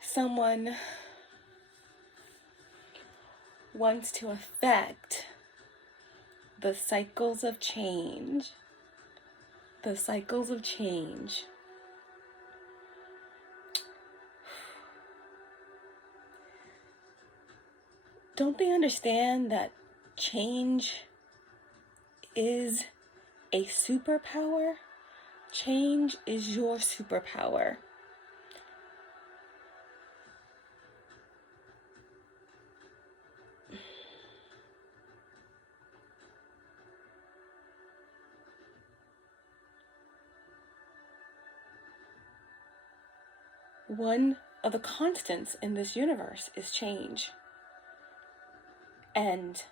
Someone wants to affect the cycles of change. The cycles of change. Don't they understand that change is a superpower? Change is your superpower. One of the constants in this universe is change. And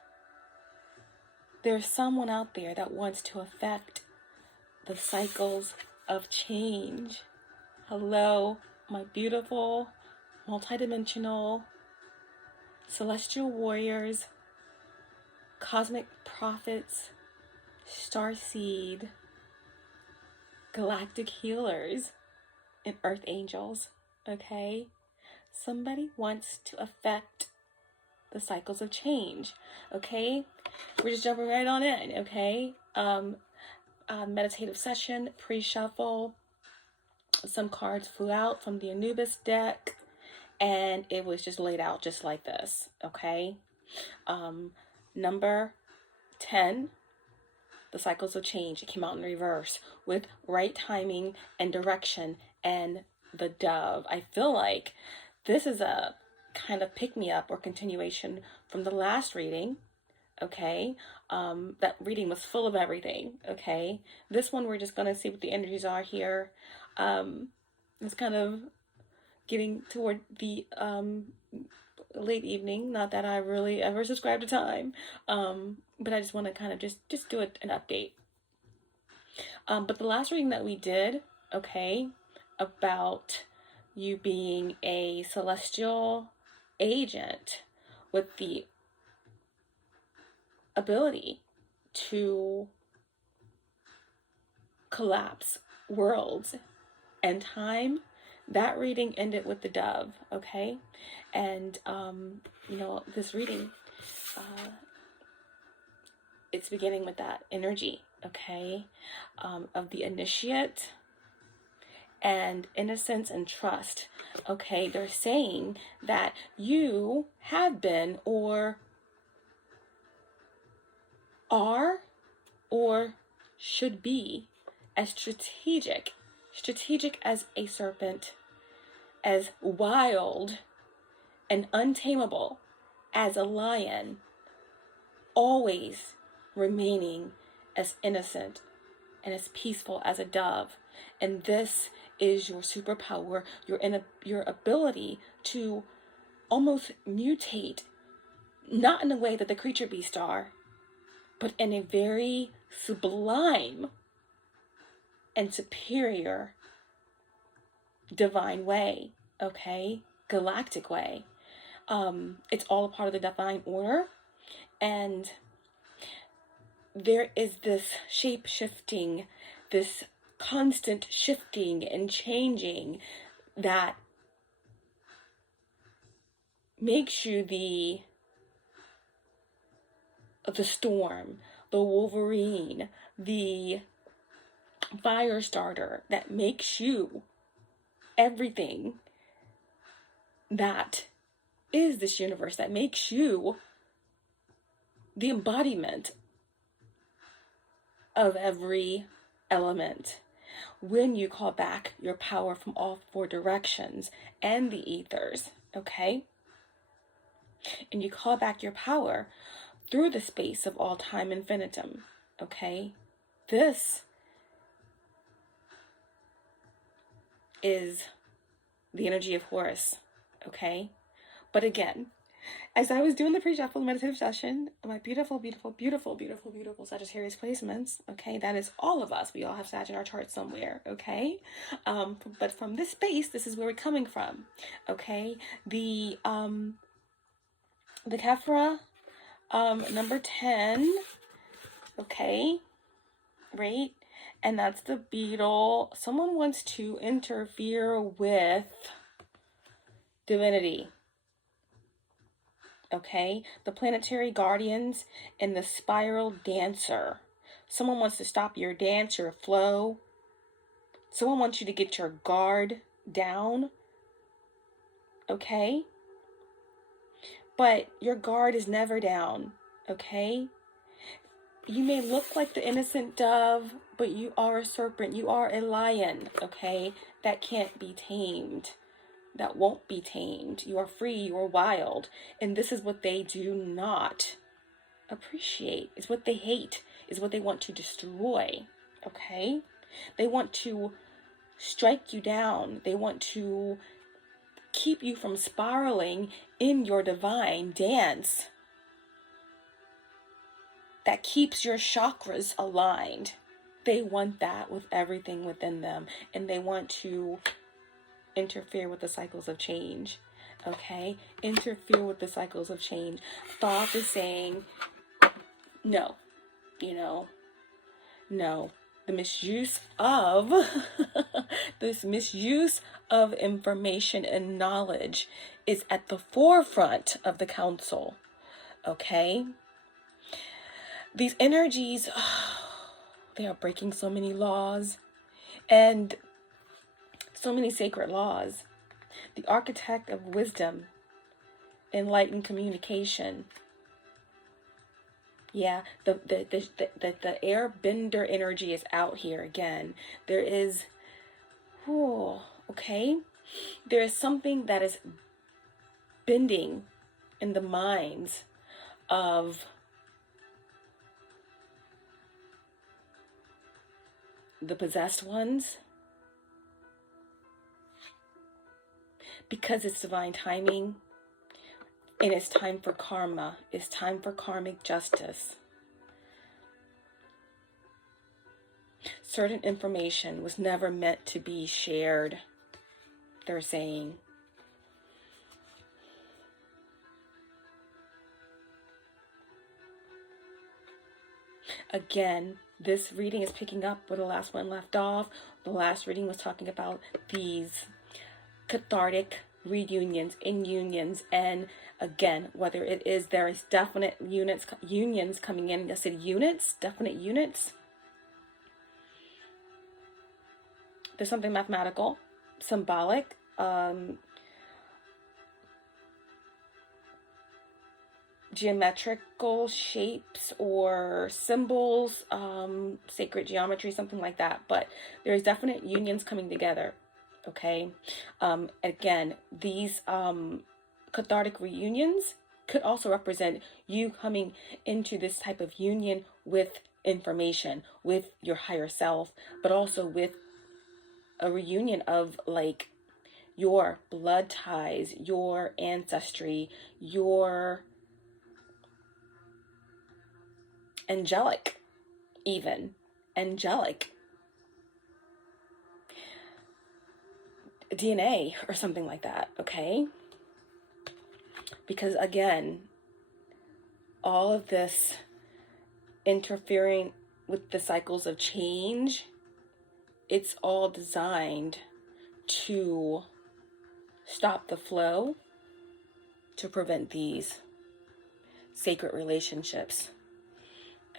there's someone out there that wants to affect the cycles of change. Hello, my beautiful, multidimensional, celestial warriors, cosmic prophets, starseed, galactic healers, and earth angels, okay? Somebody wants to affect the cycles of change, okay? We're just jumping right on in, okay? Meditative session, pre-shuffle. Some cards flew out from the Anubis deck, and it was just laid out just like this, okay? Number 10, the cycles of change. It came out in reverse with right timing and direction and the dove. I feel like this is a kind of pick-me-up or continuation from the last reading, okay? That reading was full of everything, okay? This one, we're just going to see what the energies are here. It's kind of getting toward the late evening. Not that I really ever subscribe to time, but I just want to kind of just do an update. But the last reading that we did, okay, about you being a celestial agent with the ability to collapse worlds and time, that reading ended with the dove, okay? And, you know, this reading, it's beginning with that energy, okay? Of the initiate and innocence and trust, okay? They're saying that you have been or are or should be as strategic as a serpent, as wild and untamable as a lion, always remaining as innocent and as peaceful as a dove. And this is your superpower, your ability to almost mutate, not in the way that the creature beasts are, but in a very sublime and superior divine way, okay? Galactic way. It's all a part of the divine order, and there is this shape-shifting, this constant shifting and changing that makes you the storm, the Wolverine, the fire starter, that makes you everything that is this universe, that makes you the embodiment of every element. When you call back your power from all four directions and the ethers, okay? And you call back your power through the space of all time infinitum, okay? This is the energy of Horus, okay? But again, as I was doing the pre-shuffle meditative session, my beautiful, beautiful, beautiful, beautiful, beautiful Sagittarius placements, okay? That is all of us. We all have Sag in our chart somewhere, okay? But from this space, this is where we're coming from, okay? The Kephra, number 10, okay? Right? And that's the beetle. Someone wants to interfere with divinity. Okay? The planetary guardians and the spiral dancer. Someone wants to stop your dance, your flow. Someone wants you to get your guard down. Okay? But your guard is never down. Okay? You may look like the innocent dove, but you are a serpent. You are a lion. Okay? That can't be tamed. That won't be tamed. You are free. You are wild. And this is what they do not appreciate. It's what they hate. Is what they want to destroy. Okay? They want to strike you down. They want to keep you from spiraling in your divine dance that keeps your chakras aligned. They want that with everything within them, and they want to interfere with the cycles of change. Okay? Interfere with the cycles of change. Thoth is saying, no, no. The misuse of this misuse of information and knowledge is at the forefront of the council. Okay? These energies, they are breaking so many laws and so many sacred laws. The architect of wisdom, enlightened communication. Yeah, the airbender energy is out here again. There is, okay? There is something that is bending in the minds of the possessed ones, because it's divine timing. And it's time for karma. It's time for karmic justice. Certain information was never meant to be shared, they're saying. Again, this reading is picking up where the last one left off. The last reading was talking about these cathartic reunions, in unions, and again, whether it is, there is definite unions coming in. I said units, definite units. There's something mathematical, symbolic, geometrical shapes or symbols, sacred geometry, something like that. But there's definite unions coming together. Okay. Again, these cathartic reunions could also represent you coming into this type of union with information, with your higher self, but also with a reunion of like your blood ties, your ancestry, your angelic DNA or something like that, okay? Because again, all of this interfering with the cycles of change, it's all designed to stop the flow, to prevent these sacred relationships,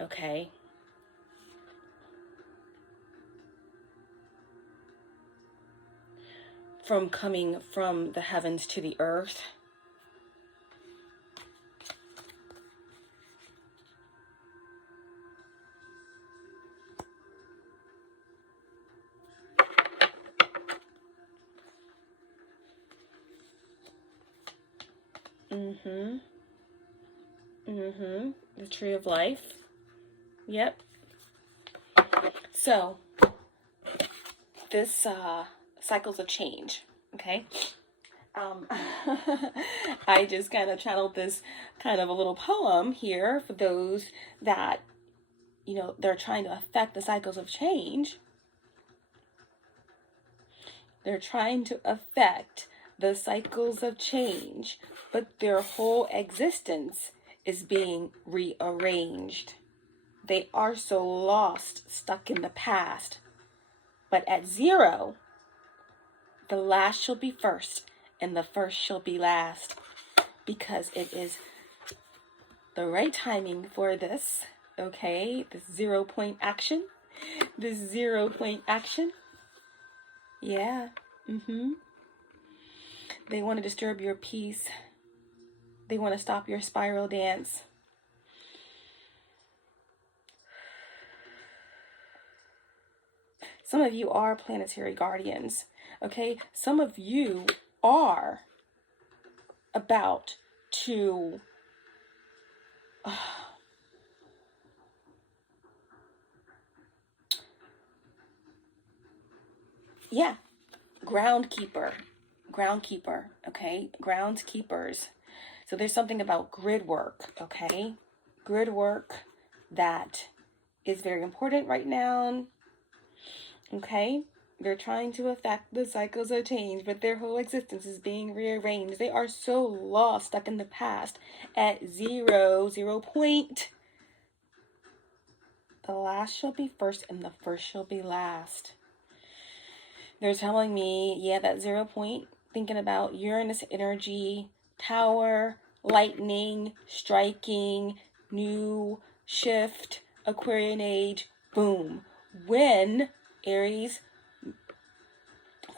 okay? From coming from the heavens to the earth. The tree of life. Yep. So, this cycles of change, okay? I just kind of channeled this kind of a little poem here for those that, they're trying to affect the cycles of change. They're trying to affect the cycles of change, but their whole existence is being rearranged. They are so lost, stuck in the past, But at 0, the last shall be first, and the first shall be last, because it is the right timing for this, okay? This 0-point action. This 0-point action. Yeah. They want to disturb your peace. They want to stop your spiral dance. Some of you are planetary guardians, okay? Some of you are about to yeah, groundkeeper, okay? Groundskeepers. So there's something about grid work, okay? Grid work that is very important right now, okay? They're trying to affect the cycles of change, but their whole existence is being rearranged. They are so lost, stuck in the past. At 0 point, the last shall be first and the first shall be last. They're telling me, yeah, that 0 point, thinking about Uranus energy, tower, lightning, striking, new, shift, Aquarian age, boom. When Aries,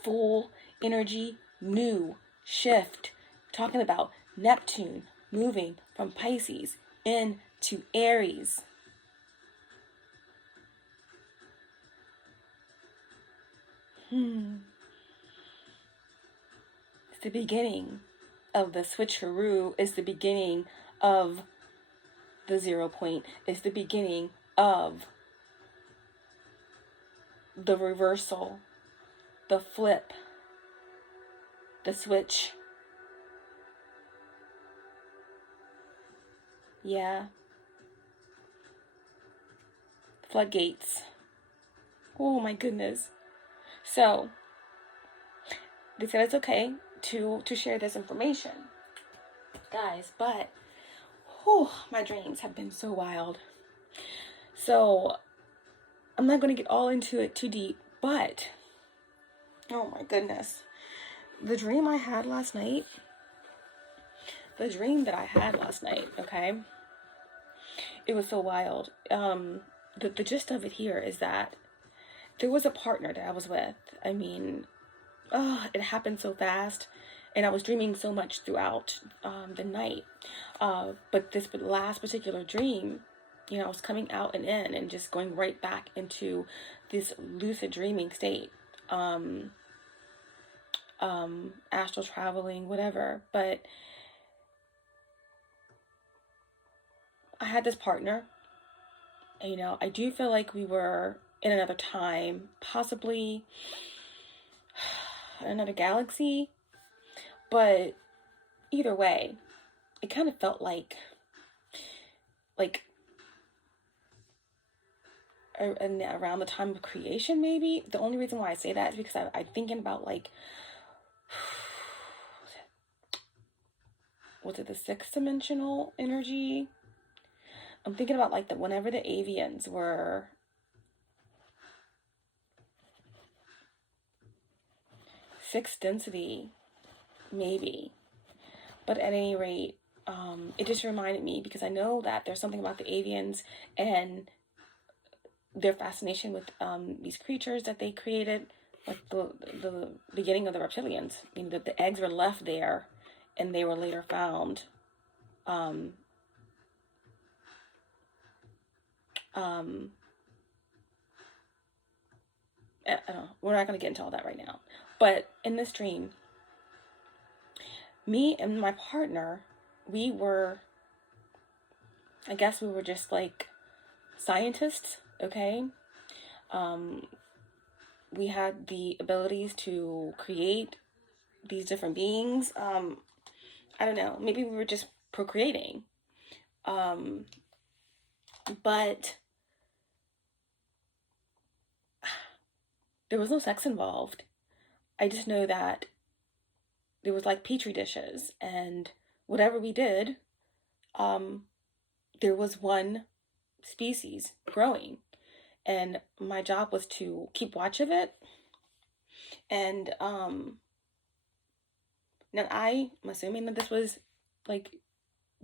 full energy, new, shift, talking about Neptune moving from Pisces into Aries. It's the beginning of the switcheroo. It's the beginning of the 0 point. It's the beginning of the reversal, the flip, the switch. Yeah. Floodgates. Oh my goodness. So, they said it's okay to share this information, guys, but my dreams have been so wild. So, I'm not going to get all into it too deep, but, oh my goodness. The dream I had last night, okay, it was so wild. The gist of it here is that there was a partner that I was with. I mean, it happened so fast, and I was dreaming so much throughout the night. But this last particular dream, I was coming out and in and just going right back into this lucid dreaming state. Astral traveling, whatever. But I had this partner. I do feel like we were in another time, possibly another galaxy, but either way, it kind of felt like around the time of creation, maybe. The only reason why I say that is because I'm thinking about was it the 6th dimensional energy? I'm thinking about whenever the avians were sixth density, maybe. But at any rate, it just reminded me, because I know that there's something about the avians and their fascination with these creatures that they created, like the beginning of the reptilians. I mean, the eggs were left there, and they were later found. I don't know. We're not going to get into all that right now. But in this dream, me and my partner, we were just scientists, okay? We had the abilities to create these different beings. I don't know. Maybe we were just procreating. But there was no sex involved. I just know that there was petri dishes, and whatever we did, there was one species growing, and my job was to keep watch of it. And now I'm assuming that this was like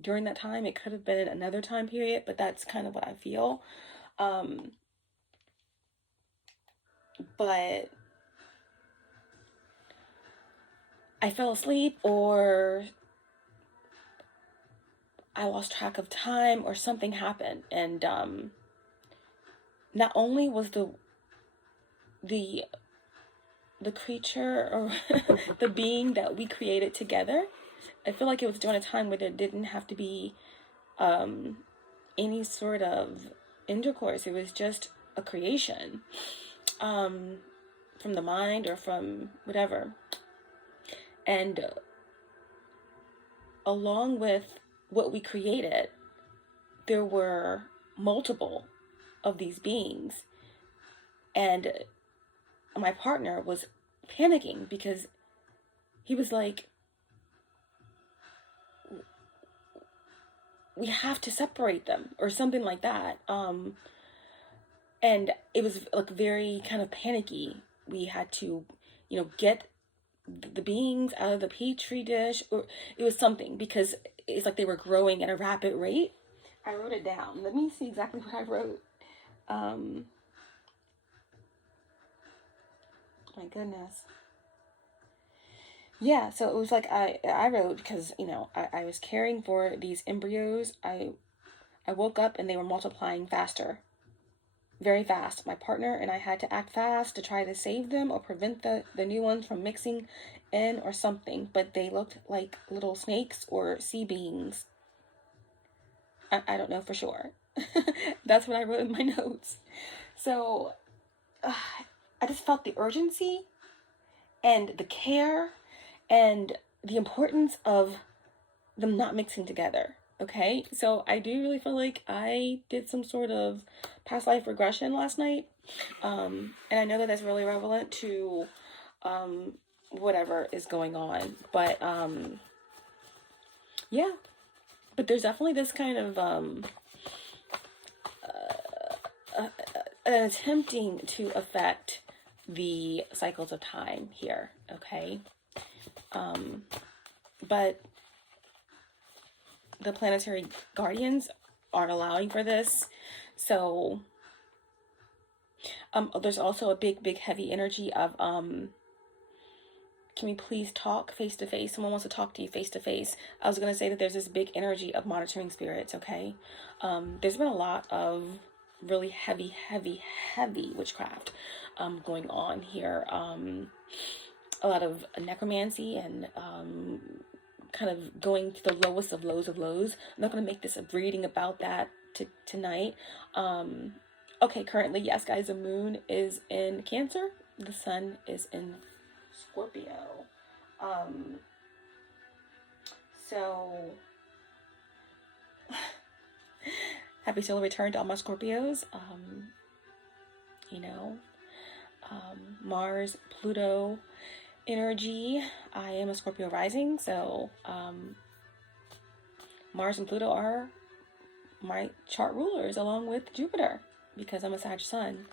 during that time. It could have been another time period, but that's kind of what I feel. But I fell asleep, or I lost track of time, or something happened. And not only was the creature, or the being that we created together, I feel like it was during a time where there didn't have to be any sort of intercourse. It was just a creation from the mind or from whatever. And along with what we created, there were multiple of these beings. And my partner was panicking because he was like, we have to separate them, or something like that. And it was like very kind of panicky. We had to, get the beings out of the petri dish, or it was something, because it's like they were growing at a rapid rate. I wrote it down. Let me see exactly what I wrote. My goodness. Yeah, so it was like I wrote, because, I was caring for these embryos. I woke up and they were multiplying faster. Very fast. My partner and I had to act fast to try to save them or prevent the new ones from mixing in or something. But they looked like little snakes or sea beings. I don't know for sure. That's what I wrote in my notes. So I just felt the urgency and the care and the importance of them not mixing together. Okay, so I do really feel like I did some sort of past life regression last night. And I know that that's really relevant to whatever is going on. But yeah, but there's definitely this kind of attempting to affect the cycles of time here. Okay, but the planetary guardians aren't allowing for this. So there's also a big heavy energy of can we please talk face to face? Someone wants to talk to you face to face. I was going to say that there's this big energy of monitoring spirits. Okay, there's been a lot of really heavy witchcraft going on here. A lot of necromancy and kind of going to the lowest of lows of lows. I'm not going to make this a reading about that tonight. Okay, currently, yes, guys, the moon is in Cancer. The sun is in Scorpio. So, happy solar return to all my Scorpios. Mars, Pluto energy. I am a Scorpio rising, so Mars and Pluto are my chart rulers, along with Jupiter, because I'm a Sag sun.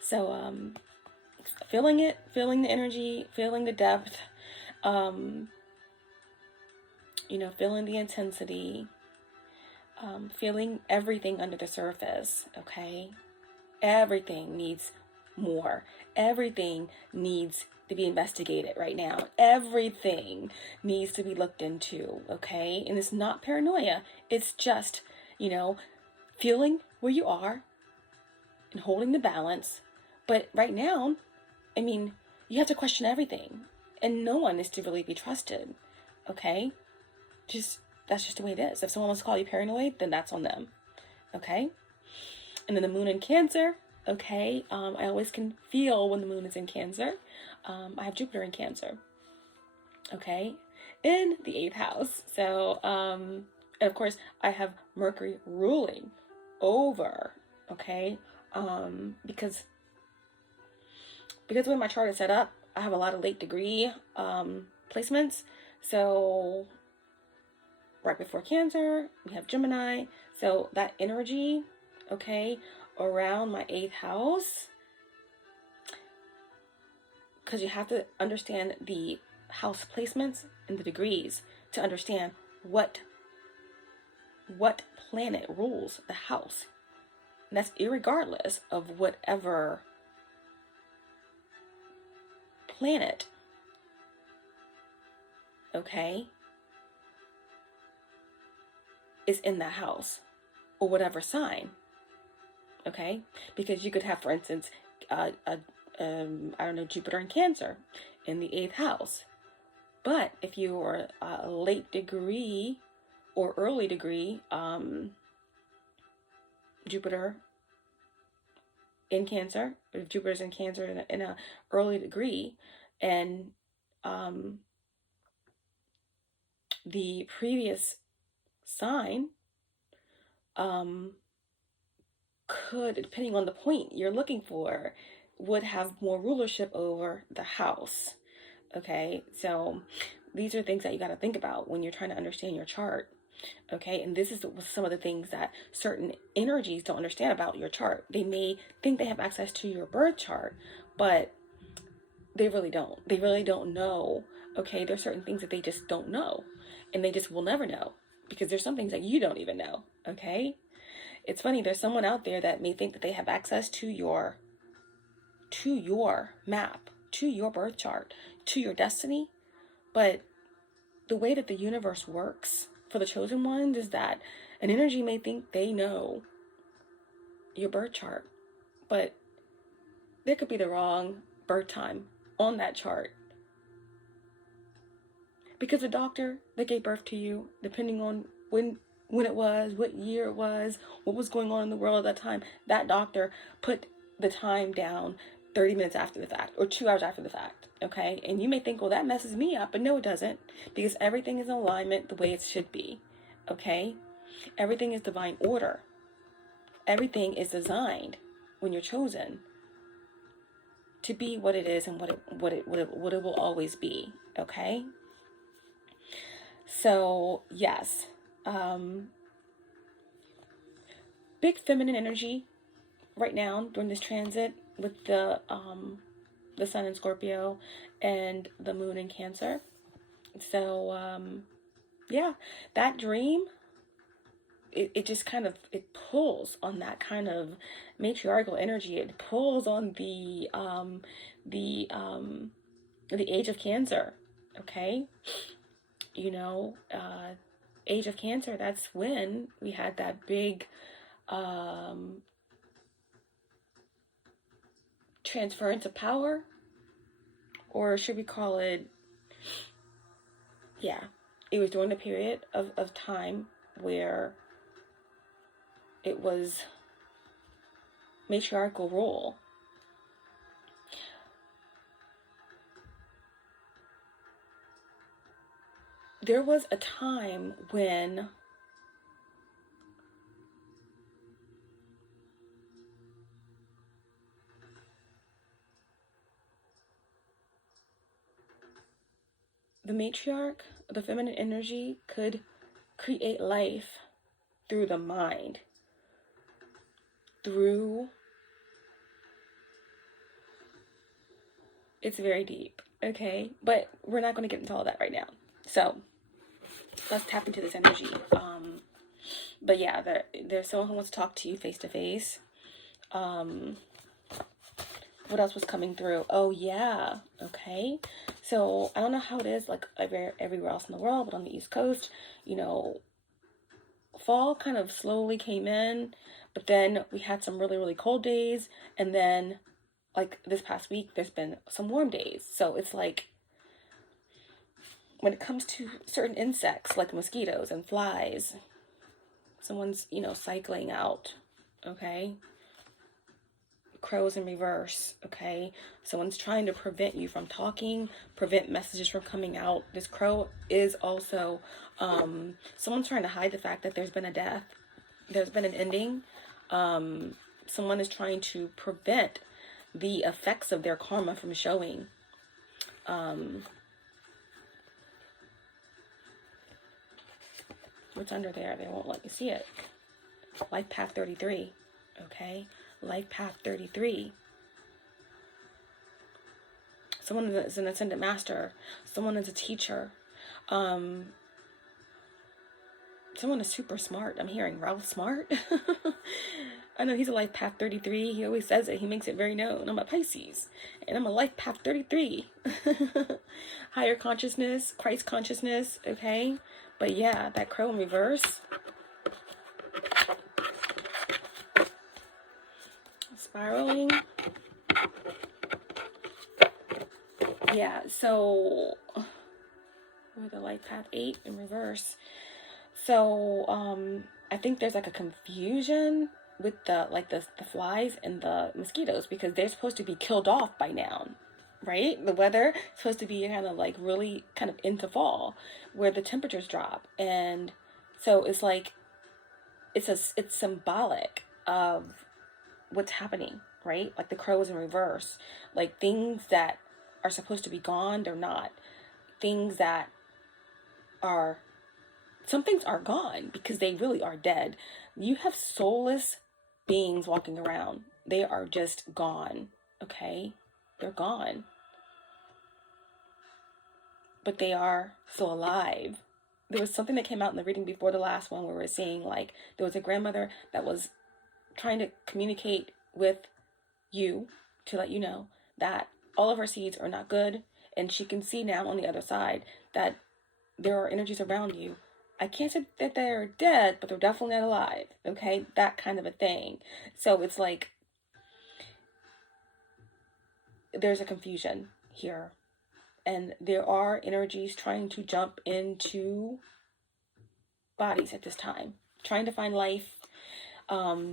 So feeling it, feeling the energy, feeling the depth, feeling the intensity, feeling everything under the surface. Okay, everything needs more. Everything needs to be investigated right now. Everything needs to be looked into. Okay, and it's not paranoia. It's just feeling where you are and holding the balance. But right now, you have to question everything, and no one is to really be trusted. Okay, that's just the way it is. If someone wants to call you paranoid, then that's on them. Okay, and then the moon in Cancer. Okay, I always can feel when the moon is in Cancer. I have Jupiter in Cancer. Okay, in the 8th house. So, and of course, I have Mercury ruling over. Okay, because the way my chart is set up, I have a lot of late degree placements. So, right before Cancer, we have Gemini. So that energy, okay, around my 8th house, because you have to understand the house placements and the degrees to understand what planet rules the house. And that's irregardless of whatever planet, okay, is in that house, or whatever sign, okay? Because you could have, for instance, I don't know, Jupiter in Cancer in the 8th house. But if you are a late degree or early degree, Jupiter in Cancer, if Jupiter's in Cancer in a early degree, and the previous sign could, depending on the point you're looking for, would have more rulership over the house. Okay, so these are things that you got to think about when you're trying to understand your chart. Okay, and this is some of the things that certain energies don't understand about your chart. They may think they have access to your birth chart, but they really don't. They really don't know. Okay, there's certain things that they just don't know, and they just will never know, because there's some things that you don't even know. Okay, it's funny, there's someone out there that may think that they have access to your map, to your birth chart, to your destiny, but the way that the universe works for the chosen ones is that an energy may think they know your birth chart, but there could be the wrong birth time on that chart, because the doctor that gave birth to you, depending on when it was, what year it was, what was going on in the world at that time, that doctor put the time down 30 minutes after the fact, or 2 hours after the fact, okay? And you may think, well, that messes me up, but no, it doesn't, because everything is in alignment the way it should be, okay? Everything is divine order. Everything is designed when you're chosen to be what it is and what it will always be, okay? So yes, big feminine energy right now during this transit with the sun in Scorpio and the moon in Cancer. So yeah, that dream, it just kind of, it pulls on that kind of matriarchal energy. It pulls on the age of Cancer, okay? You know, age of Cancer, that's when we had that big transference of power, or should we call it, yeah, it was during the period of time where it was matriarchal rule. There was a time when the matriarch, the feminine energy, could create life through the mind, through, it's very deep, okay? But we're not going to get into all that right now. So let's tap into this energy. But yeah, there's someone who wants to talk to you face to face. What else was coming through? Oh yeah, okay. So I don't know how it is like everywhere else in the world, but on the East Coast, you know, fall kind of slowly came in, but then we had some really, really cold days, and then like this past week there's been some warm days. So it's like, when it comes to certain insects like mosquitoes and flies, someone's, you know, cycling out, okay? Crows in reverse, okay? Someone's trying to prevent you from talking, prevent messages from coming out. This crow is also, someone's trying to hide the fact that there's been a death, there's been an ending. Someone is trying to prevent the effects of their karma from showing. What's under there? They won't let you see it. Life path 33. Okay, life path 33. Someone is an ascendant master. Someone is a teacher. Someone is super smart. I'm hearing Ralph Smart. I know he's a life path 33. He always says it. He makes it very known. I'm a Pisces, and I'm a life path 33. Higher consciousness, Christ consciousness, okay? But yeah, that crow in reverse. Spiraling. Yeah, so we're the life path 8 in reverse. So I think there's like a confusion with the flies and the mosquitoes, because they're supposed to be killed off by now, right? The weather is supposed to be kind of like really kind of into fall, where the temperatures drop, and so it's like it's symbolic of what's happening, right? Like the crow is in reverse, like things that are supposed to be gone, they're not. Things that are, some things are gone because they really are dead. You have soulless beings walking around. They are just gone, okay? They're gone. But they are still alive. There was something that came out in the reading before the last one where we were saying, like, there was a grandmother that was trying to communicate with you to let you know that all of her seeds are not good, and she can see now on the other side that there are energies around you. I can't say that they're dead, but they're definitely not alive, okay? That kind of a thing. So it's like there's a confusion here, and there are energies trying to jump into bodies at this time, trying to find life,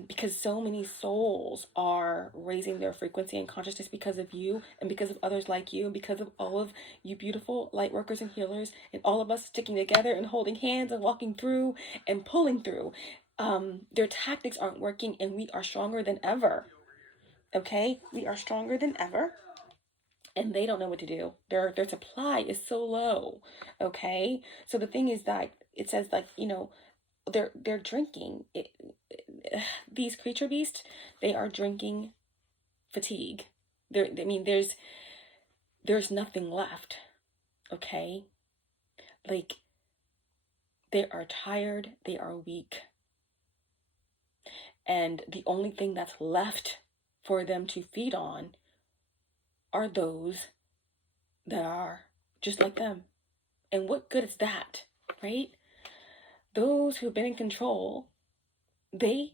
because so many souls are raising their frequency and consciousness because of you, and because of others like you, and because of all of you beautiful light workers and healers, and all of us sticking together and holding hands and walking through and pulling through. Their tactics aren't working, and we are stronger than ever. Okay, we are stronger than ever, and they don't know what to do. Their supply is so low. Okay, so the thing is that it says, like, you know, they're drinking it, these creature beasts, they are drinking fatigue. I mean, there's nothing left, okay? Like, they are tired, they are weak, and the only thing that's left for them to feed on are those that are just like them. And what good is that, right? Those who've been in control, they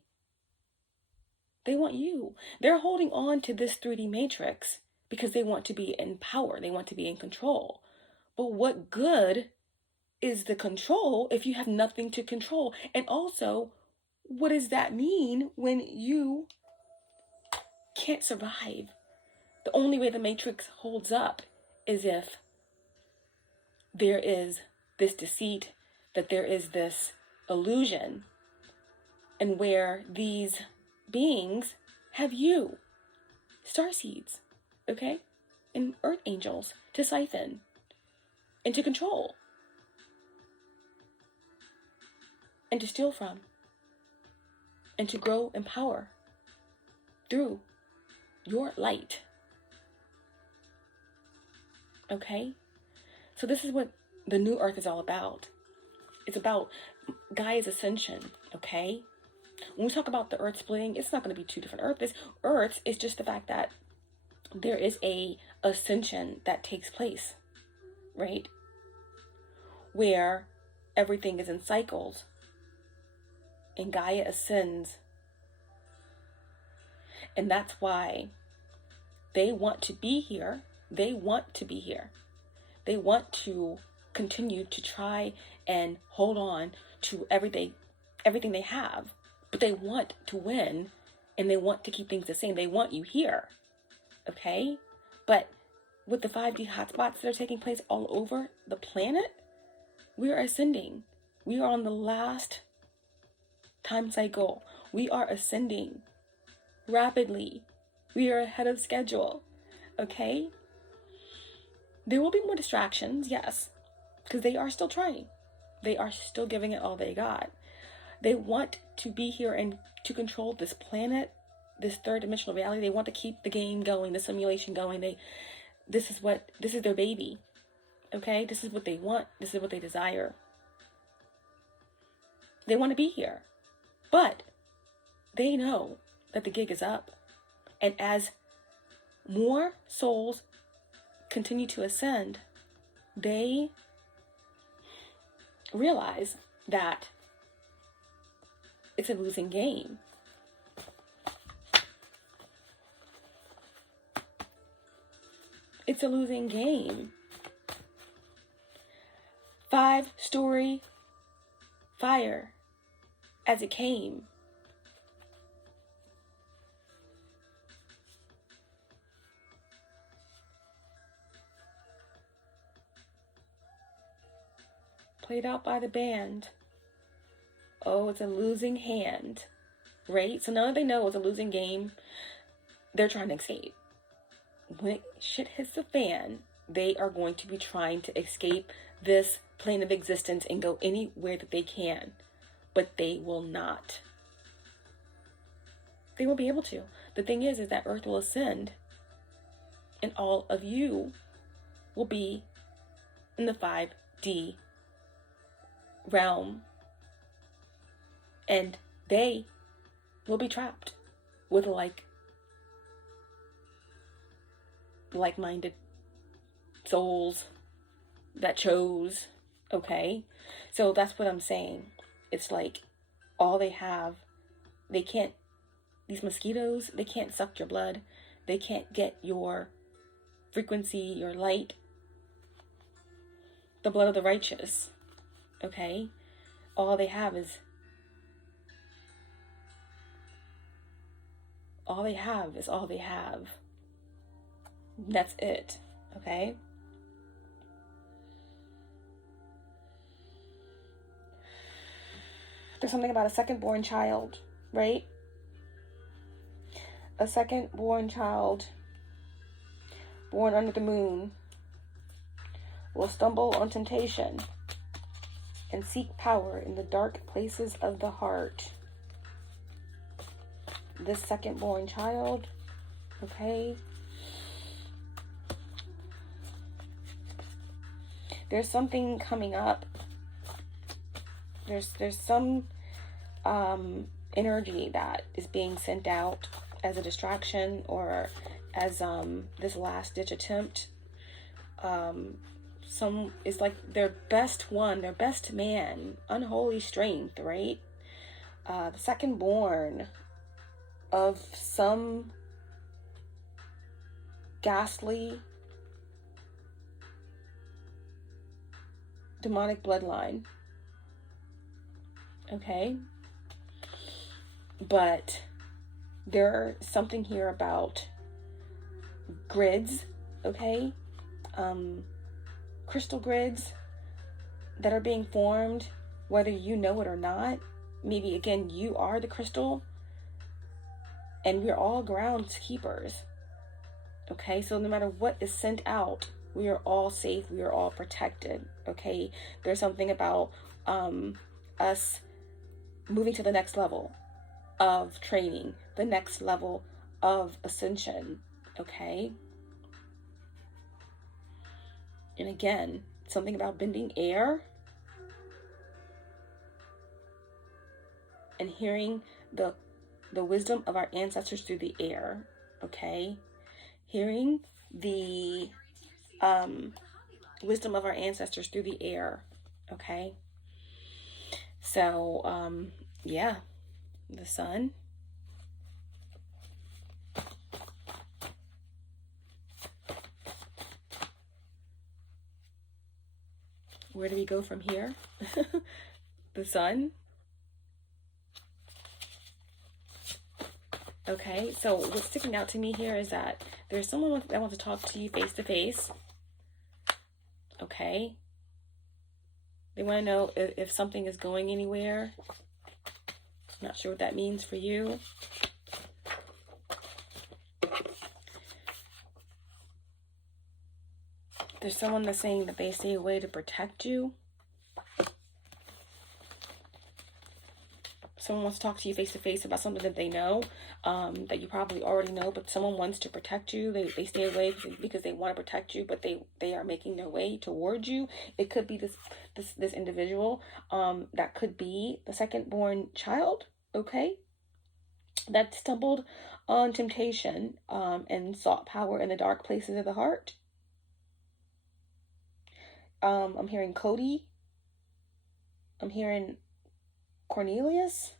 want you. They're holding on to this 3D matrix because they want to be in power. They want to be in control. But what good is the control if you have nothing to control? And also, what does that mean when you can't survive? The only way the matrix holds up is if there is this deceit, that there is this illusion, and where these beings have you, starseeds, okay, and earth angels to siphon and to control and to steal from and to grow in power through your light. Okay, so this is what the new earth is all about. It's about Gaia's ascension. Okay, when we talk about the earth splitting, it's not going to be two different earths. Earths is just the fact that there is a ascension that takes place, right? Where everything is in cycles, and Gaia ascends. And that's why they want to be here. They want to be here. They want to continue to try and hold on to everything they have. But they want to win, and they want to keep things the same. They want you here. Okay? But with the 5D hotspots that are taking place all over the planet, we are ascending. We are on the last time cycle. We are ascending rapidly. We are ahead of schedule. Okay? There will be more distractions, yes, because they are still trying. They are still giving it all they got. They want to be here and to control this planet, this third dimensional reality. They want to keep the game going, the simulation going. This is their baby. Okay? This is what they want. This is what they desire. They want to be here. But they know that the gig is up. And as more souls continue to ascend, they realize that it's a losing game. It's a losing game. 5-story fire as it came. Played out by the band. Oh, it's a losing hand, right? So now that they know it's a losing game, they're trying to escape. When shit hits the fan, they are going to be trying to escape this plane of existence and go anywhere that they can. But they will not. They won't be able to. The thing is that Earth will ascend and all of you will be in the 5D realm, and they will be trapped with like-minded souls that chose. Okay, so that's what I'm saying. It's like all they have, these mosquitoes, they can't suck your blood, they can't get your frequency, your light, the blood of the righteous. Okay, all they have is all they have. That's it. Okay. There's something about a second-born child, right? A second-born child born under the moon will stumble on temptation and seek power in the dark places of the heart. This second-born child, okay? There's something coming up. There's some energy that is being sent out as a distraction or as this last-ditch attempt. It's like their best man, unholy strength, right? The second born of some ghastly demonic bloodline. Okay? But there's something here about grids, okay? Crystal grids that are being formed, whether you know it or not. Maybe, again, you are the crystal, and we're all groundskeepers. Okay, so no matter what is sent out, we are all safe, we are all protected. Okay, there's something about us moving to the next level of training, the next level of ascension. Okay. And again, something about bending air and hearing the wisdom of our ancestors through the air. Okay. Hearing the wisdom of our ancestors through the air. Okay. So, yeah, the sun. Where do we go from here? The sun. Okay, so what's sticking out to me here is that there's someone that wants to talk to you face to face. Okay. They want to know if something is going anywhere. Not sure what that means for you. There's someone that's saying that they stay away to protect you. Someone wants to talk to you face to face about something that they know, that you probably already know, but someone wants to protect you. They stay away because they want to protect you, but they are making their way towards you. It could be this individual, that could be the second born child, okay, that stumbled on temptation, and sought power in the dark places of the heart. I'm hearing Cody. I'm hearing Cornelius.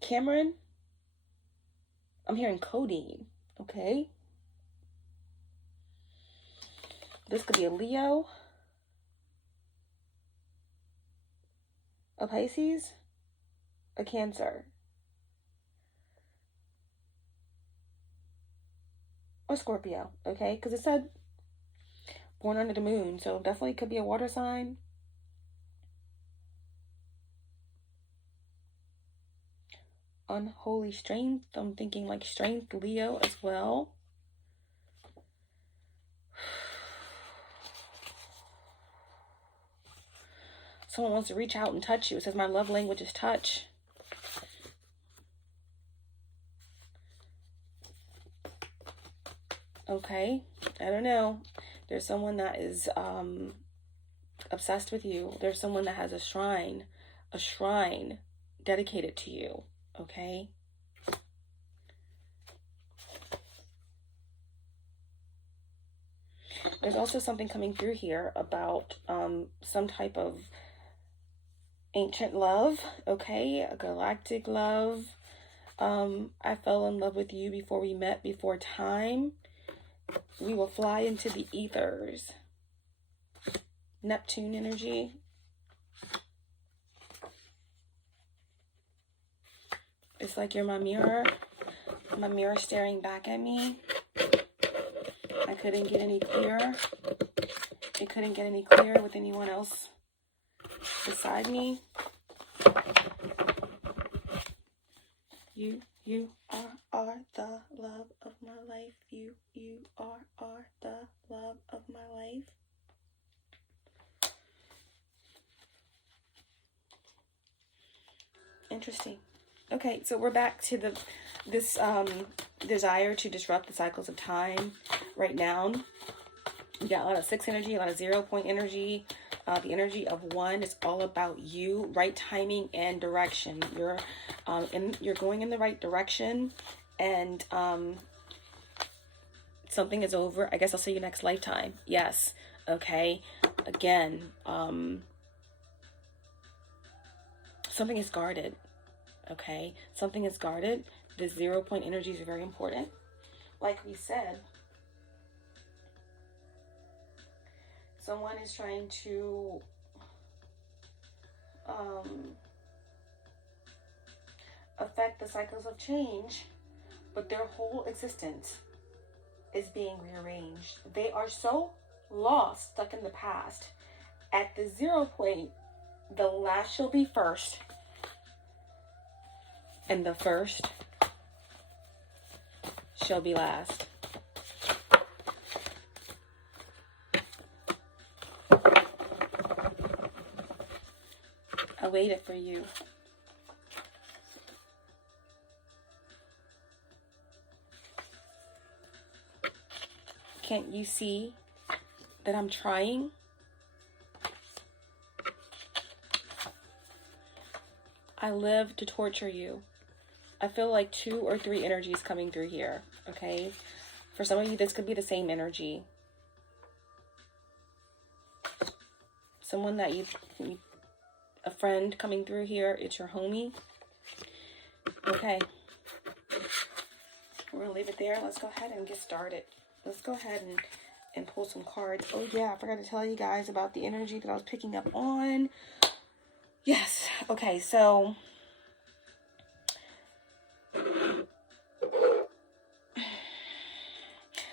Cameron. I'm hearing codeine. Okay. This could be a Leo. A Pisces. A Cancer. Or Scorpio. Okay. Because it said born under the moon. So definitely could be a water sign. Unholy strength. I'm thinking like strength, Leo as well. Someone wants to reach out and touch you. It says my love language is touch. Okay, I don't know. There's someone that is obsessed with you. There's someone that has a shrine dedicated to you. Okay. There's also something coming through here about some type of ancient love, okay, a galactic love. I fell in love with you before we met, before time. We will fly into the ethers. Neptune energy. It's like you're my mirror staring back at me. I couldn't get any clearer. It couldn't get any clearer with anyone else beside me. You are the love of my life. You are the love of my life. Interesting. Okay, so we're back to this desire to disrupt the cycles of time right now. You got a lot of 6 energy, a lot of 0 point energy. The energy of 1 is all about you, right timing and direction. You're going in the right direction, and something is over. I guess I'll see you next lifetime. Yes. Okay. Again, something is guarded. Okay, something is guarded. The 0 point energy is very important. Like we said, someone is trying to affect the cycles of change, but their whole existence is being rearranged. They are so lost, stuck in the past. At the 0 point, the last shall be first, and the first shall be last. I waited for you. Can't you see that I'm trying? I live to torture you. I feel like 2 or 3 energies coming through here, okay? For some of you, this could be the same energy. Someone that a friend coming through here, it's your homie. Okay. We're going to leave it there. Let's go ahead and get started. Let's go ahead and pull some cards. Oh, yeah, I forgot to tell you guys about the energy that I was picking up on. Yes. Okay, so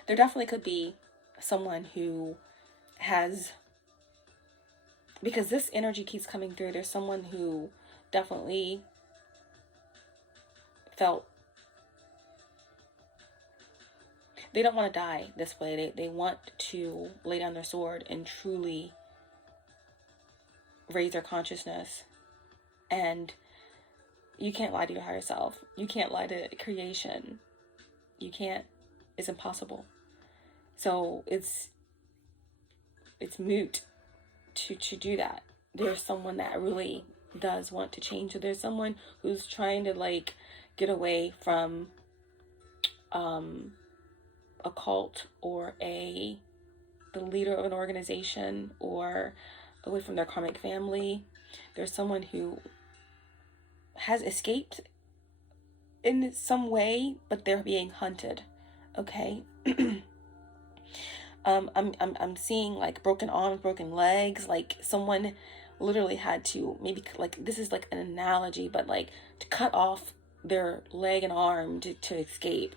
there definitely could be someone who has, because this energy keeps coming through, there's someone who definitely felt they don't want to die this way. They want to lay down their sword and truly raise their consciousness. And you can't lie to your higher self. You can't lie to creation. You can't. It's impossible. So it's moot to do that. There's someone that really does want to change. So there's someone who's trying to like get away from a cult or the leader of an organization, or away from their karmic family. There's someone who has escaped in some way, but they're being hunted. Okay. I'm seeing like broken arms, broken legs, like someone literally had to, maybe like, this is like an analogy, but like to cut off their leg and arm to escape.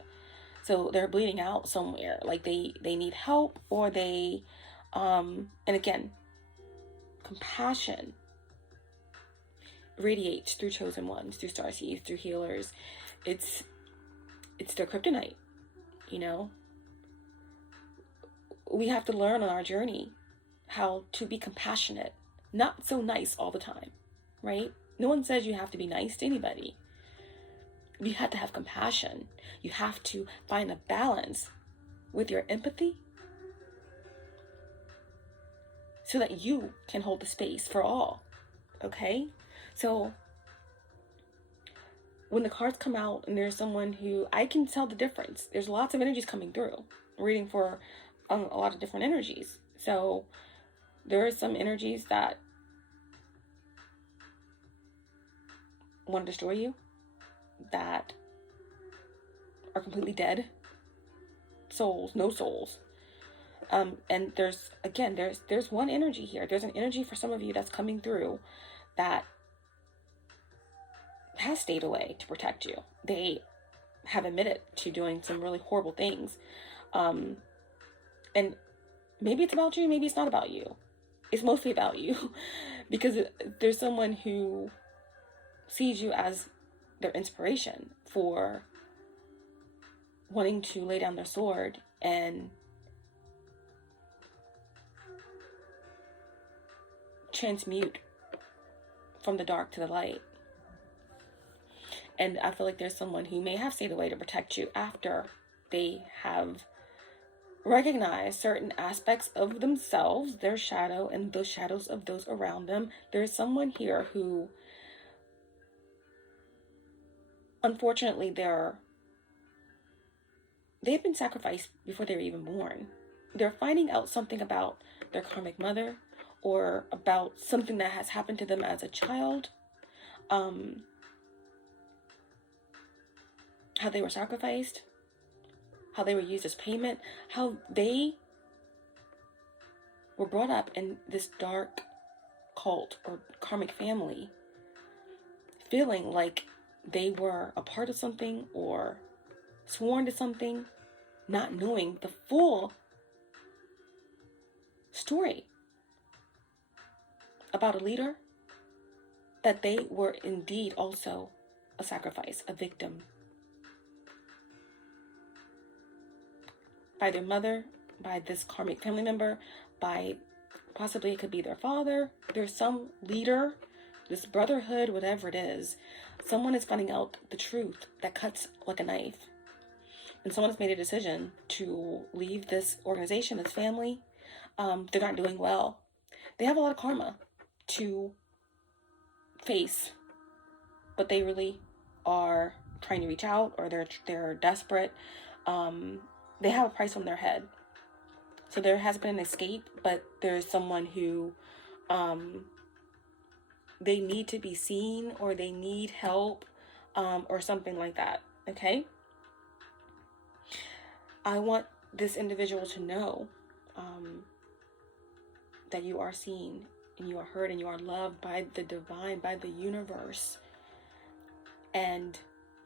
So they're bleeding out somewhere, like they need help, or they and again, compassion radiates through chosen ones, through starseeds, through healers. It's their kryptonite, you know. We have to learn on our journey how to be compassionate, not so nice all the time, right? No one says you have to be nice to anybody. You have to have compassion. You have to find a balance with your empathy so that you can hold the space for all, okay? So when the cards come out and there's someone who, I can tell the difference. There's lots of energies coming through. I'm reading for a lot of different energies. So there are some energies that want to destroy you, that are completely dead souls, no souls. And there's one energy here. There's an energy for some of you that's coming through that has stayed away to protect you. They have admitted to doing some really horrible things. And maybe it's about you, maybe it's not about you. It's mostly about you because there's someone who sees you as their inspiration for wanting to lay down their sword and transmute from the dark to the light. And I feel like there's someone who may have stayed away to protect you after they have recognized certain aspects of themselves, their shadow, and the shadows of those around them. There's someone here who, unfortunately, they've been sacrificed before they were even born. They're finding out something about their karmic mother, or about something that has happened to them as a child. How they were sacrificed, how they were used as payment, how they were brought up in this dark cult or karmic family, feeling like they were a part of something or sworn to something, not knowing the full story about a leader, that they were indeed also a sacrifice, a victim, by their mother, by this karmic family member, by possibly it could be their father. There's some leader, this brotherhood, whatever it is. Someone is finding out the truth that cuts like a knife. And someone has made a decision to leave this organization, this family. They're not doing well. They have a lot of karma to face, but they really are trying to reach out, or they're desperate. They have a price on their head. So there has been an escape, but there's someone who they need to be seen, or they need help, or something like that. Okay? I want this individual to know that you are seen, and you are heard, and you are loved by the divine, by the universe. And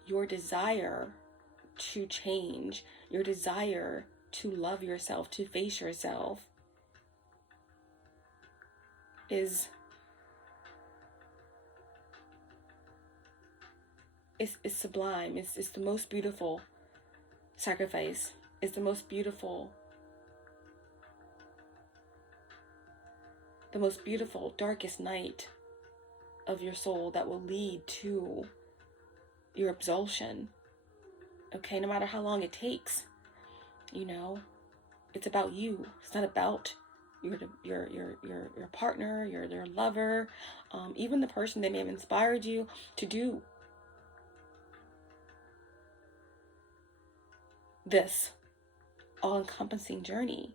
your desire to change, your desire to love yourself, to face yourself, is sublime. It's the most beautiful sacrifice. It's the most beautiful the most beautiful, darkest night of your soul that will lead to your absolution. Okay, no matter how long it takes, it's about you. It's not about your partner, your lover, even the person that may have inspired you to do this all-encompassing journey.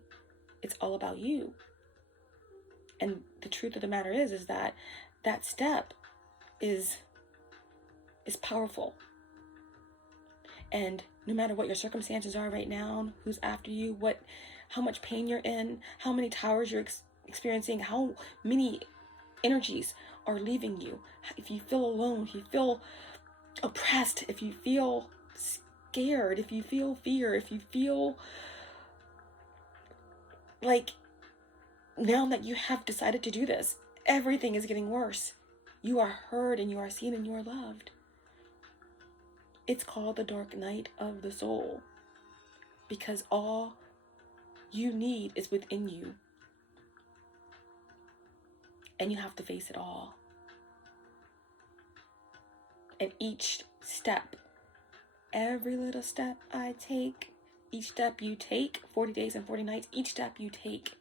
It's all about you. And the truth of the matter is that step is powerful. And no matter what your circumstances are right now, who's after you, how much pain you're in, how many towers you're experiencing, how many energies are leaving you, if you feel alone, if you feel oppressed, if you feel scared, if you feel fear, if you feel like now that you have decided to do this, everything is getting worse. You are heard and you are seen and you are loved. It's called the dark night of the soul because all you need is within you. And you have to face it all. And each step, every little step I take, each step you take, 40 days and 40 nights, each step you take,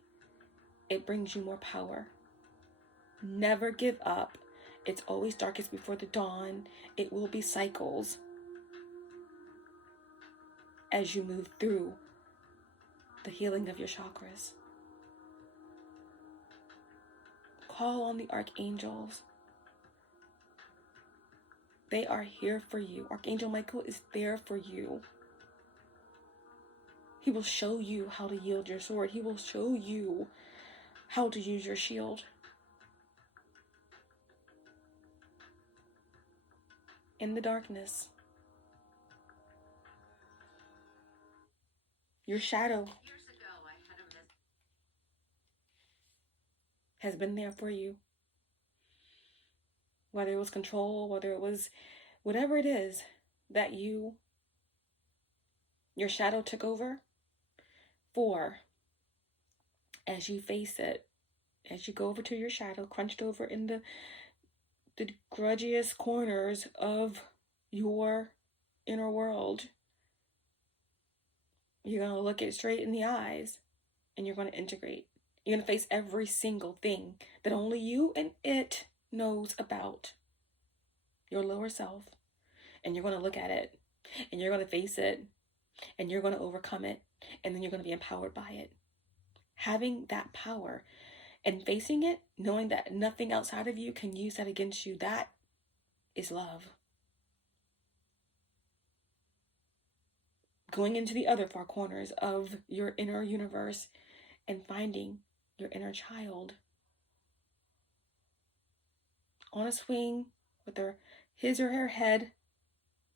it brings you more power. Never give up. It's always darkest before the dawn. It will be cycles as you move through the healing of your chakras. Call on the archangels. They are here for you. Archangel Michael is there for you. He will show you how to yield your sword. He will show you how to use your shield. In the darkness, your shadow has been there for you. Whether it was control, whether it was whatever it is that your shadow took over for, as you face it, as you go over to your shadow, crunched over in the grudgiest corners of your inner world, you're going to look it straight in the eyes and you're going to integrate. You're going to face every single thing that only you and it knows about, your lower self, and you're going to look at it and you're going to face it and you're going to overcome it, and then you're going to be empowered by it. Having that power and facing it, knowing that nothing outside of you can use that against you, that is love. Going into the other far corners of your inner universe and finding your inner child on a swing with his or her head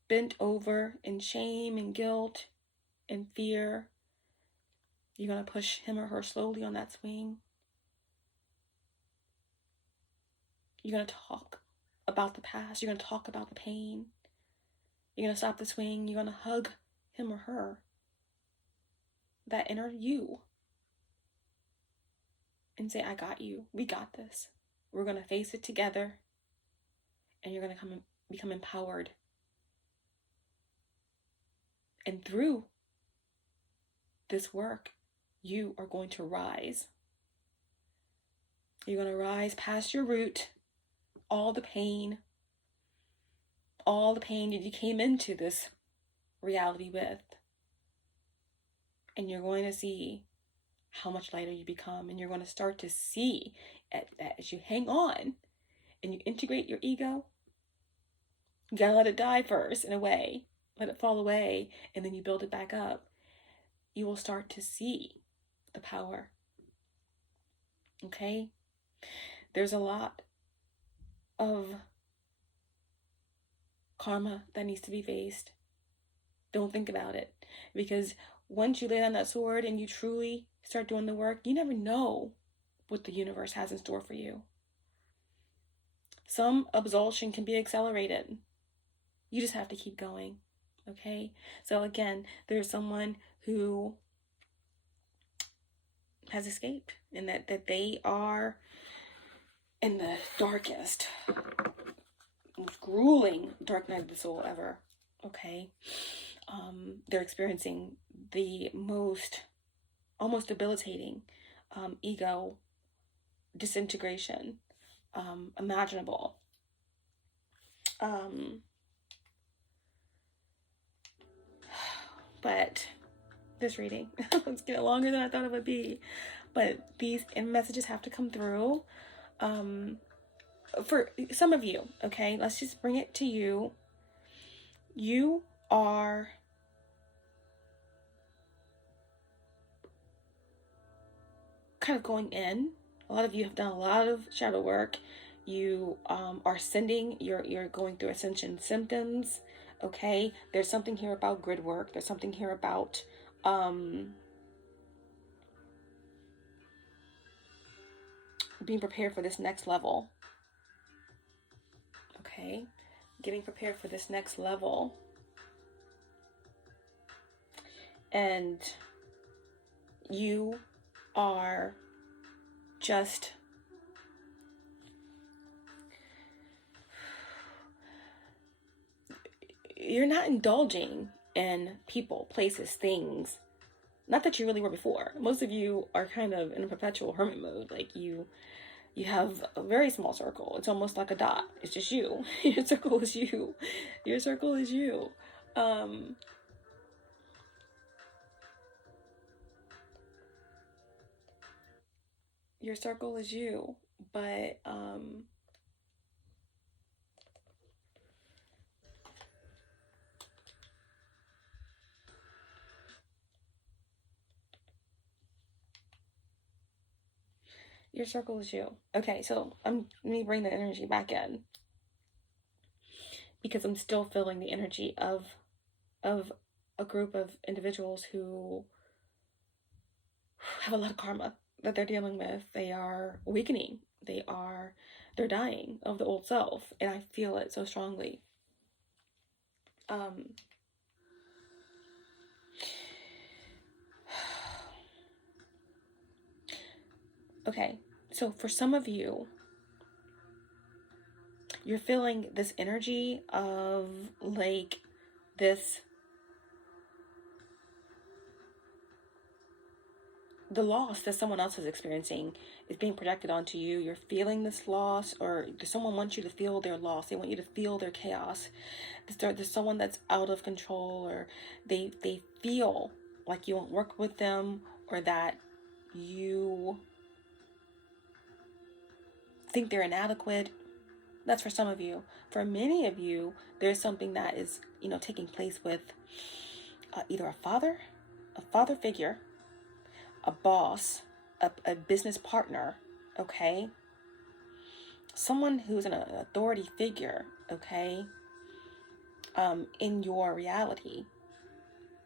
bent over in shame and guilt and fear. You're going to push him or her slowly on that swing. You're going to talk about the past. You're going to talk about the pain. You're going to stop the swing. You're going to hug him or her, that inner you, and say, I got you. We got this. We're going to face it together, and you're going to become empowered. And through this work, you are going to rise. You're going to rise past your root, all the pain that you came into this reality with. And you're going to see how much lighter you become. And you're going to start to see as you hang on and you integrate your ego. You got to let it die first, in a way. Let it fall away, and then you build it back up. You will start to see the power. Okay? There's a lot of karma that needs to be faced. Don't think about it. Because once you lay down that sword and you truly start doing the work, you never know what the universe has in store for you. Some absolution can be accelerated. You just have to keep going. Okay? So again, there's someone who has escaped, and that they are in the darkest, most grueling dark night of the soul ever, okay? They're experiencing the most almost debilitating ego disintegration imaginable. But this reading, it's getting longer than I thought it would be. But these messages have to come through. For some of you, okay, let's just bring it to you. You are kind of going in. A lot of you have done a lot of shadow work. You are sending, you're going through ascension symptoms, okay? There's something here about grid work. There's something here about being prepared for this next level, okay? Getting prepared for this next level. And you are just you're not indulging in people, places, things. Not that you really were before. Most of you are kind of in a perpetual hermit mode. Like you have a very small circle. It's almost like a dot. It's just you. Your circle is you. Your circle is you. Your circle is you. But your circle is you. Okay, so let me bring the energy back in, because I'm still feeling the energy of a group of individuals who have a lot of karma that they're dealing with. They are awakening. They're dying of the old self, and I feel it so strongly. Okay, so for some of you, you're feeling this energy of like this, the loss that someone else is experiencing is being projected onto you. You're feeling this loss, or someone wants you to feel their loss. They want you to feel their chaos. There's someone that's out of control, or they feel like you won't work with them, or that you think they're inadequate. That's for some of you. For many of you, there's something that is, taking place with either a father figure, a boss, a business partner, okay? Someone who's an authority figure, okay, in your reality.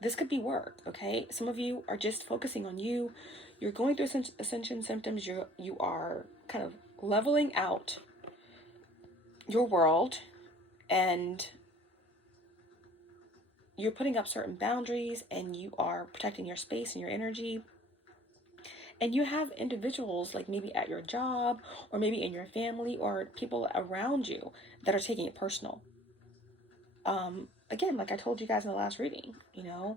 This could be work, okay? Some of you are just focusing on you. You're going through ascension symptoms. You are kind of leveling out your world, and you're putting up certain boundaries, and you are protecting your space and your energy. And you have individuals, like maybe at your job, or maybe in your family, or people around you that are taking it personal. Again, like I told you guys in the last reading, a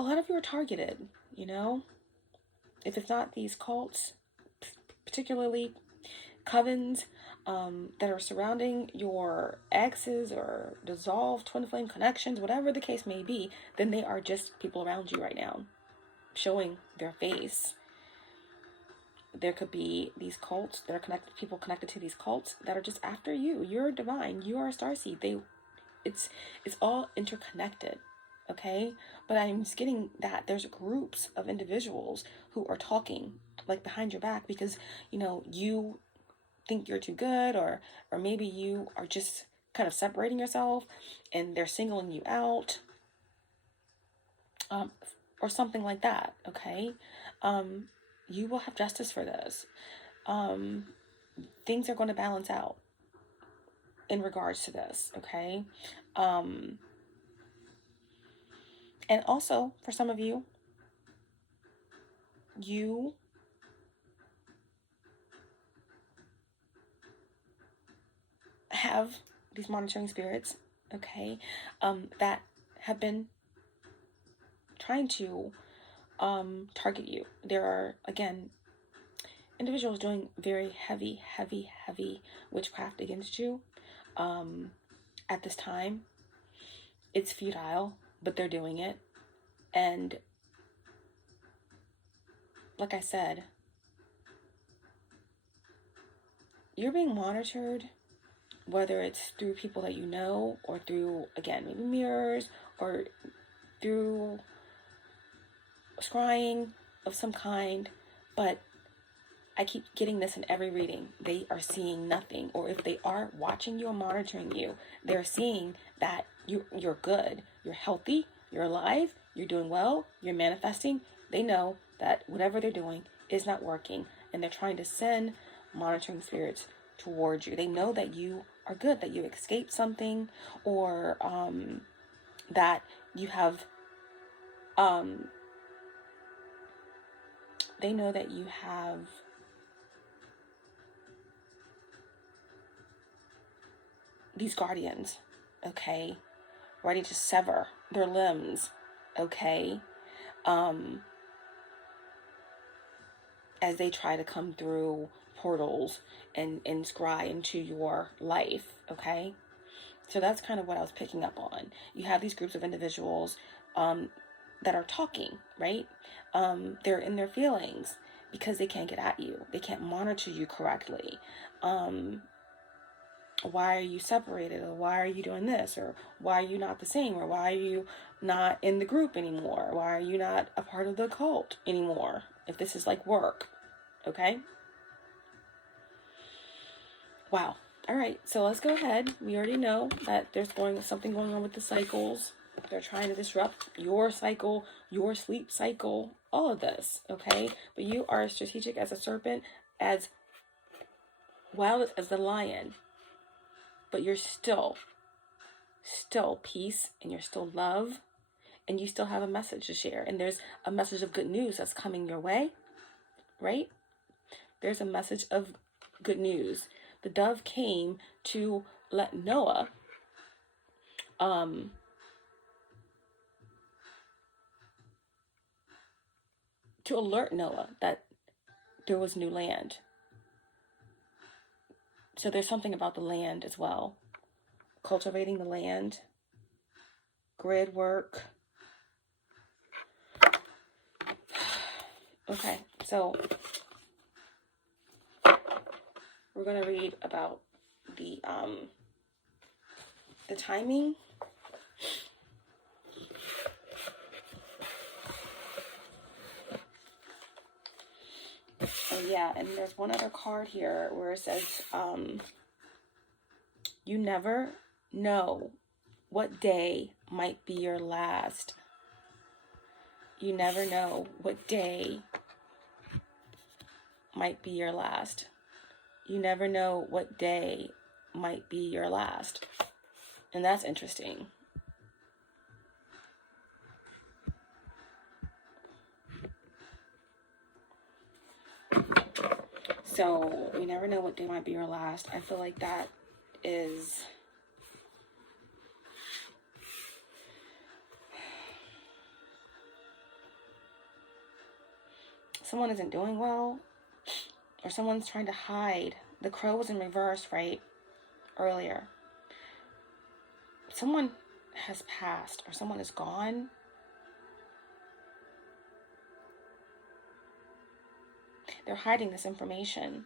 lot of you are targeted, if it's not these cults, particularly covens that are surrounding your exes or dissolved twin flame connections, whatever the case may be, then they are just people around you right now showing their face. There could be these cults that are people connected to these cults that are just after you. You're divine. You are a starseed. It's all interconnected, okay? But I'm just getting that there's groups of individuals who are talking like behind your back because, you think you're too good, or maybe you are just kind of separating yourself and they're singling you out, or something like that, okay? You will have justice for this. Things are going to balance out in regards to this, okay? And also, for some of you, you have these monitoring spirits, okay, that have been trying to target you. There are, again, individuals doing very heavy witchcraft against you at this time. It's futile, but they're doing it. And like I said, you're being monitored, whether it's through people that you know, or through, again, maybe mirrors, or through scrying of some kind. But I keep getting this in every reading. They are seeing nothing. Or if they are watching you or monitoring you, they're seeing that you're good, you're healthy, you're alive, you're doing well, you're manifesting. They know that whatever they're doing is not working, and they're trying to send monitoring spirits towards you. They know that you are good, that you escaped something, or that you have, they know that you have these guardians, okay, ready to sever their limbs, okay, as they try to come through portals and scry into your life, okay? So that's kind of what I was picking up on. You have these groups of individuals that are talking, right? They're in their feelings because they can't get at you. They can't monitor you correctly. Why are you separated? Or why are you doing this? Or why are you not the same? Or why are you not in the group anymore? Why are you not a part of the cult anymore? If this is like work, okay? Wow. All right, so let's go ahead. We already know that there's something going on with the cycles. They're trying to disrupt your cycle, your sleep cycle, all of this, okay? But you are as strategic as a serpent, as wild as the lion. But you're still peace, and you're still love, and you still have a message to share. And there's a message of good news that's coming your way, right? There's a message of good news. The dove came to let Noah to alert Noah that there was new land. So there's something about the land as well. Cultivating the land, grid work. Okay, so we're going to read about the timing. Oh yeah, and there's one other card here where it says, you never know what day might be your last. You never know what day might be your last. You never know what day might be your last. And that's interesting. So, you never know what day might be your last. I feel like that is... someone isn't doing well, or someone's trying to hide. The crow was in reverse, right? Earlier. Someone has passed, or someone is gone. They're hiding this information.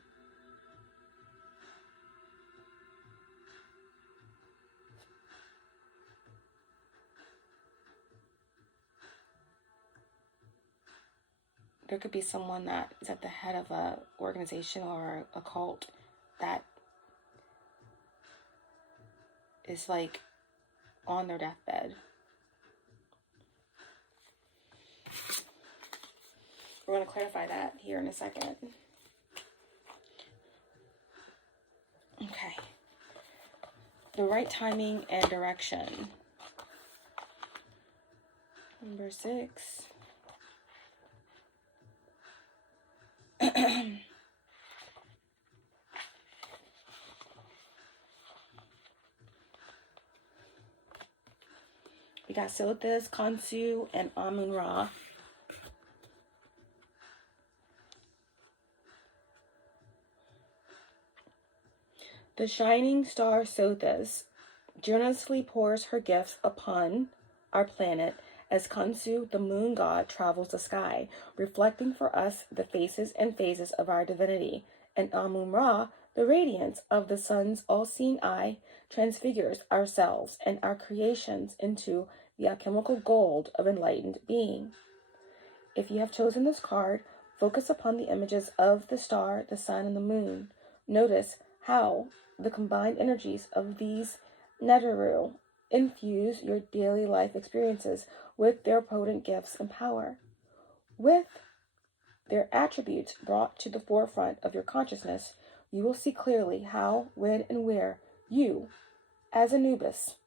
There could be someone that is at the head of a organization or a cult that is like on their deathbed. We're going to clarify that here in a second. Okay. The right timing and direction. Number 6. got Sothis, Khonsu, and Amun-Ra. The shining star Sothis generously pours her gifts upon our planet as Khonsu, the moon god, travels the sky, reflecting for us the faces and phases of our divinity, and Amun-Ra, the radiance of the sun's all-seeing eye, transfigures ourselves and our creations into the alchemical gold of enlightened being. If you have chosen this card, focus upon the images of the star, the sun, and the moon. Notice how the combined energies of these Neteru infuse your daily life experiences with their potent gifts and power. With their attributes brought to the forefront of your consciousness, you will see clearly how, when, and where you, as Anubis,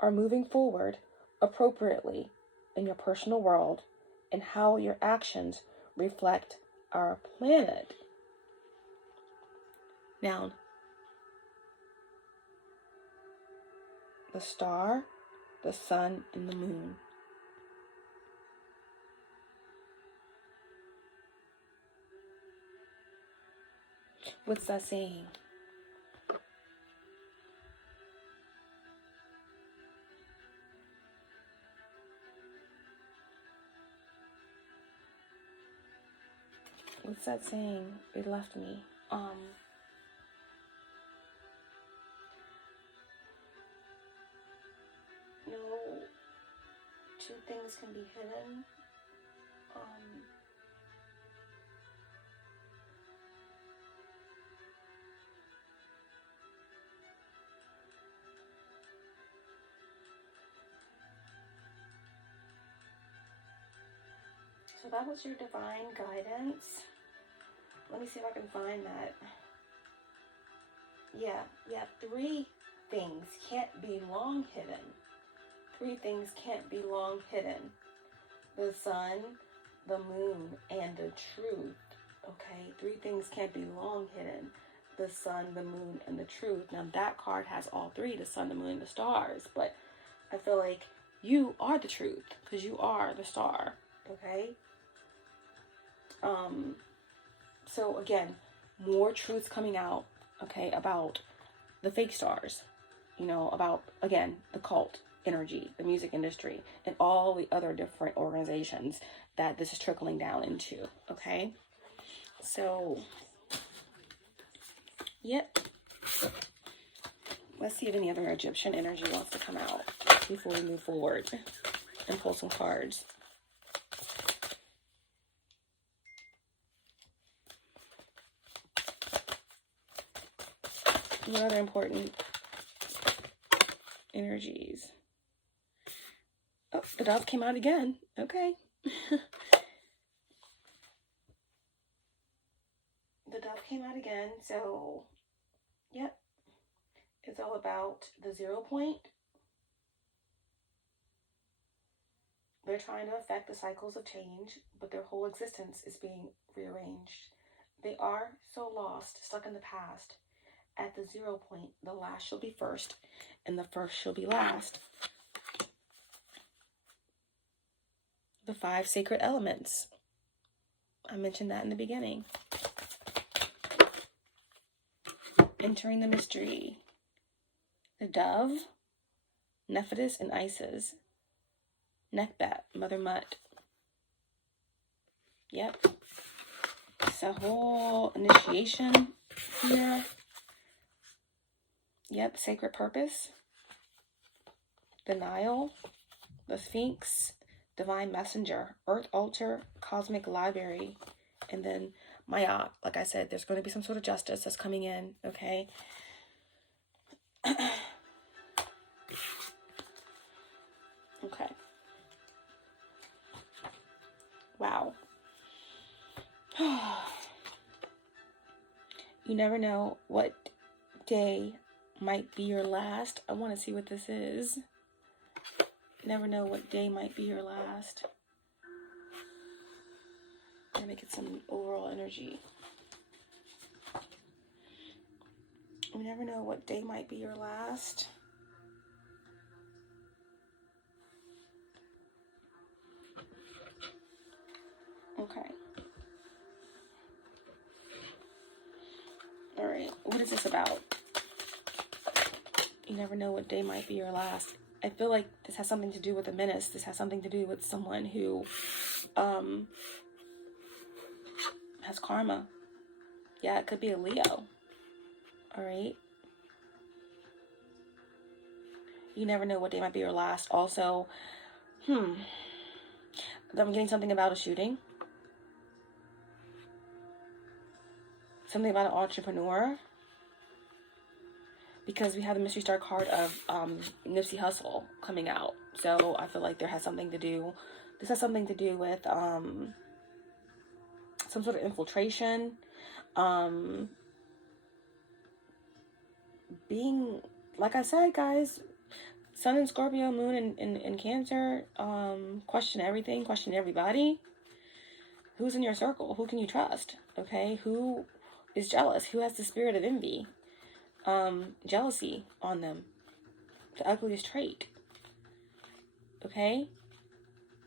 are moving forward appropriately in your personal world and how your actions reflect our planet. Now, the star, the sun, and the moon. What's that saying? What's that saying? It left me. No two things can be hidden. So that was your divine guidance. Let me see if I can find that. Yeah, 3 things can't be long hidden. 3 things can't be long hidden. The sun, the moon, and the truth. Okay, 3 things can't be long hidden. The sun, the moon, and the truth. Now that card has all 3, the sun, the moon, and the stars. But I feel like you are the truth because you are the star. Okay? So again, more truths coming out, okay, about the fake stars, you know, about, again, the cult energy, the music industry, and all the other different organizations that this is trickling down into, okay? So, yep. Let's see if any other Egyptian energy wants to come out before we move forward and pull some cards. What other important energies? Oh, the dove came out again. Okay. The dove came out again. So, yep. It's all about the 0 point. They're trying to affect the cycles of change, but their whole existence is being rearranged. They are so lost, stuck in the past. At the 0 point, the last shall be first, and the first shall be last. The 5 sacred elements. I mentioned that in the beginning. Entering the mystery. The dove, Nephthys and Isis. Nekhbat, Mother Mutt. Yep. It's a whole initiation here. Yep, sacred purpose. The Nile, the Sphinx, divine messenger, earth altar, cosmic library, and then Mayat. Like I said, there's going to be some sort of justice that's coming in, okay? Okay. Wow. You never know what day might be your last. I want to see what this is. Never know what day might be your last. I'm going to make it some overall energy. You never know what day might be your last. What is this about? You never know what day might be your last. I feel like this has something to do with a menace. This has something to do with someone who has karma. Yeah, it could be a Leo. All right. You never know what day might be your last. Also, I'm getting something about a shooting. Something about an entrepreneur. Because we have the mystery star card of Nipsey Hussle coming out. So I feel like this has something to do with some sort of infiltration. Being, like I said, guys, Sun in Scorpio, Moon in Cancer, question everything, question everybody. Who's in your circle? Who can you trust? Okay, who is jealous? Who has the spirit of envy? Jealousy on them. The ugliest trait. Okay?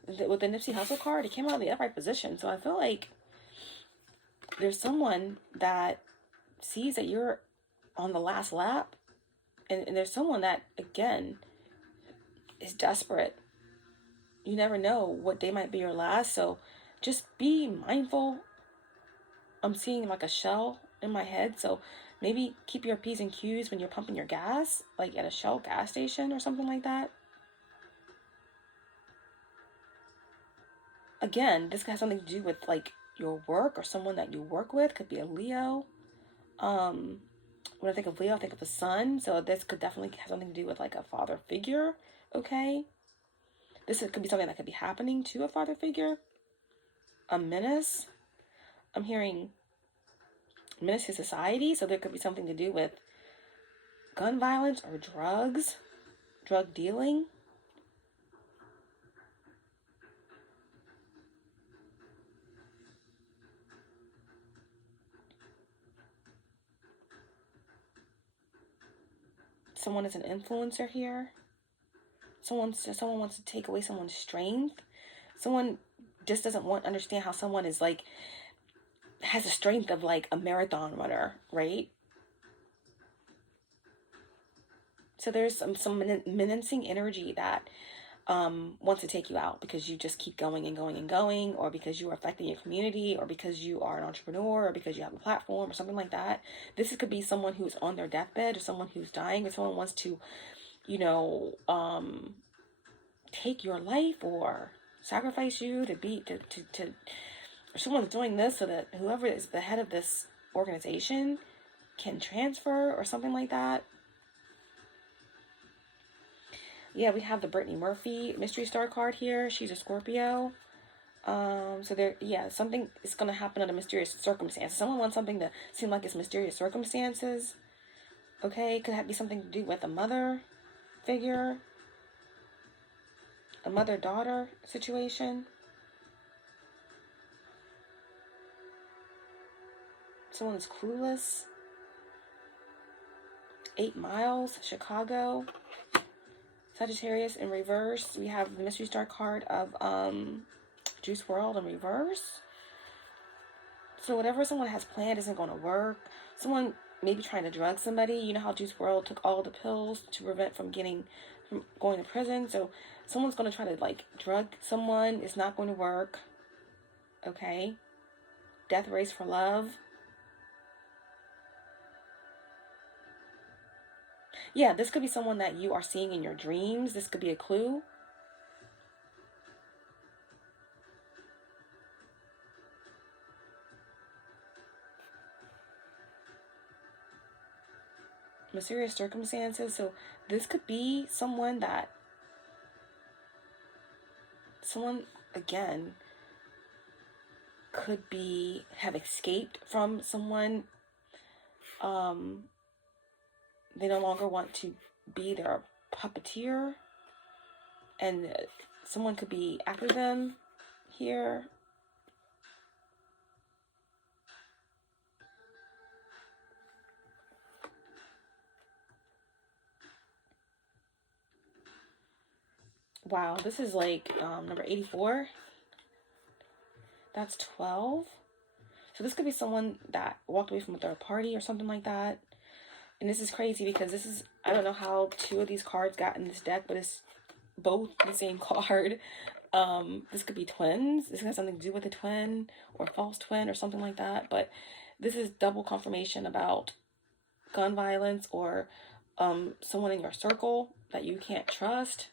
With the Nipsey Hussle card, it came out in the upright position. So I feel like there's someone that sees that you're on the last lap. And there's someone that, again, is desperate. You never know what day might be your last. So just be mindful. I'm seeing like a shell in my head. So maybe keep your P's and Q's when you're pumping your gas, like at a Shell gas station or something like that. Again, this has something to do with like your work or someone that you work with. Could be a Leo. When I think of Leo, I think of the sun. So this could definitely have something to do with like a father figure. Okay. Could be something that could be happening to a father figure. A menace. I'm hearing menace to society. So there could be something to do with gun violence or drugs, drug dealing. Someone is an influencer here. Someone wants to take away someone's strength. Someone just doesn't understand how someone is like, has the strength of like a marathon runner, right? So there's some menacing energy that wants to take you out because you just keep going and going and going, or because you are affecting your community, or because you are an entrepreneur, or because you have a platform or something like that. This could be someone who's on their deathbed, or someone who's dying, or someone wants to, take your life or sacrifice you or someone's doing this so that whoever is the head of this organization can transfer or something like that. Yeah, we have the Brittany Murphy mystery star card here. She's a Scorpio. Something is going to happen under mysterious circumstances. Someone wants something to seem like it's mysterious circumstances. Okay, could be something to do with a mother figure, a mother-daughter situation. Someone is clueless. 8 Miles, Chicago. Sagittarius in reverse. We have the mystery star card of Juice WRLD in reverse. So whatever someone has planned isn't going to work. Someone may be trying to drug somebody. You know how Juice WRLD took all the pills to prevent from going to prison. So someone's going to try to like drug someone. It's not going to work. Okay. Death race for love. Yeah, this could be someone that you are seeing in your dreams. This could be a clue. Mysterious circumstances. So this could be someone, again, could have escaped from someone. They no longer want to be their puppeteer, and someone could be after them here. Wow, this is like number 84. That's 12. So this could be someone that walked away from a third party or something like that. And this is crazy because this is, I don't know how two of these cards got in this deck, but it's both the same card. This could be twins. This has something to do with a twin or false twin or something like that. But this is double confirmation about gun violence or someone in your circle that you can't trust.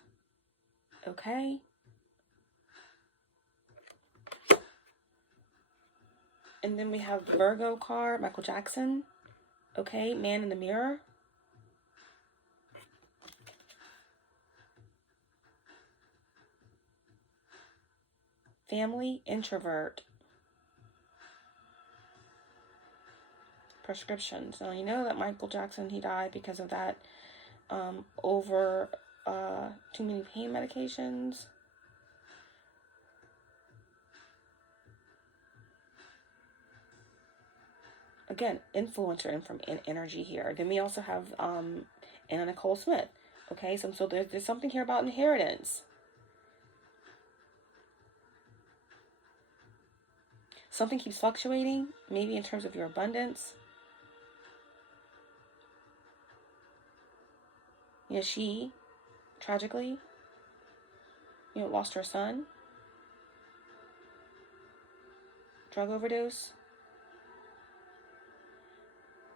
Okay. And then we have the Virgo card, Michael Jackson. Okay, man in the mirror. Family, introvert. Prescriptions. Now, you know that Michael Jackson, he died because of that over too many pain medications. Again, influencer energy here. Then we also have Anna Nicole Smith. Okay, so there's something here about inheritance. Something keeps fluctuating, maybe in terms of your abundance. You know, she, tragically, you know, lost her son. Drug overdose.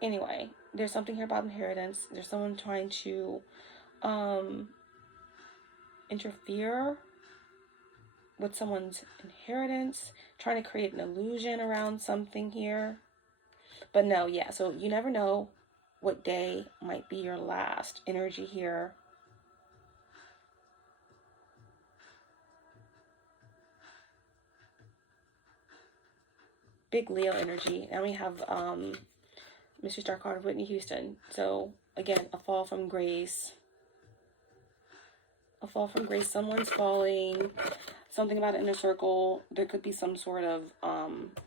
Anyway, there's something here about inheritance. There's someone trying to interfere with someone's inheritance, trying to create an illusion around something here. But no, yeah, so you never know what day might be your last. Energy here. Big Leo energy. Now we have Mystery Star card of Whitney Houston. So again, a fall from grace. A fall from grace. Someone's falling. Something about an inner circle. There could be some sort of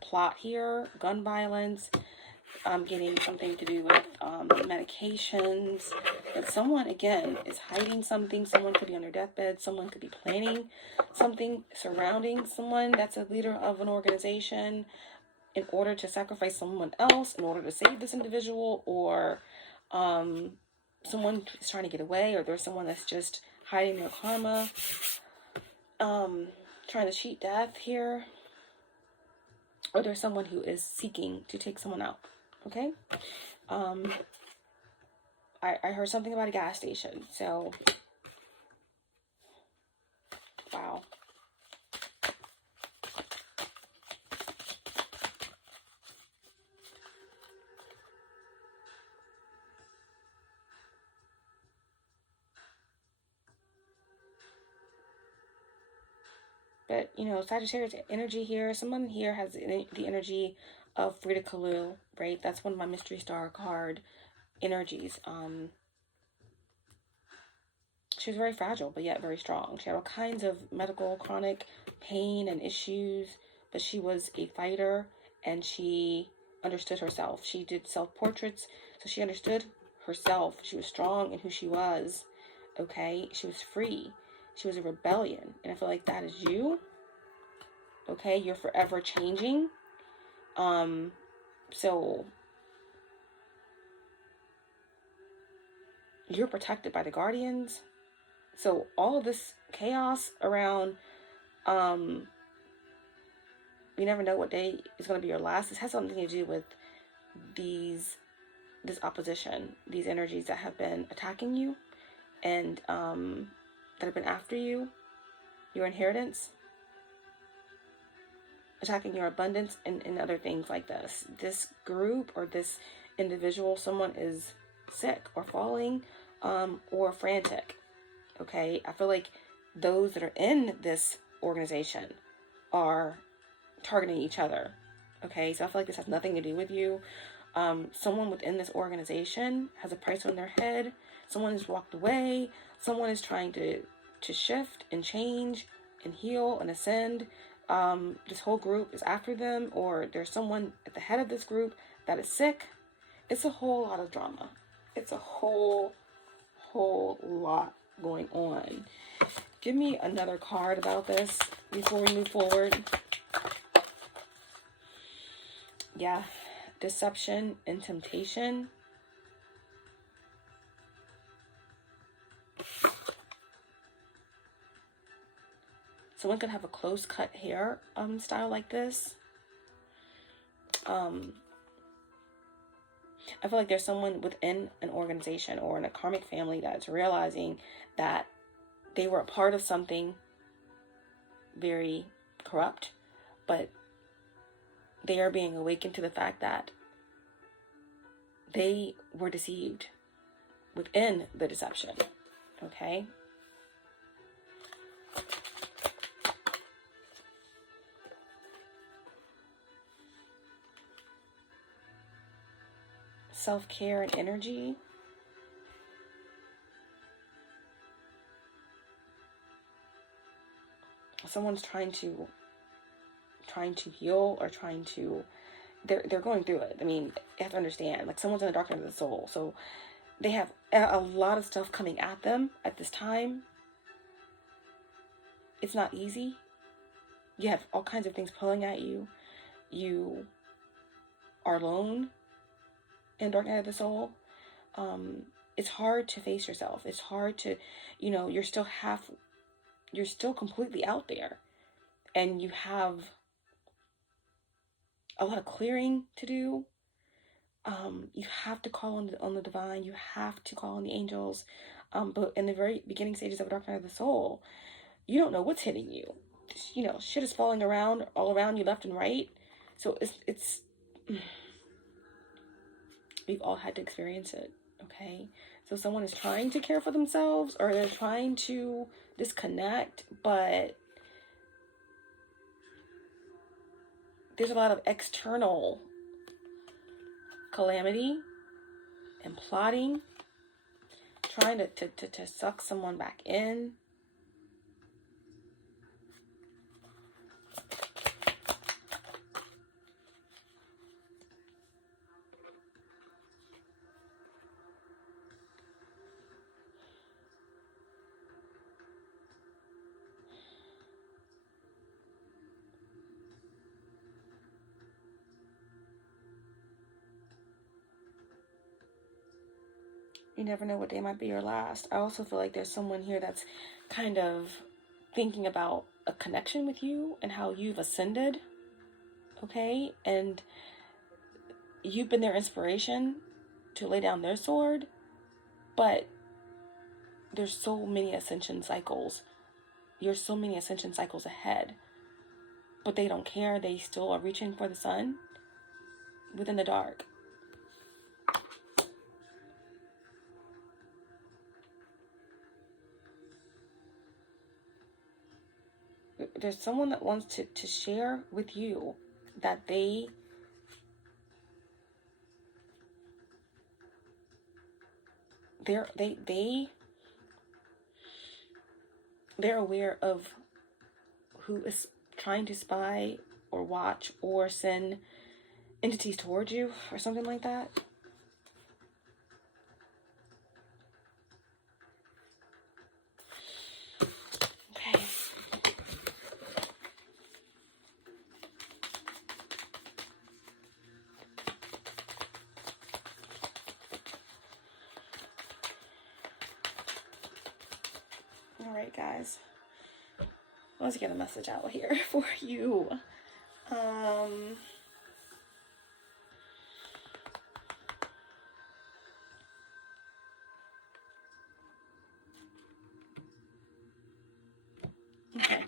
plot here. Gun violence. Getting something to do with medications. But someone, again, is hiding something. Someone could be on their deathbed. Someone could be planning something surrounding someone that's a leader of an organization in order to sacrifice someone else, in order to save this individual, or someone is trying to get away, or there's someone that's just hiding their karma, trying to cheat death here, or there's someone who is seeking to take someone out. Okay. I heard something about a gas station, so wow. But, you know, Sagittarius energy here. Someone here has the energy of Frida Kahlo, right? That's one of my mystery star card energies. She was very fragile, but yet very strong. She had all kinds of medical, chronic pain and issues, but she was a fighter and she understood herself. She did self-portraits, so she understood herself. She was strong in who she was, okay? She was free. She was a rebellion, and I feel like that is you, okay? You're forever changing. So you're protected by the guardians. So all of this chaos around, you never know what day is going to be your last. This has something to do with this opposition, these energies that have been attacking you and that have been after you, your inheritance, attacking your abundance, and other things like this. This group or this individual, someone is sick or falling or frantic. Okay, I feel like those that are in this organization are targeting each other. Okay, so I feel like this has nothing to do with you. Someone within this organization has a price on their head. Someone has walked away. Someone is trying to shift and change and heal and ascend. This whole group is after them, or there's someone at the head of this group that is sick. It's a whole lot of drama. It's a whole lot going on. Give me another card about this before we move forward. Yeah, deception and temptation. Someone could have a close cut hair style like this. I feel like there's someone within an organization or in a karmic family that's realizing that they were a part of something very corrupt, but they are being awakened to the fact that they were deceived within the deception. Okay? Self-care and energy. Someone's trying to heal, or they're going through it. I mean, you have to understand, like, someone's in the darkness of the soul, so they have a lot of stuff coming at them at this time. It's not easy. You have all kinds of things pulling at you. You are alone in dark night of the soul. It's hard to face yourself. It's hard to, you're still completely out there, and you have a lot of clearing to do. You have to call on the divine. You have to call on the angels. But in the very beginning stages of a dark night of the soul, you don't know what's hitting you. Shit is falling around, all around you, left and right. So it's we've all had to experience it, okay? So someone is trying to care for themselves, or they're trying to disconnect, but there's a lot of external calamity and plotting, trying to suck someone back in. You never know what day might be your last. I also feel like there's someone here that's kind of thinking about a connection with you and how you've ascended, okay? And you've been their inspiration to lay down their sword, but there's so many ascension cycles. You're so many ascension cycles ahead, but they don't care. They still are reaching for the sun within the dark. There's someone that wants to share with you that they're aware of who is trying to spy or watch or send entities towards you or something like that. Okay. All right, guys. Let's get a message out here for you. Okay.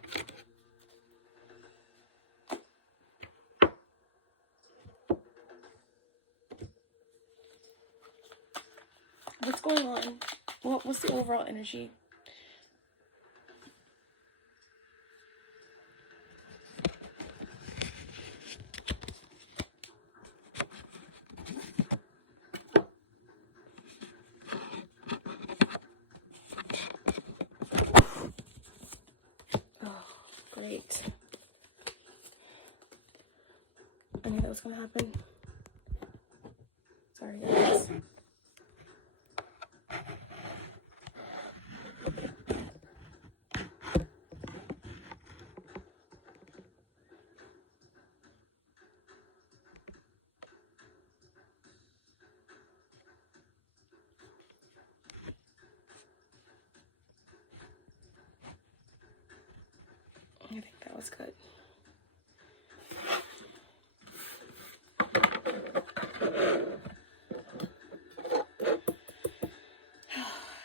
What's going on? What's the overall energy? Oh, great. I knew that was going to happen. Sorry, guys. was good.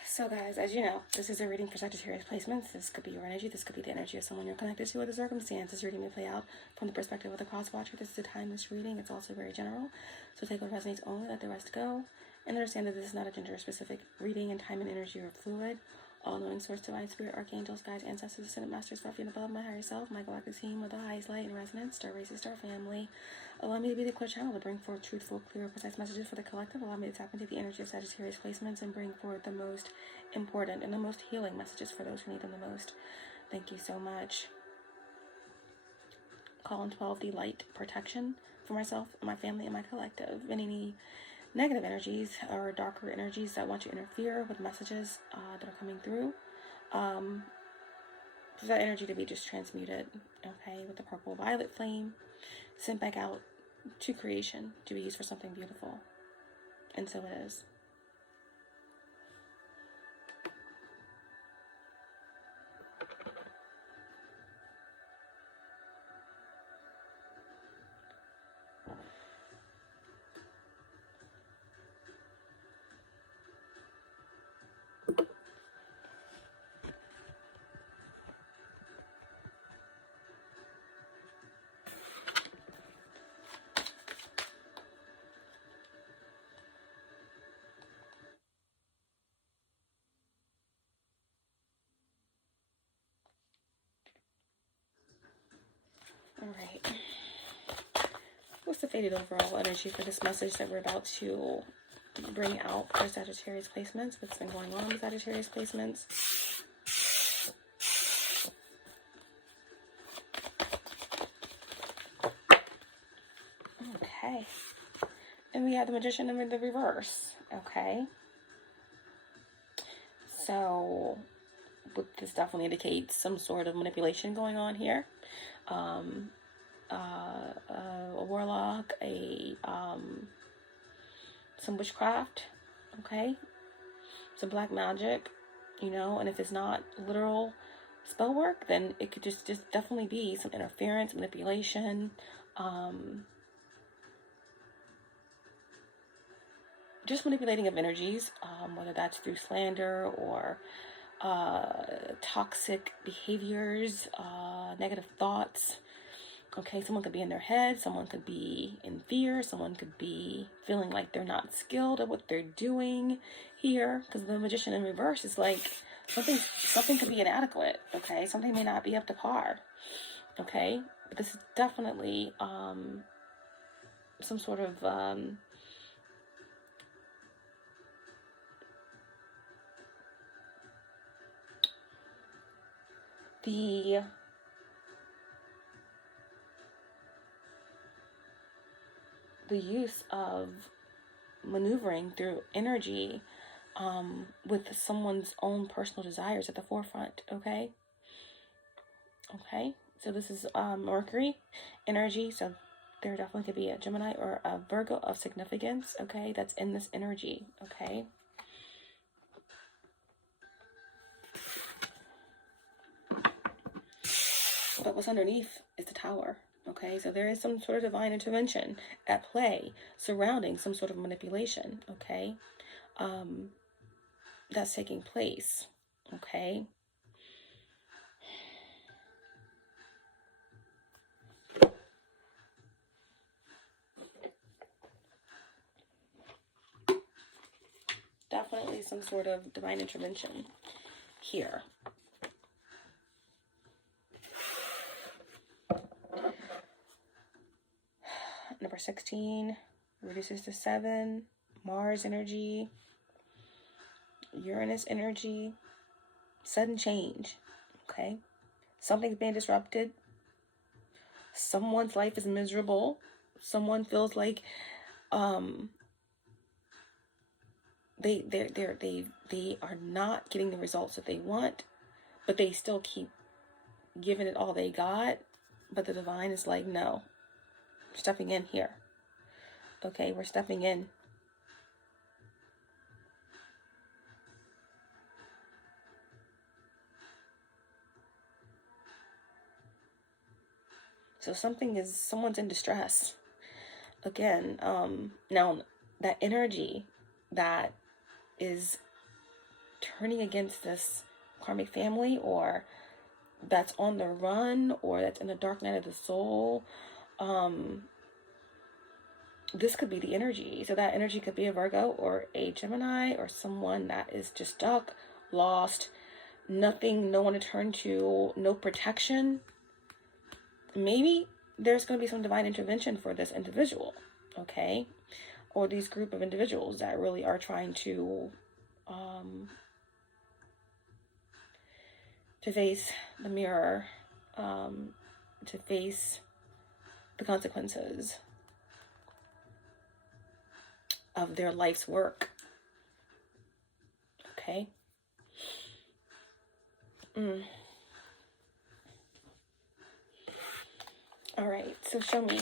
So guys, as you know, this is a reading for Sagittarius placements. This could be your energy. This could be the energy of someone you're connected to, or the circumstances. Reading may play out from the perspective of the cross watcher. This is a timeless reading. It's also very general. So take what resonates only, let the rest go. And understand that this is not a gender-specific reading, and time and energy are fluid. All-knowing source, divine spirit, archangels, guides, ancestors, ascended masters, above and above, my higher self, my galactic team with the highest light and resonance, star races, star family. Allow me to be the clear channel to bring forth truthful, clear, precise messages for the collective. Allow me to tap into the energy of Sagittarius placements and bring forth the most important and the most healing messages for those who need them the most. Thank you so much. Column 12, the light protection for myself and my family and my collective. And any negative energies or darker energies that want to interfere with messages that are coming through, for that energy to be just transmuted, okay, with the purple violet flame, sent back out to creation to be used for something beautiful. And so it is. All right. What's the faded overall energy for this message that we're about to bring out for Sagittarius placements? What's been going on with Sagittarius placements? Okay. And we have the Magician in the reverse. Okay. So this definitely indicates some sort of manipulation going on here. A warlock, some witchcraft, okay, some black magic, you know, and if it's not literal spell work, then it could just definitely be some interference, manipulation, just manipulating of energies, whether that's through slander or toxic behaviors, negative thoughts. Okay, someone could be in their head, someone could be in fear, someone could be feeling like they're not skilled at what they're doing here, because the Magician in reverse is like something could be inadequate, okay? Something may not be up to par, okay? But this is definitely some sort of the use of maneuvering through energy with someone's own personal desires at the forefront, okay? Okay, so this is Mercury energy, so there definitely could be a Gemini or a Virgo of significance, okay, that's in this energy, okay? But what's underneath is the Tower, okay? So there is some sort of divine intervention at play surrounding some sort of manipulation, okay? That's taking place, okay? Definitely some sort of divine intervention here. Number 16 reduces to 7. Mars energy, Uranus energy, sudden change, okay? Something's being disrupted. Someone's life is miserable. Someone feels like they are not getting the results that they want, but they still keep giving it all they got. But the divine is like, no, we're stepping in here. Okay, we're stepping in. So someone's in distress. Again, now that energy that is turning against this karmic family, or that's on the run, or that's in the dark night of the soul, this could be the energy. So that energy could be a Virgo or a Gemini, or someone that is just stuck, lost, nothing, no one to turn to, no protection. Maybe there's going to be some divine intervention for this individual, okay? Or these group of individuals that really are trying to face the mirror, to face the consequences of their life's work, okay? All right, so show me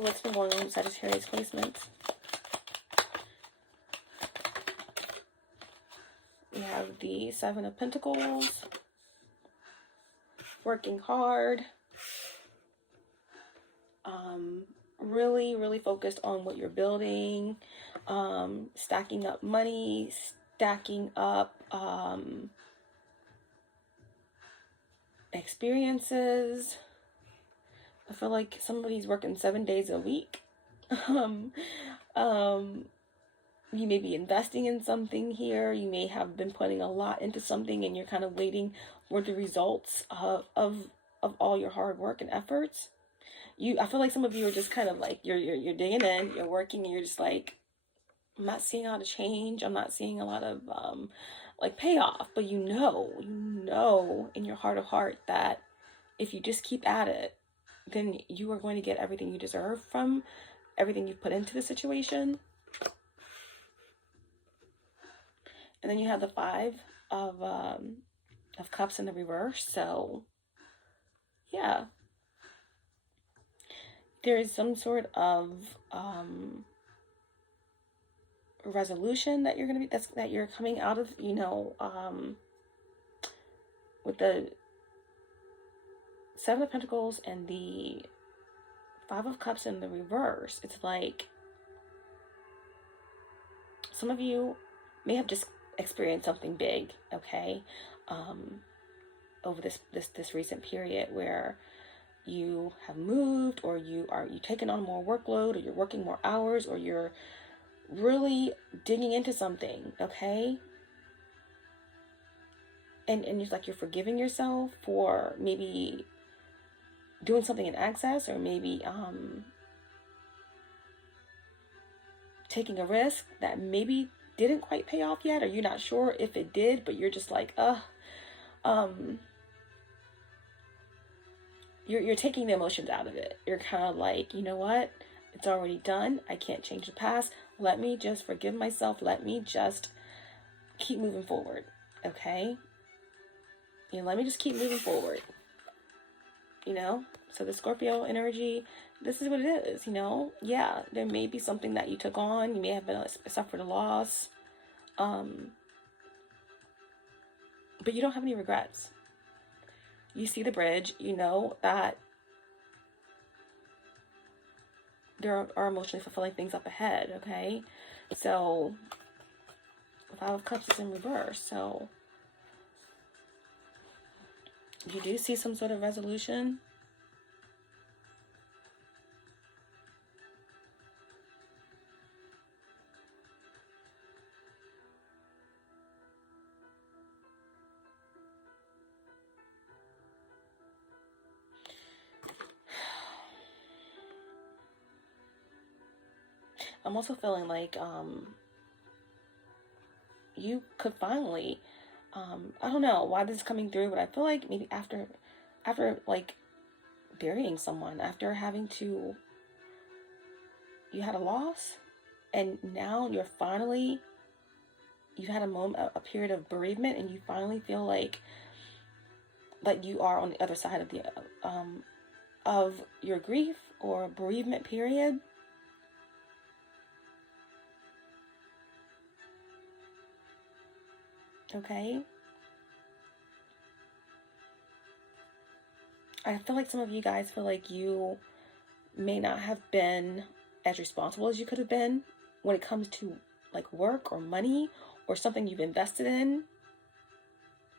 what's been going on with Sagittarius placements. We have the Seven of Pentacles, working hard, really, really focused on what you're building, stacking up money, stacking up experiences. I feel like somebody's working 7 days a week. You may be investing in something here. You may have been putting a lot into something, and you're kind of waiting for the results of all your hard work and efforts. I feel like some of you are just kind of like, you're digging in, you're working, and you're just like, I'm not seeing a lot of change. I'm not seeing a lot of like payoff. But you know in your heart of heart that if you just keep at it, then you are going to get everything you deserve from everything you've put into the situation. And then you have the Five of Cups in the reverse. So yeah, there is some sort of resolution that you're going to be, that you're coming out of, with the Seven of Pentacles and the Five of Cups in the reverse. It's like some of you may have just experienced something big, okay, over this recent period, where you have moved, or you've taken on more workload, or you're working more hours, or you're really digging into something, okay? And it's like you're forgiving yourself for maybe doing something in excess, or maybe taking a risk that maybe didn't quite pay off yet, or you're not sure if it did, but you're just like, you're taking the emotions out of it. You're kind of like, you know what? It's already done. I can't change the past. Let me just forgive myself. Let me just keep moving forward, okay? Let me just keep moving forward, So the Scorpio energy, this is what it is, Yeah, there may be something that you took on. You may have suffered a loss, but you don't have any regrets. You see the bridge. You know that there are emotionally fulfilling things up ahead, okay? So the Five of Cups is in reverse, so you do see some sort of resolution. I'm also feeling like you could finally, I don't know why this is coming through, but I feel like maybe after like burying someone, after you had a loss, and now you've had a period of bereavement, and you finally feel like you are on the other side of of your grief or bereavement period. Okay. I feel like some of you guys feel like you may not have been as responsible as you could have been when it comes to like work or money or something you've invested in.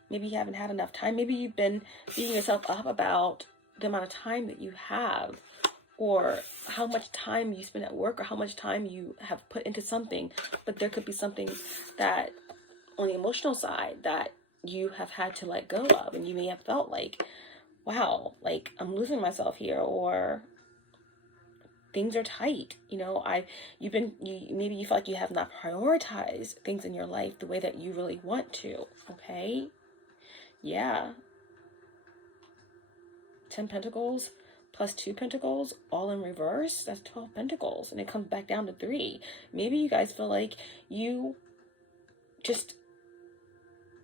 Maybe you haven't had enough time. Maybe you've been beating yourself up about the amount of time that you have, or how much time you spend at work, or how much time you have put into something. But there could be something that on the emotional side that you have had to let go of, and you may have felt like, wow, like I'm losing myself here, or things are tight. You know, maybe you feel like you have not prioritized things in your life the way that you really want to. Okay. Yeah. 10 pentacles plus 2 pentacles, all in reverse. That's 12 pentacles. And it comes back down to 3. Maybe you guys feel like you just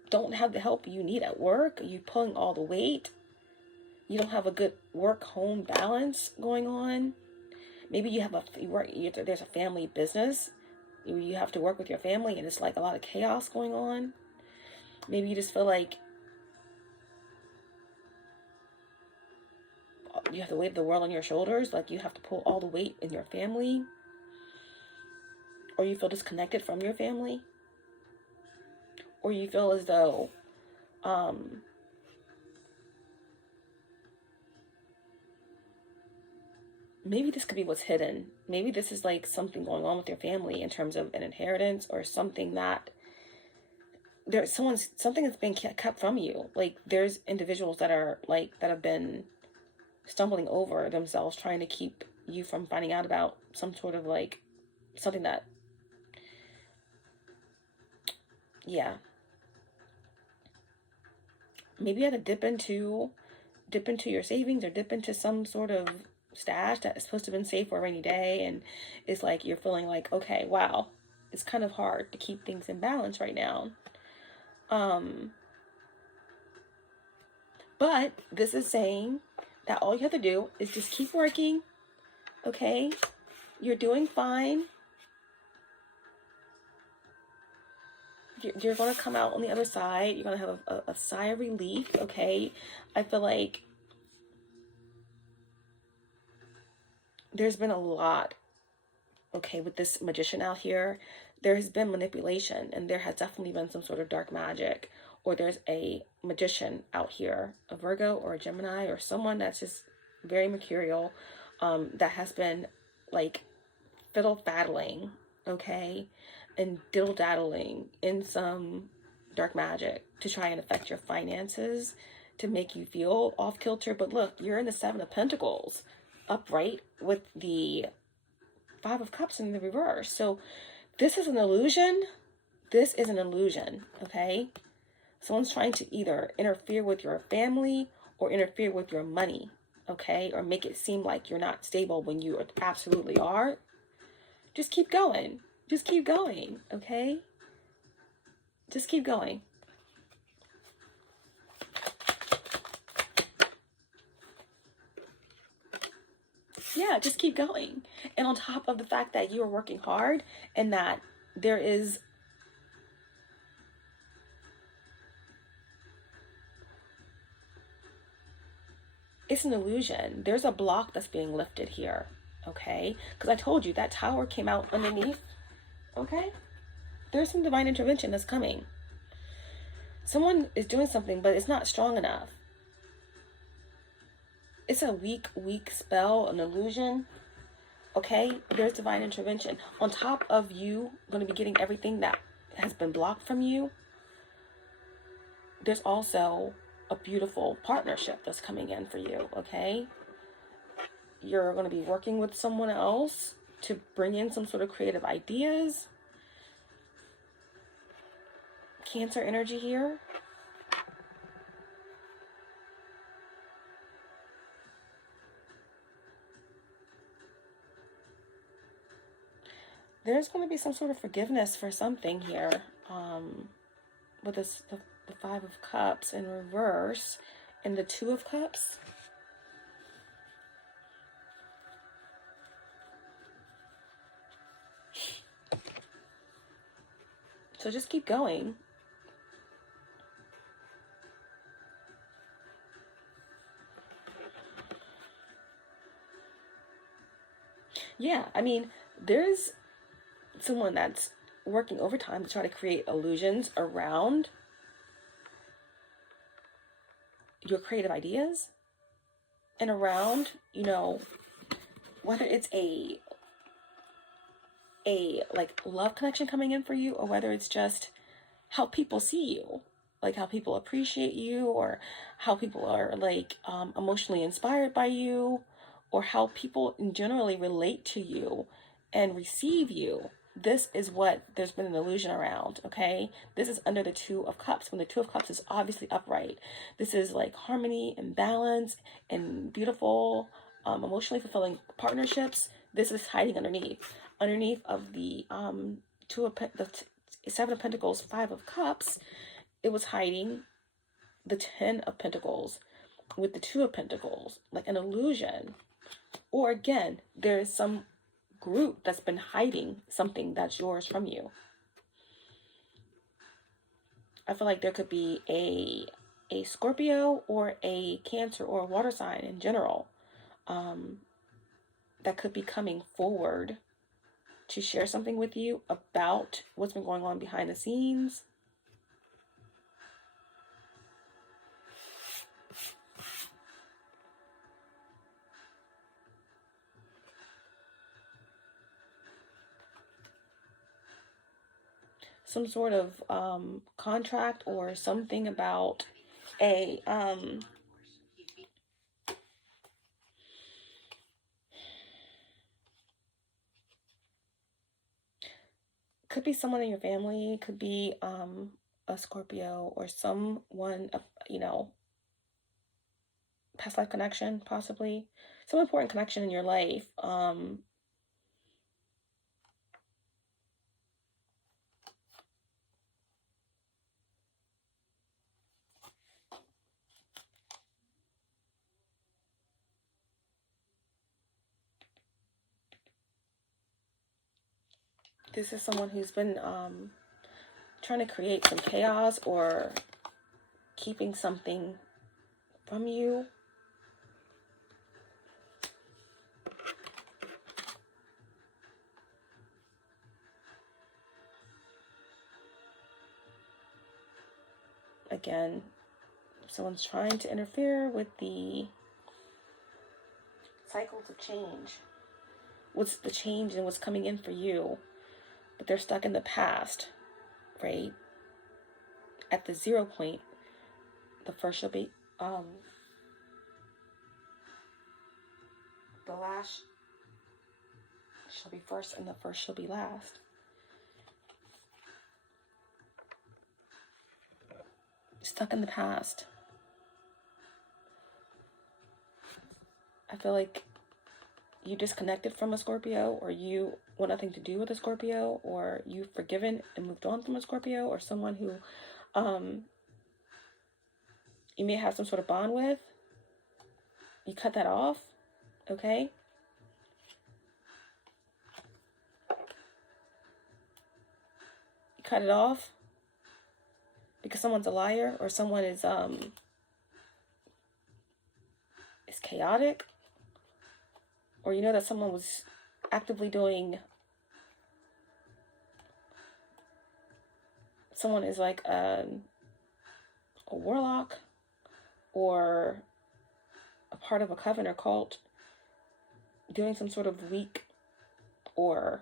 don't have the help you need at work. You're pulling all the weight. You don't have a good work-home balance going on. Maybe you have there's a family business. You have to work with your family and it's like a lot of chaos going on. Maybe you just feel like you have the weight of the world on your shoulders, like you have to pull all the weight in your family, or you feel disconnected from your family, or you feel as though maybe this could be what's hidden. Maybe this is like something going on with your family in terms of an inheritance, or something that something that's been kept from you. Like there's individuals that are like, that have been stumbling over themselves trying to keep you from finding out about some sort of like something that, yeah, maybe you had to dip into your savings, or dip into some sort of stash that is supposed to have been saved for a rainy day, and it's like you're feeling like, okay, wow, it's kind of hard to keep things in balance right now. But this is saying that all you have to do is just keep working. Okay, you're doing fine. You're going to come out on the other side. You're going to have a sigh of relief. Okay, I feel like there's been a lot, okay, with this magician out here. There has been manipulation, and there has definitely been some sort of dark magic, or there's a magician out here, a Virgo or a Gemini, or someone that's just very mercurial, that has been like fiddle faddling, okay, and diddle daddling in some dark magic to try and affect your finances, to make you feel off kilter. But look, you're in the 7 of Pentacles upright with the 5 of Cups in the reverse. So this is an illusion. This is an illusion, okay? Someone's trying to either interfere with your family or interfere with your money, okay? Or make it seem like you're not stable when you absolutely are. Just keep going. Just keep going, okay? Just keep going. Yeah, just keep going. And on top of the fact that you are working hard, and that there is it's an illusion. There's a block that's being lifted here, okay? Because I told you that tower came out underneath, okay? There's some divine intervention that's coming. Someone is doing something, but it's not strong enough. It's a weak spell, an illusion, okay? There's divine intervention. On top of you going to be getting everything that has been blocked from you, there's also a beautiful partnership that's coming in for you, okay? You're going to be working with someone else to bring in some sort of creative ideas. Cancer energy here. There's going to be some sort of forgiveness for something here, with this, the 5 of Cups in reverse and the 2 of Cups. So just keep going. Yeah, I mean, there's someone that's working overtime to try to create illusions around your creative ideas and around, you know, whether it's a like love connection coming in for you, or whether it's just how people see you, like how people appreciate you, or how people are like emotionally inspired by you, or how people generally relate to you and receive you. This is what there's been an illusion around, okay? This is under the Two of Cups, when the Two of Cups is obviously upright. This is like harmony and balance and beautiful, emotionally fulfilling partnerships. This is hiding underneath of the Seven of Pentacles, Five of Cups. It was hiding the Ten of Pentacles with the Two of Pentacles, like an illusion. Or again, there is some group that's been hiding something that's yours from you. I feel like there could be a Scorpio or a Cancer or a water sign in general that could be coming forward to share something with you about what's been going on behind the scenes. Some sort of contract or something about a could be someone in your family, could be a Scorpio, or someone, you know, past life connection, possibly some important connection in your life. This is someone who's been trying to create some chaos or keeping something from you. Again, someone's trying to interfere with the cycles of change. What's the change and what's coming in for you? But they're stuck in the past, right? At the 0 point, the first shall be, the last shall be first and the first shall be last. Stuck in the past. I feel like you disconnected from a Scorpio, or you want nothing to do with a Scorpio, or you've forgiven and moved on from a Scorpio, or someone who you may have some sort of bond with. You cut that off, okay? You cut it off because someone's a liar, or someone is chaotic, or you know that someone was actively doing, someone is like a warlock or a part of a coven or cult doing some sort of weak or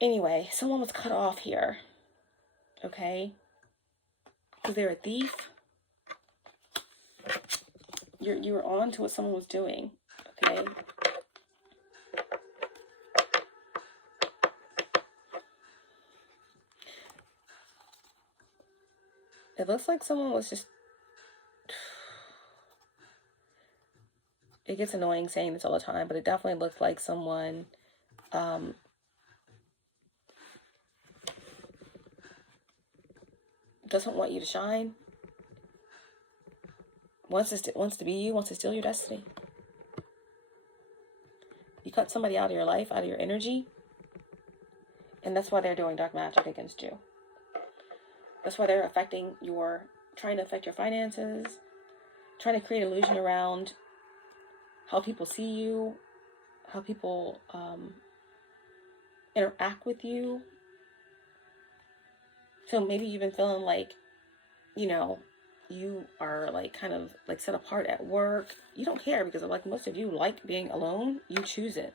anyway, someone was cut off here, okay? Because they're a thief. You were on to what someone was doing, okay? It looks like someone was just... It gets annoying saying this all the time, but it definitely looks like someone doesn't want you to shine. Wants to be you, wants to steal your destiny. You cut somebody out of your life, out of your energy, and that's why they're doing dark magic against you. That's why they're trying to affect your finances. trying to create illusion around how people see you, how people interact with you. So maybe you've been feeling like, you know, you are like kind of like set apart at work. You don't care because like most of you like being alone. You choose it.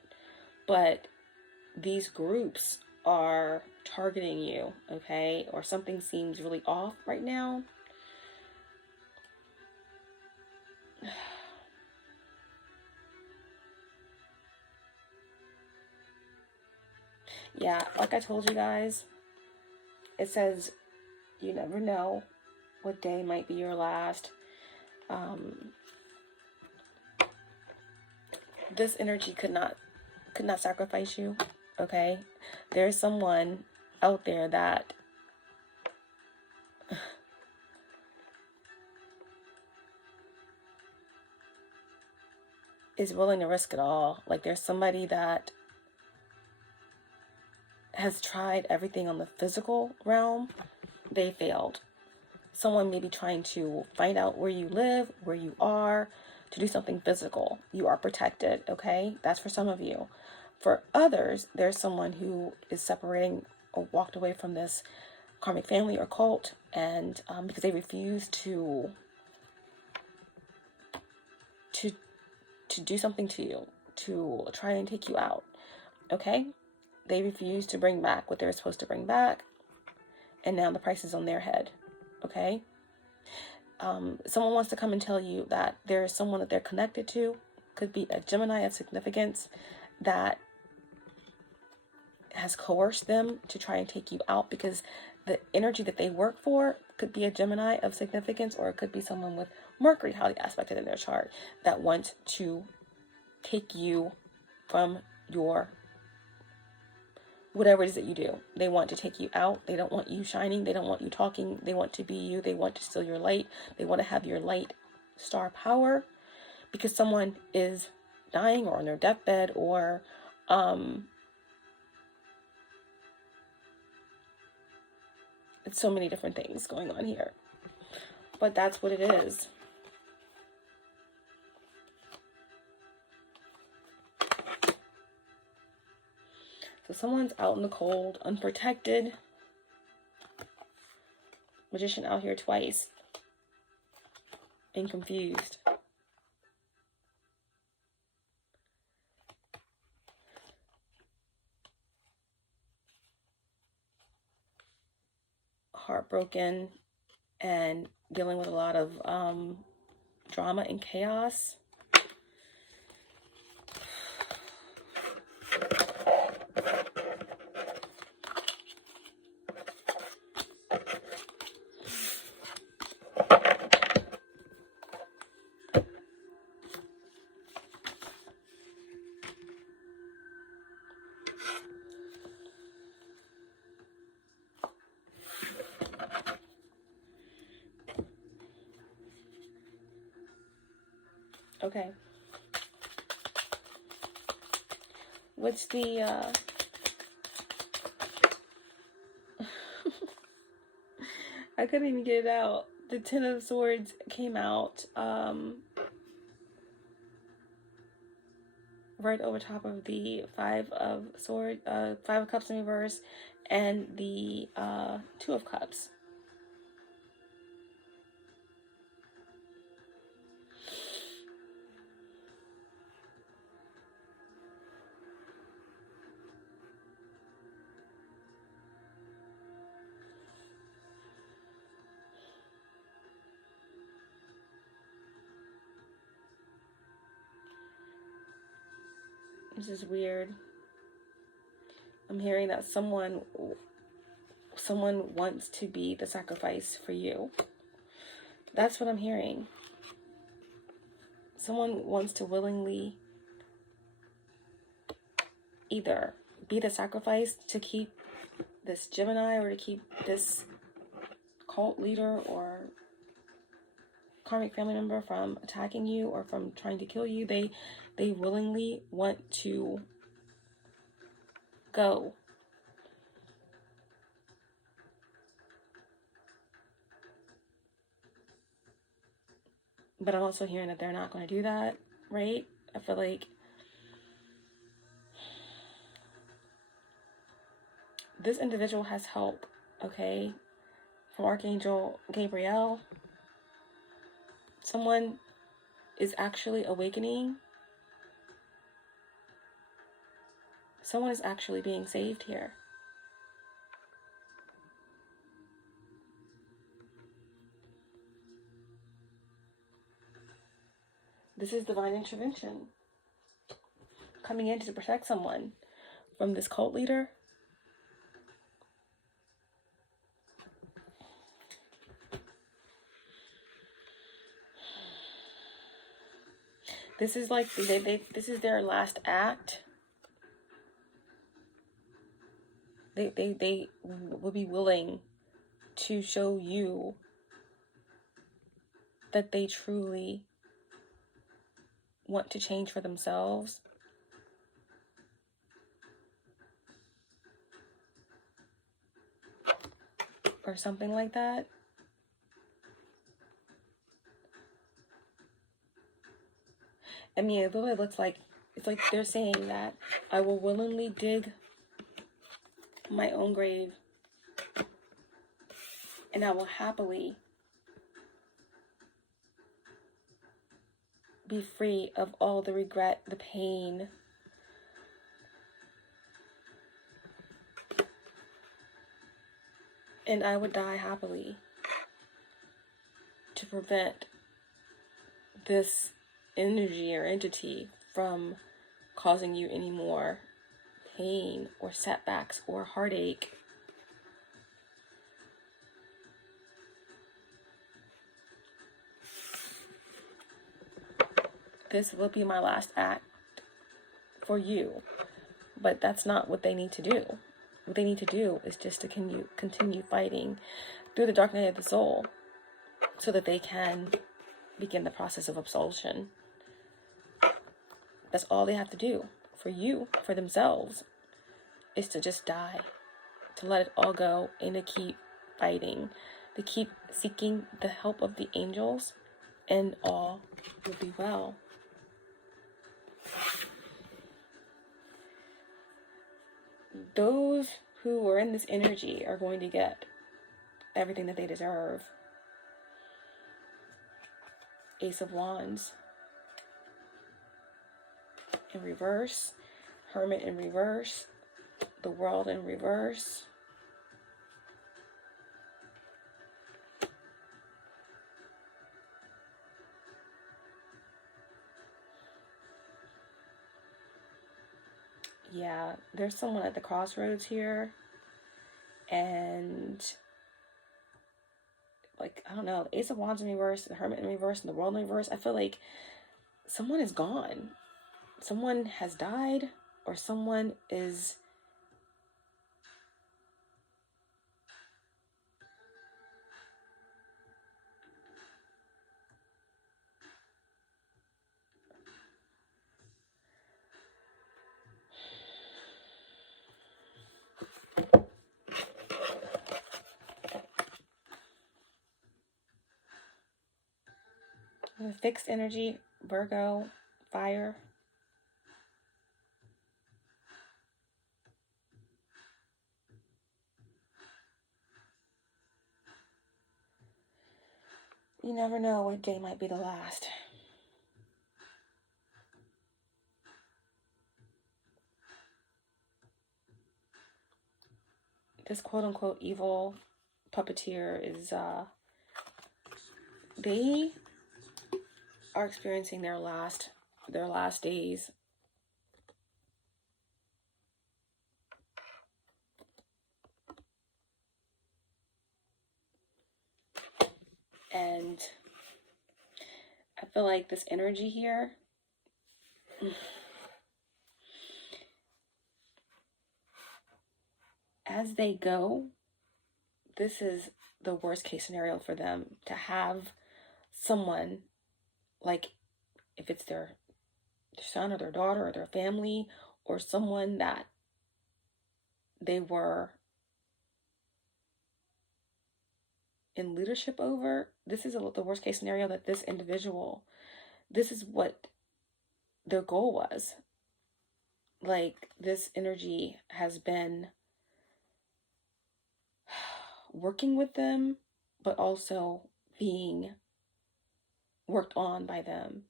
But these groups are targeting you, okay? Or something seems really off right now. Yeah, like I told you guys, it says you never know what day might be your last. This energy could not sacrifice you, okay? There's someone out there that is willing to risk it all. Like there's somebody that has tried everything on the physical realm. They failed. Someone may be trying to find out where you live, where you are, to do something physical. You are protected, okay? That's for some of you. For others, there's someone who is separating or walked away from this karmic family or cult, and because they refuse to do something to you, to try and take you out, okay? They refuse to bring back what they're supposed to bring back, and now the price is on their head, okay? Someone wants to come and tell you that there is someone that they're connected to, could be a Gemini of significance, that has coerced them to try and take you out, because the energy that they work for could be a Gemini of significance, or it could be someone with Mercury highly aspected in their chart that wants to take you from your whatever it is that you do. They want to take you out. They don't want you shining. They don't want you talking. They want to be you. They want to steal your light. They want to have your light star power, because someone is dying or on their deathbed, or it's so many different things going on here. But that's what it is. So someone's out in the cold, unprotected. Magician out here twice. And confused. Heartbroken and dealing with a lot of drama and chaos. Okay. What's the I couldn't even get it out. The Ten of Swords came out right over top of the Five of Cups in reverse, and the Two of Cups. This is weird. I'm hearing that someone wants to be the sacrifice for you. That's what I'm hearing. Someone wants to willingly either be the sacrifice to keep this Gemini, or to keep this cult leader or karmic family member from attacking you or from trying to kill you. They willingly want to go. But I'm also hearing that they're not going to do that, right? I feel like this individual has help, okay, from Archangel Gabriel. Someone is actually awakening. Someone is actually being saved here. This is divine intervention coming in to protect someone from this cult leader. This is like this is their last act. They will be willing to show you that they truly want to change for themselves. Or something like that. I mean, it really looks like, it's like they're saying that I will willingly dig my own grave, and I will happily be free of all the regret, the pain, and I would die happily to prevent this energy or entity from causing you any more pain or setbacks or heartache. This will be my last act for you. But that's not what they need to do. What they need to do is just to continue fighting through the dark night of the soul so that they can begin the process of absolution. That's all they have to do for you, for themselves, is to just die, to let it all go, and to keep fighting, to keep seeking the help of the angels, and all will be well. Those who are in this energy are going to get everything that they deserve. Ace of Wands in reverse, Hermit in reverse, the World in reverse. Yeah, there's someone at the crossroads here, and like, I don't know, the Ace of Wands in reverse, the Hermit in reverse, and the World in reverse. I feel like someone is gone. Someone has died, or someone is fixed energy, Virgo, fire. You never know what day might be the last. This quote-unquote evil puppeteer is, they are experiencing their last days. And I feel like this energy here, as they go, this is the worst case scenario for them, to have someone, like if it's their son or their daughter or their family, or someone that they were in leadership over, this is the worst case scenario, that this individual, this is what their goal was. Like, this energy has been working with them, but also being worked on by them.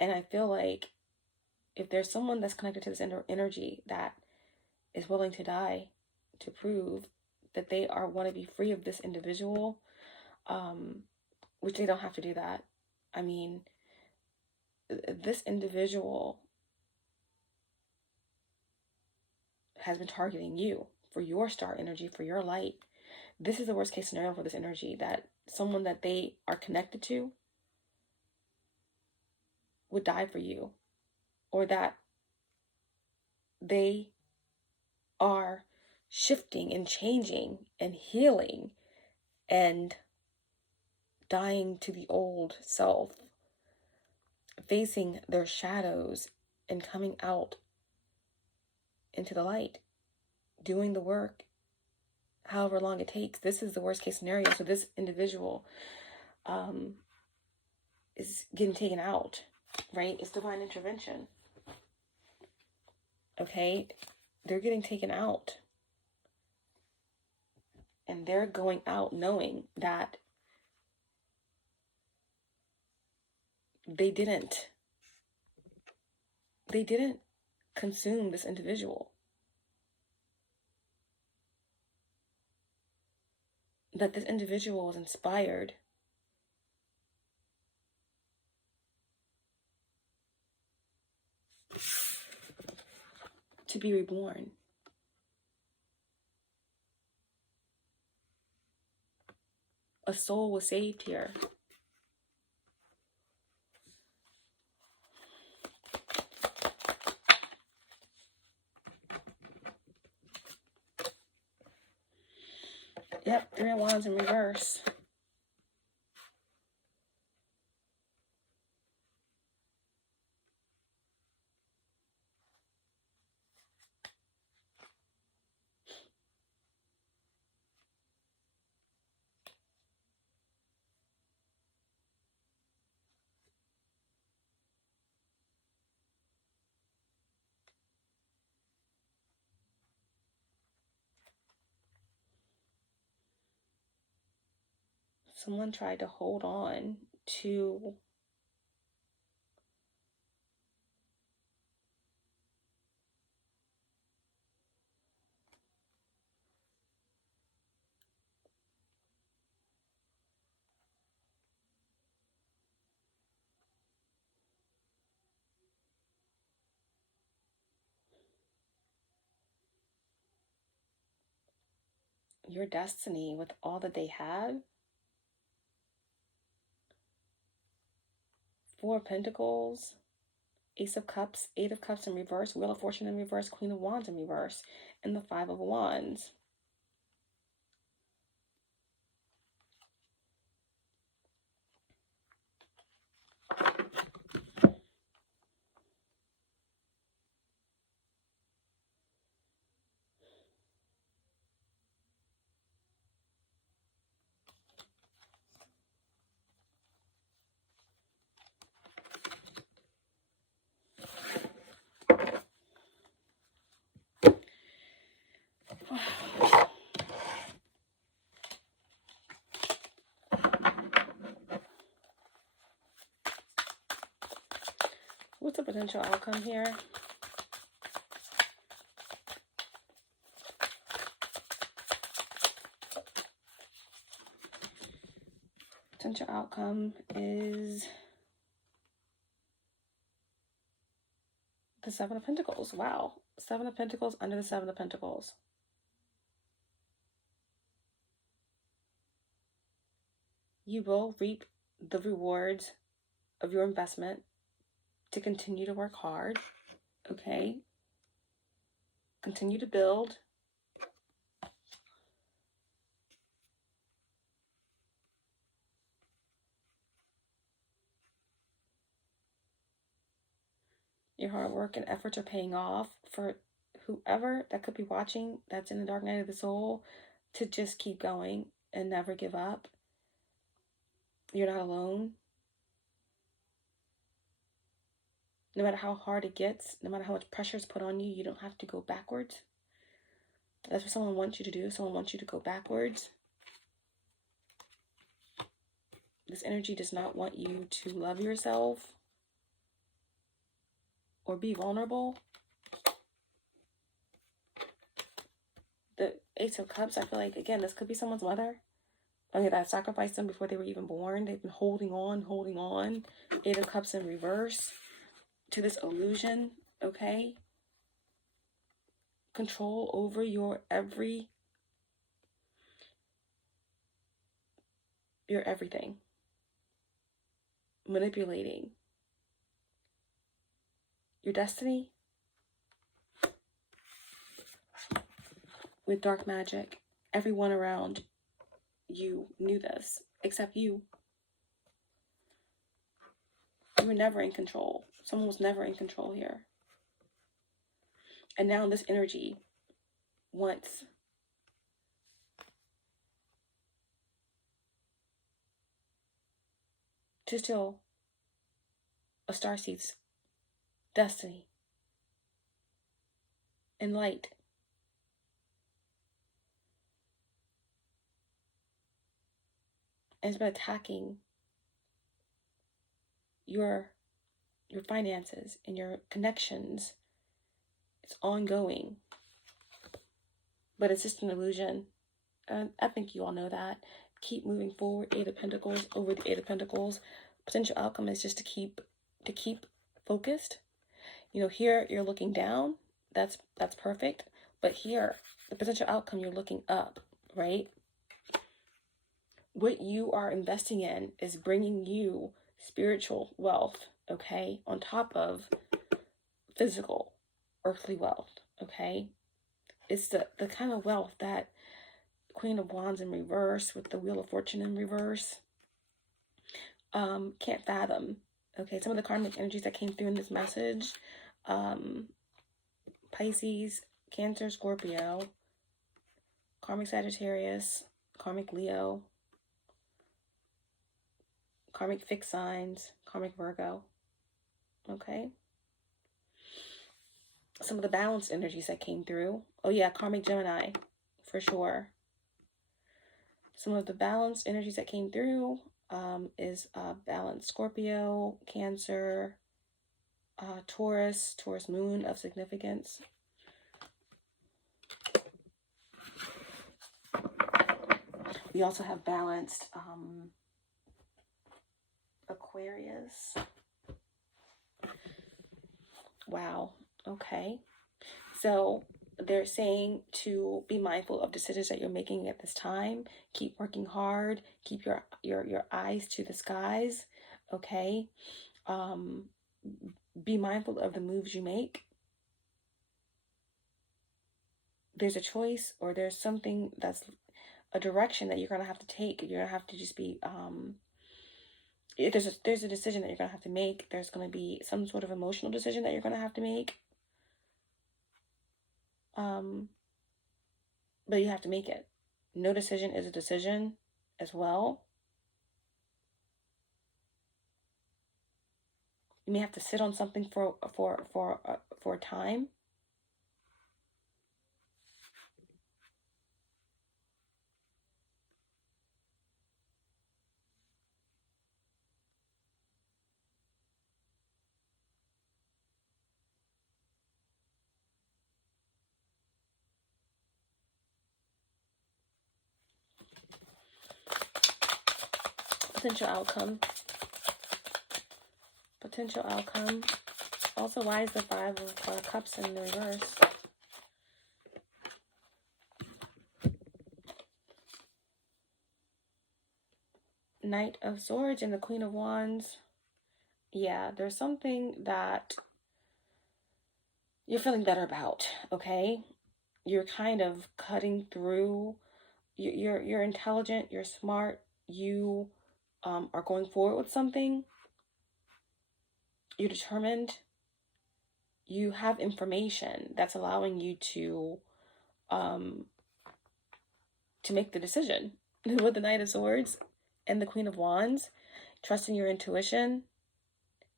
And I feel like if there's someone that's connected to this energy that is willing to die to prove that they want to be free of this individual, which they don't have to do that. I mean, this individual has been targeting you for your star energy, for your light. This is the worst case scenario for this energy, that someone that they are connected to would die for you, or that they are shifting and changing and healing and dying to the old self, facing their shadows and coming out into the light, doing the work, however long it takes. This is the worst case scenario. So this individual is getting taken out, right? It's divine intervention. Okay? They're getting taken out. And they're going out knowing that they didn't consume this individual. That this individual was inspired to be reborn. A soul was saved here. Yep, 3 of Wands in reverse. Someone tried to hold on to your destiny with all that they have. 4 of Pentacles, Ace of Cups, 8 of Cups in reverse, Wheel of Fortune in reverse, Queen of Wands in reverse, and the 5 of Wands. What's the potential outcome here? Potential outcome is the 7 of Pentacles. Wow. 7 of Pentacles under the 7 of Pentacles. You will reap the rewards of your investment to continue to work hard. Okay? Continue to build. Your hard work and efforts are paying off for whoever that could be watching that's in the dark night of the soul, to just keep going and never give up. You're not alone. No matter how hard it gets, no matter how much pressure is put on you, you don't have to go backwards. That's what someone wants you to do. Someone wants you to go backwards. This energy does not want you to love yourself or be vulnerable. The Ace of Cups, I feel like, again, this could be someone's mother. Okay, that sacrificed them before they were even born. They've been holding on. Eight of Cups in reverse to this illusion, okay? Control over your everything. Manipulating your destiny with dark magic. Everyone around you knew this, except you. You were never in control. Someone was never in control here. And now this energy wants to steal a starseed's destiny and light. And it's been attacking your finances and your connections. It's ongoing. But it's just an illusion. And I think you all know that. Keep moving forward. Eight of Pentacles over the Eight of Pentacles. Potential outcome is just to keep focused. You know, here you're looking down. That's perfect. But here, the potential outcome, you're looking up, right? What you are investing in is bringing you spiritual wealth, okay? On top of physical, earthly wealth, okay? It's the kind of wealth that Queen of Wands in reverse with the Wheel of Fortune in reverse can't fathom. Okay, some of the karmic energies that came through in this message, Pisces, Cancer, Scorpio, karmic Sagittarius, karmic Leo, karmic fixed signs, karmic Virgo. Okay, some of the balanced energies that came through. Oh yeah, karmic Gemini, for sure. Some of the balanced energies that came through is balanced Scorpio, Cancer, Taurus moon of significance. We also have balanced Aquarius. Wow. Okay. So they're saying to be mindful of decisions that you're making at this time. Keep working hard. Keep your eyes to the skies. Okay. Be mindful of the moves you make. There's a choice, or there's something that's a direction that you're going to have to take. You're going to have to just be, there's a decision that you're going to have to make. There's going to be some sort of emotional decision that you're going to have to make. But you have to make it. No decision is a decision as well. You may have to sit on something for a time. Potential outcome. Also, why is the Five of Cups in the reverse? Knight of Swords and the Queen of Wands. Yeah, there's something that you're feeling better about, okay? You're kind of cutting through. You're intelligent, you're smart, you are going forward with something. You're determined. You have information that's allowing you to make the decision. with the Knight of Swords and the Queen of Wands, trusting your intuition.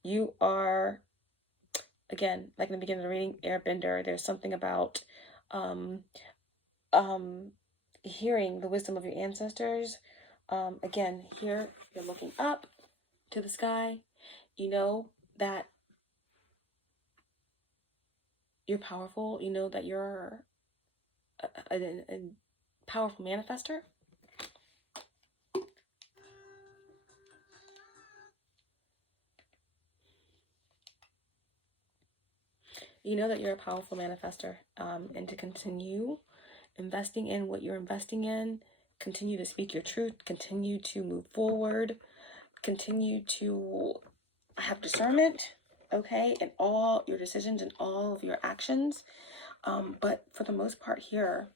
You are, again, like in the beginning of the reading, airbender. There's something about hearing the wisdom of your ancestors. Again, here you're looking up to the sky. You know that you're powerful. You know that you're a powerful manifester. You know that you're a powerful manifester, and to continue investing in what you're investing in, continue to speak your truth, continue to move forward, continue to have discernment, okay, in all your decisions and all of your actions. But for the most part here,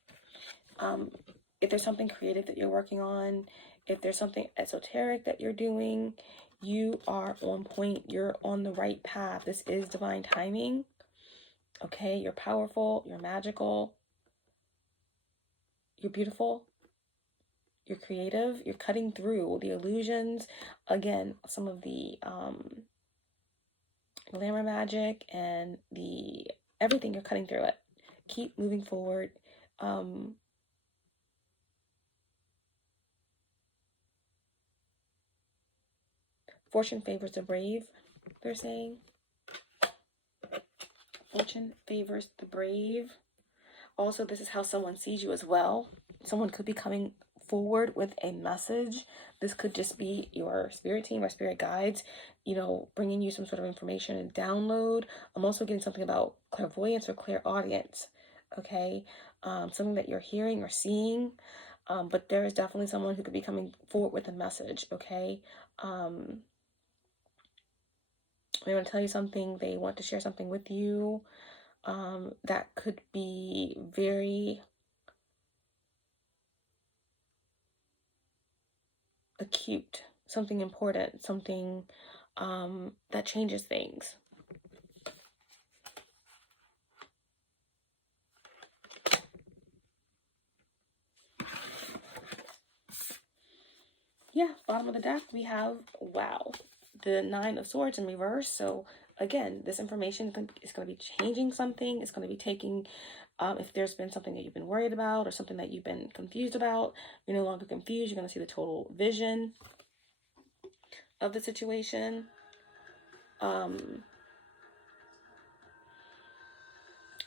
if there's something creative that you're working on, if there's something esoteric that you're doing, you are on point. You're on the right path. This is divine timing. Okay, you're powerful, you're magical, you're beautiful, you're creative, you're cutting through the illusions. Again, some of the glamour magic and the everything, you're cutting through it. Keep moving forward. Fortune favors the brave, they're saying. Fortune favors the brave. Also, this is how someone sees you as well. Someone could be coming forward with a message. This could just be your spirit team or spirit guides, you know, bringing you some sort of information and download. I'm also getting something about clairvoyance or clairaudience, okay? Something that you're hearing or seeing, but there is definitely someone who could be coming forward with a message, okay? They want to tell you something, they want to share something with you, that could be very acute, something important, something that changes things. Yeah, bottom of the deck, we have, wow, the Nine of Swords in reverse. So again, this information is going to be changing something. It's going to be taking, if there's been something that you've been worried about or something that you've been confused about, you're no longer confused. You're going to see the total vision of the situation. I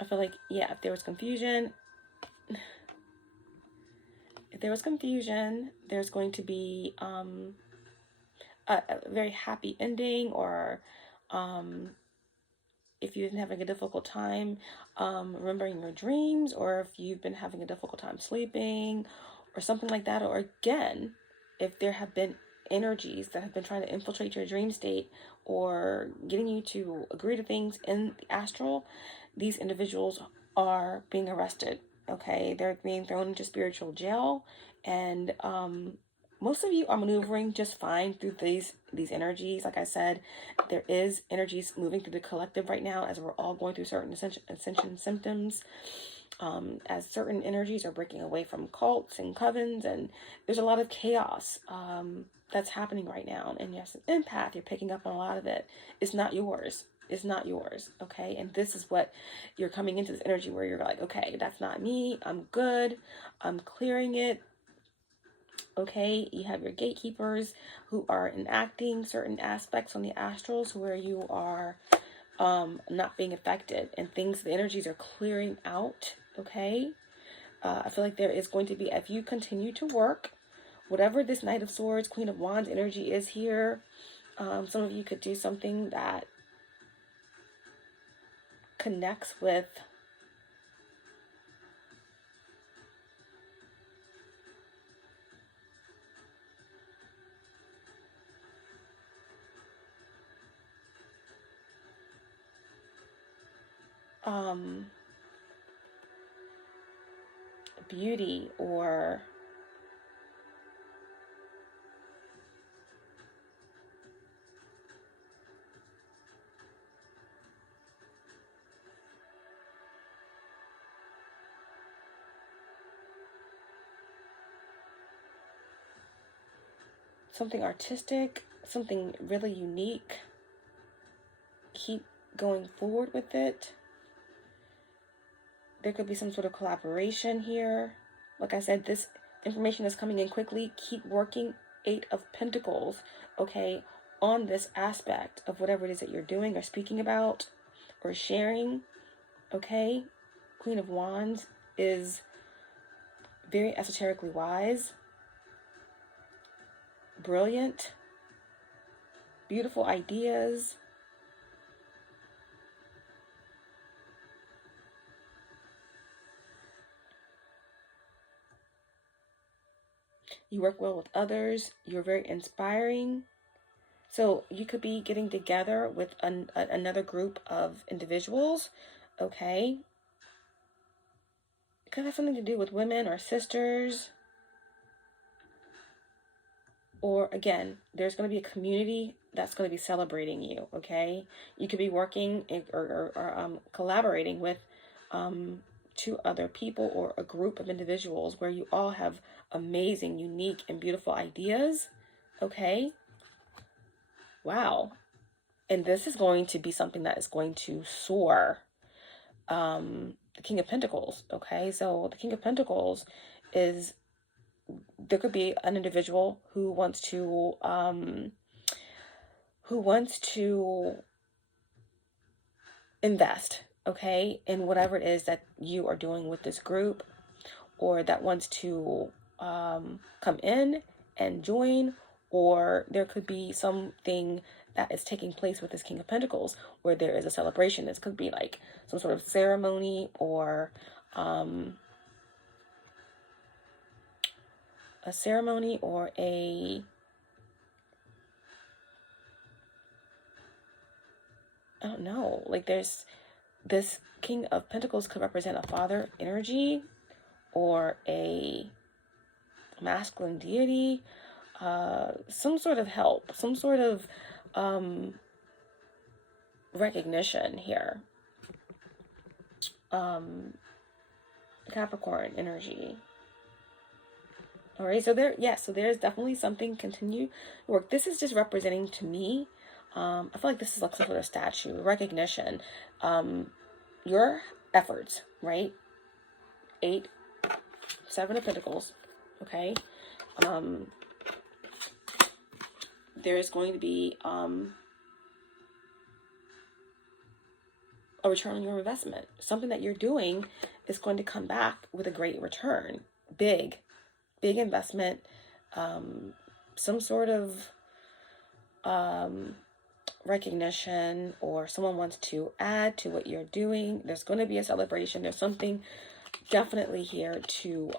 feel like, yeah, if there was confusion, there's going to be a very happy ending, or if you've been having a difficult time remembering your dreams, or if you've been having a difficult time sleeping or something like that, or again, if there have been energies that have been trying to infiltrate your dream state or getting you to agree to things in the astral, these individuals are being arrested, okay? They're being thrown into spiritual jail, and most of you are maneuvering just fine through these energies. Like I said, there is energies moving through the collective right now as we're all going through certain ascension symptoms, as certain energies are breaking away from cults and covens, and there's a lot of chaos that's happening right now. And yes, an empath, you're picking up on a lot of it. It's not yours. It's not yours, okay? And this is what you're coming into, this energy where you're like, okay, that's not me. I'm good. I'm clearing it. Okay, you have your gatekeepers who are enacting certain aspects on the astrals where you are not being affected, and things, the energies are clearing out, okay? I feel like there is going to be, if you continue to work, whatever this Knight of Swords, Queen of Wands energy is here, some of you could do something that connects with beauty, or something artistic, something really unique. Keep going forward with it. There could be some sort of collaboration here. Like I said, this information is coming in quickly. Keep working. 8 of Pentacles, okay, on this aspect of whatever it is that you're doing or speaking about or sharing, okay? Queen of Wands is very esoterically wise, brilliant, beautiful ideas. You work well with others. You're very inspiring. So you could be getting together with another group of individuals, okay? It could have something to do with women or sisters. Or again, there's going to be a community that's going to be celebrating you, okay? You could be working or collaborating with 2 other people or a group of individuals where you all have amazing, unique, and beautiful ideas, okay? Wow. And this is going to be something that is going to soar. The King of Pentacles, okay? So the King of Pentacles is, there could be an individual who wants to invest, okay, in whatever it is that you are doing with this group, or that wants to come in and join, or there could be something that is taking place with this King of Pentacles where there is a celebration. This could be like some sort of ceremony or a ceremony or a I don't know, like there's this King of Pentacles could represent a father energy or a masculine deity, some sort of help, some sort of recognition here. Capricorn energy. All right, so there's definitely something continue work. This is just representing to me. I feel like this is like some sort of statue, recognition, your efforts, right? 8, 7 of Pentacles, okay? There is going to be a return on your investment. Something that you're doing is going to come back with a great return. Big investment, some sort of recognition, or someone wants to add to what you're doing. There's going to be a celebration. There's something definitely here to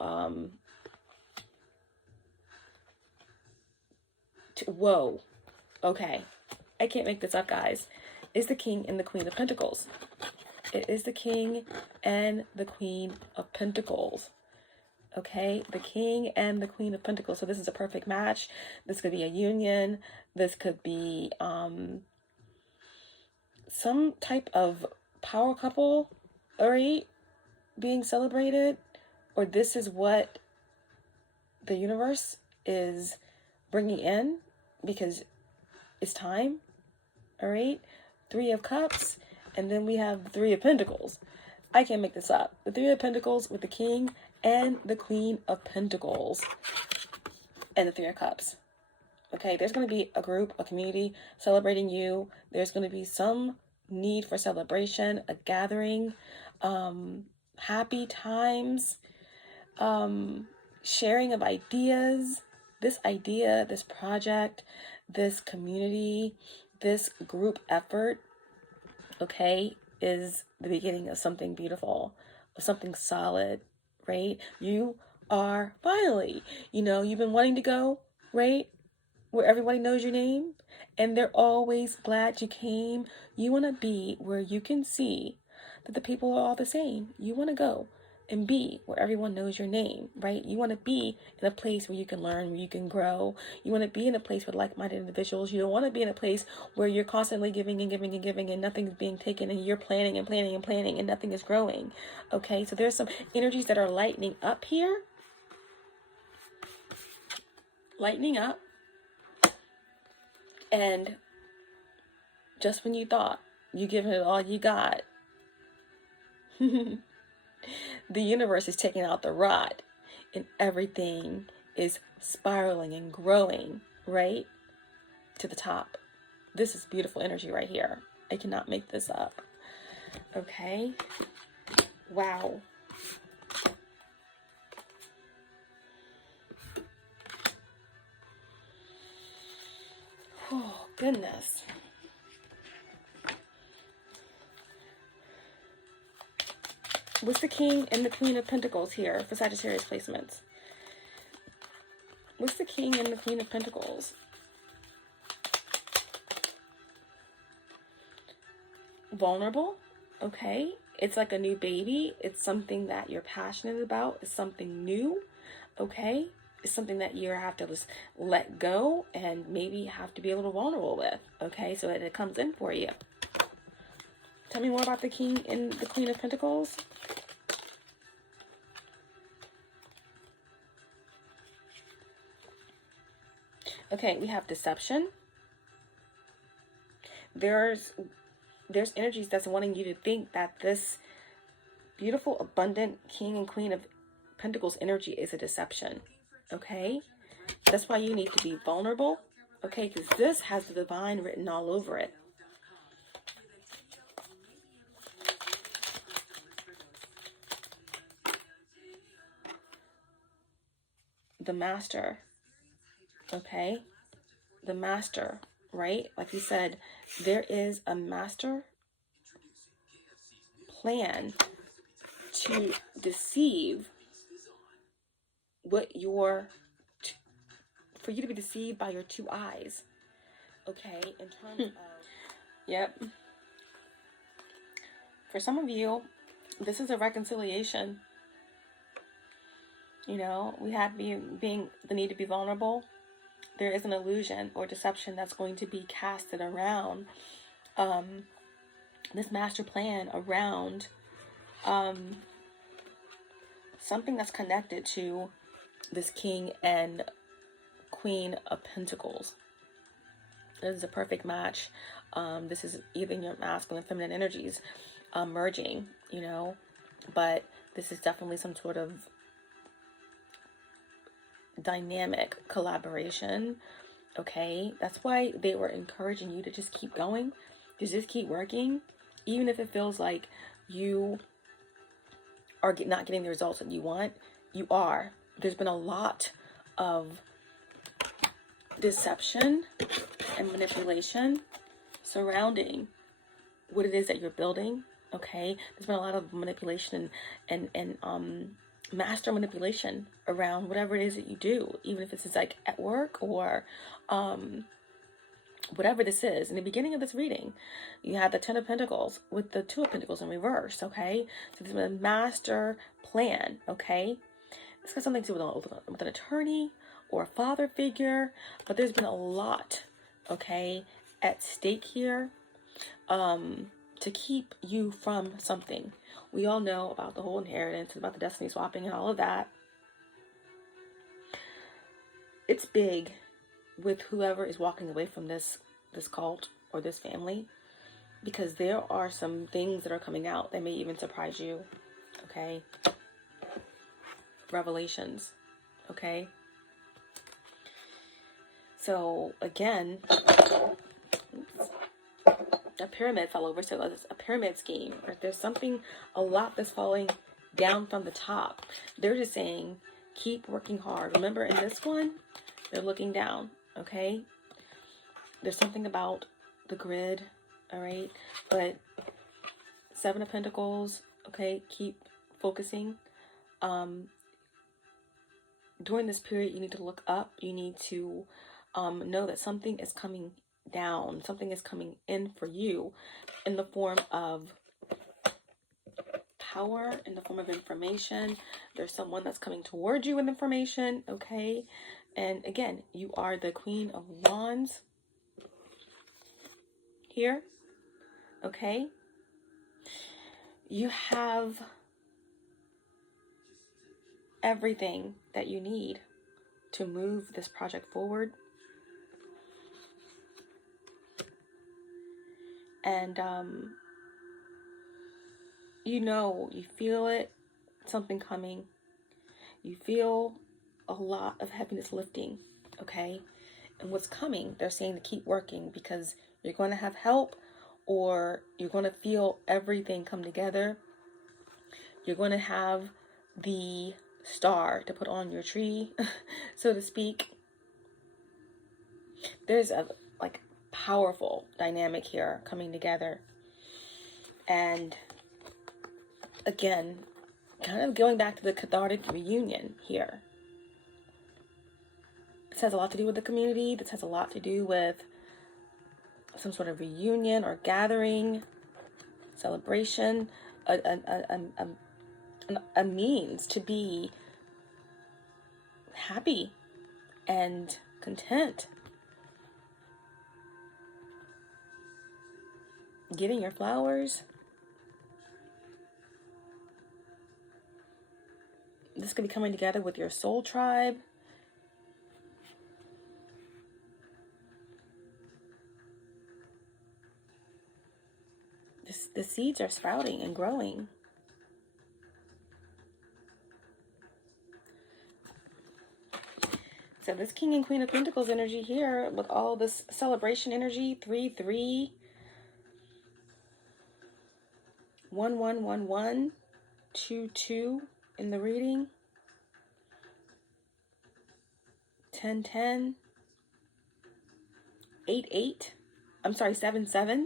whoa, okay, I can't make this up, guys. Is the King and the Queen of Pentacles. It is the King and the Queen of Pentacles. Okay, the King and the Queen of Pentacles. So this is a perfect match. This could be a union. This could be some type of power couple, all right, being celebrated. Or this is what the universe is bringing in because it's time, all right? 3 of Cups, and then we have the 3 of Pentacles. I can't make this up. The 3 of Pentacles with the King and the Queen of Pentacles and the 3 of Cups. Okay, there's going to be a group, a community celebrating you. There's going to be some need for celebration, a gathering, happy times, sharing of ideas. This idea, this project, this community, this group effort, okay, is the beginning of something beautiful, of something solid, right? You are finally, you've been wanting to go, right, where everybody knows your name and they're always glad you came. You want to be where you can see that the people are all the same. You want to go and be where everyone knows your name, right? You want to be in a place where you can learn, where you can grow. You want to be in a place with like-minded individuals. You don't want to be in a place where you're constantly giving and giving and giving and nothing is being taken and you're planning and planning and planning and nothing is growing. Okay, so there's some energies that are lightening up here. Lightening up. And just when you thought you given it all you got, the universe is taking out the rod, and everything is spiraling and growing, right, to the top. This is beautiful energy right here. I cannot make this up. Okay. Wow. Oh, goodness. What's the King and the Queen of Pentacles here for Sagittarius placements? What's the King and the Queen of Pentacles? Vulnerable. Okay. It's like a new baby. It's something that you're passionate about. It's something new. Okay. It's something that you have to just let go and maybe have to be a little vulnerable with. Okay. So that it comes in for you. Tell me more about the King and the Queen of Pentacles. Okay, we have deception. There's energies that's wanting you to think that this beautiful, abundant King and Queen of Pentacles energy is a deception. Okay? That's why you need to be vulnerable. Okay, because this has the divine written all over it. The Master. Okay? The Master, right? Like you said, there is a master plan to deceive for you to be deceived by your two eyes. Okay, in terms of... Yep. For some of you, this is a reconciliation. You know, we have being the need to be vulnerable. There is an illusion or deception that's going to be casted around this master plan, around something that's connected to this King and Queen of Pentacles. This is a perfect match. This is even your masculine and feminine energies merging, you know, but this is definitely some sort of dynamic collaboration. Okay, that's why they were encouraging you to just keep going, to just keep working, even if it feels like you are not getting the results that you want. You are. There's been a lot of deception and manipulation surrounding what it is that you're building. Okay, there's been a lot of manipulation and master manipulation around whatever it is that you do, even if it's like at work or whatever this is. In the beginning of this reading, you had the Ten of Pentacles with the Two of Pentacles in reverse. Okay, so there's been a master plan. Okay, it's got something to do with an attorney or a father figure, but there's been a lot, okay, at stake here to keep you from something. We all know about the whole inheritance, about the destiny swapping and all of that. It's big with whoever is walking away from this cult or this family, because there are some things that are coming out that may even surprise you. Okay, revelations. Okay, so again, a pyramid fell over, so it's a pyramid scheme, or there's a lot that's falling down from the top. They're just saying, keep working hard. Remember, in this one, they're looking down. Okay, there's something about the grid. All right, but Seven of Pentacles. Okay, keep focusing. During this period, you need to look up. You need to know that something is coming down. Something is coming in for you in the form of power, in the form of information. There's someone that's coming toward you with information. Okay, and again, you are the Queen of Wands here. Okay, you have everything that you need to move this project forward. And, you feel it, something coming. You feel a lot of heaviness lifting, okay? And what's coming, they're saying to keep working, because you're going to have help, or you're going to feel everything come together. You're going to have the star to put on your tree, so to speak. There's a powerful dynamic here coming together. And again, kind of going back to the cathartic reunion here. This has a lot to do with the community. This has a lot to do with some sort of reunion or gathering, celebration, a means to be happy and content. Getting your flowers. This could be coming together with your soul tribe. The seeds are sprouting and growing. So this King and Queen of Pentacles energy here, with all this celebration energy, 3-3, 1-1-1-1, 2-2 in the reading, 10-10, 8-8, 7-7.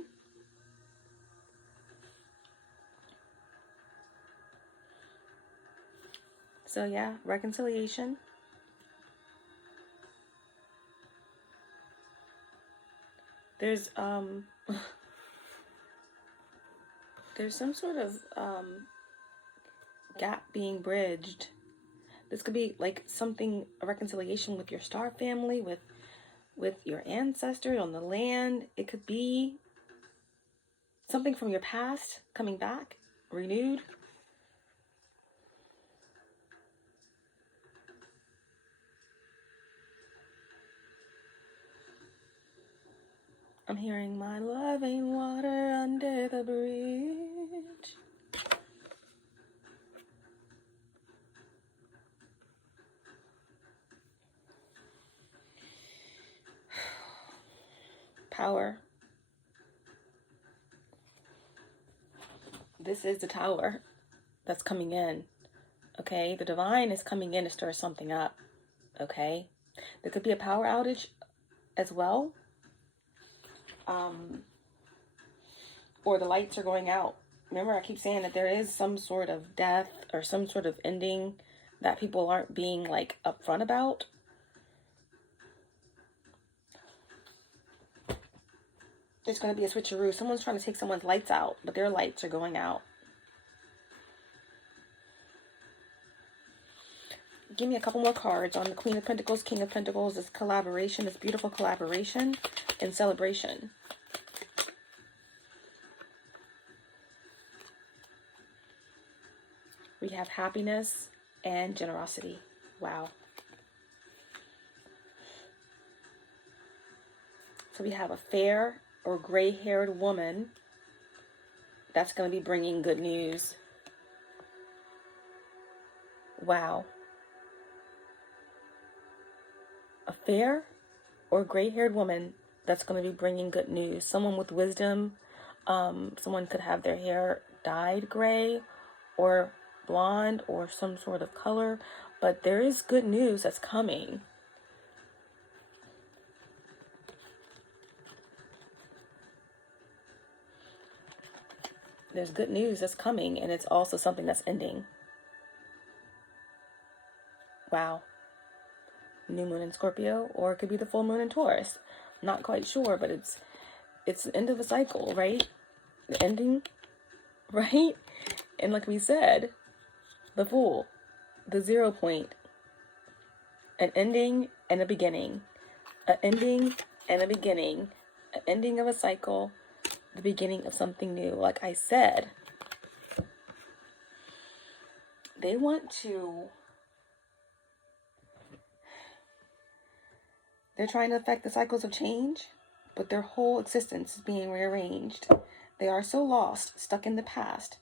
So yeah, reconciliation. There's there's some sort of gap being bridged. This could be like something, a reconciliation with your star family, with your ancestors on the land. It could be something from your past coming back, renewed. I'm hearing my love ain't water under the bridge. Power. This is the tower that's coming in. Okay, the divine is coming in to stir something up. Okay, there could be a power outage as well. Or the lights are going out. Remember, I keep saying that there is some sort of death or some sort of ending that people aren't being upfront about. There's going to be a switcheroo. Someone's trying to take someone's lights out, but their lights are going out. Give me a couple more cards on the Queen of Pentacles, King of Pentacles. This collaboration, this beautiful collaboration and celebration. We have happiness and generosity. Wow. So we have a fair or gray-haired woman that's going to be bringing good news. Wow. A fair or gray-haired woman that's going to be bringing good news. Someone with wisdom. Someone could have their hair dyed gray or blonde or some sort of color. But there is good news that's coming. There's good news that's coming, and it's also something that's ending. Wow. New moon in Scorpio, or it could be the full moon in Taurus. Not quite sure, but it's the end of a cycle, right? The ending, right? And like we said, the Fool, the 0 point, an ending and a beginning, an ending and a beginning, an ending of a cycle, the beginning of something new. Like I said, they want to, they're trying to affect the cycles of change, but their whole existence is being rearranged. They are so lost, stuck in the past.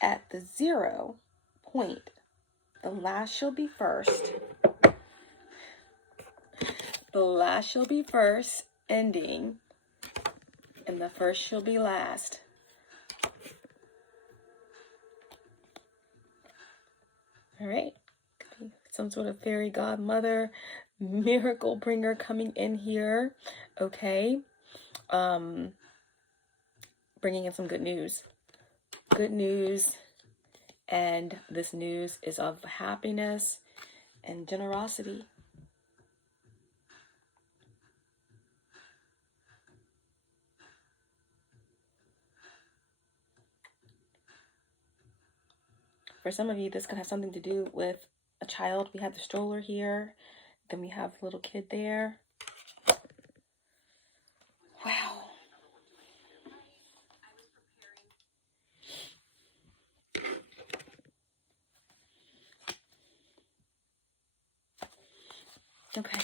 At the 0 point, the last shall be first. The last shall be first, ending, and the first shall be last. All right. Some sort of fairy godmother, miracle bringer coming in here. Okay. Bringing in some good news. Good news. And this news is of happiness and generosity. For some of you, this could have something to do with a child. We have the stroller here. Then we have a little kid there. Wow. Okay.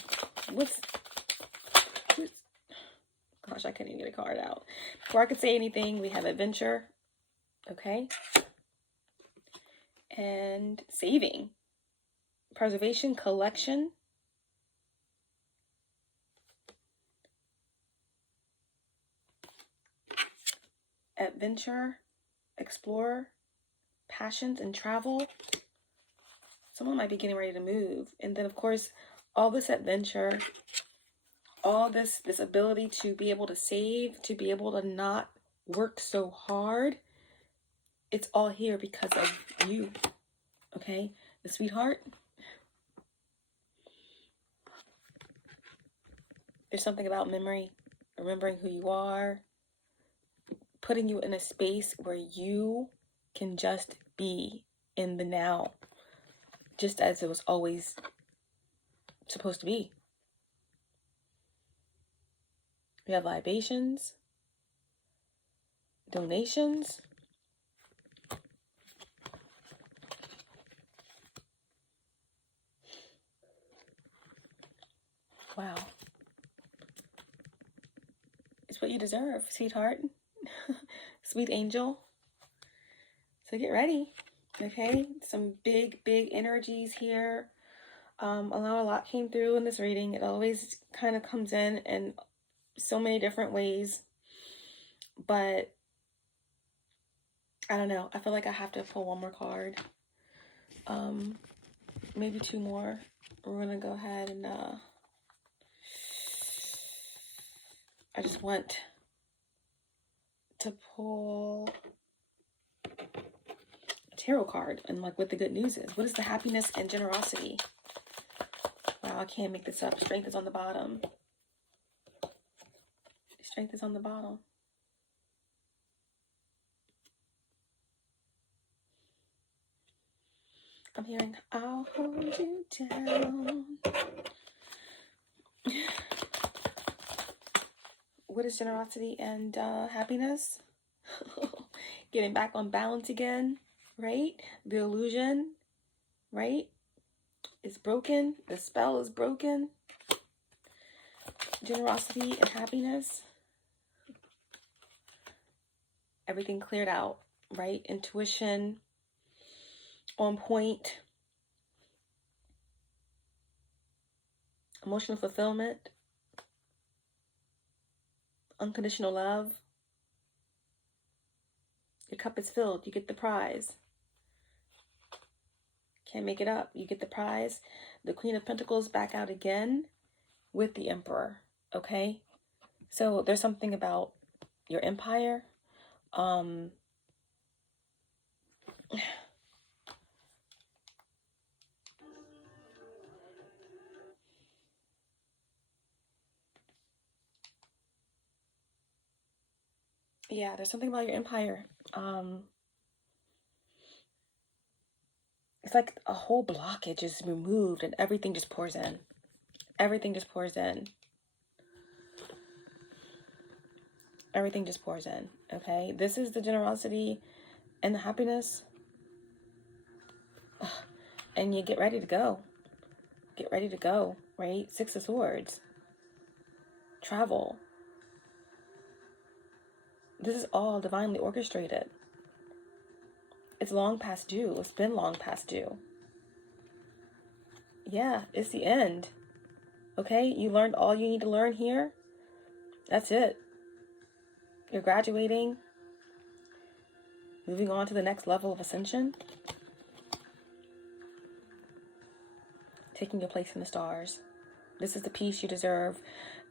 Gosh, I couldn't even get a card out. Before I could say anything, we have adventure. Okay. And saving. Preservation, collection. Adventure, explore, passions, and travel. Someone might be getting ready to move. And then, of course, all this adventure, all this ability to be able to save, to be able to not work so hard, it's all here because of you. Okay? The sweetheart. There's something about memory, remembering who you are, putting you in a space where you can just be in the now, just as it was always supposed to be. We have libations, donations, wow. It's what you deserve, sweetheart. Sweet angel. So get ready, okay? Some big energies here. A lot came through in this reading. It always kind of comes in so many different ways. But I don't know. I feel like I have to pull one more card. Maybe two more. We're going to go ahead and I just want to pull a tarot card and like what the good news is. What is the happiness and generosity? Wow, I can't make this up. Strength is on the bottom. Strength is on the bottom. I'm hearing, I'll hold you down. What is generosity and happiness? Getting back on balance again, right? The illusion, right? Is broken. The spell is broken. Generosity and happiness. Everything cleared out, right? Intuition on point. Emotional fulfillment. Unconditional love. Your cup is filled. You get the prize. Can't make it up. You get the prize. The Queen of Pentacles back out again with the Emperor. Okay? So there's something about your empire. Yeah, there's something about your empire. It's like a whole blockage is removed and everything just pours in. Everything just pours in. Everything just pours in, okay? This is the generosity and the happiness. And you get ready to go. Get ready to go, right? 6 of Swords. Travel. This is all divinely orchestrated. It's long past due. It's been long past due. Yeah, it's the end. Okay, you learned all you need to learn here. That's it. You're graduating. Moving on to the next level of ascension. Taking your place in the stars. This is the peace you deserve.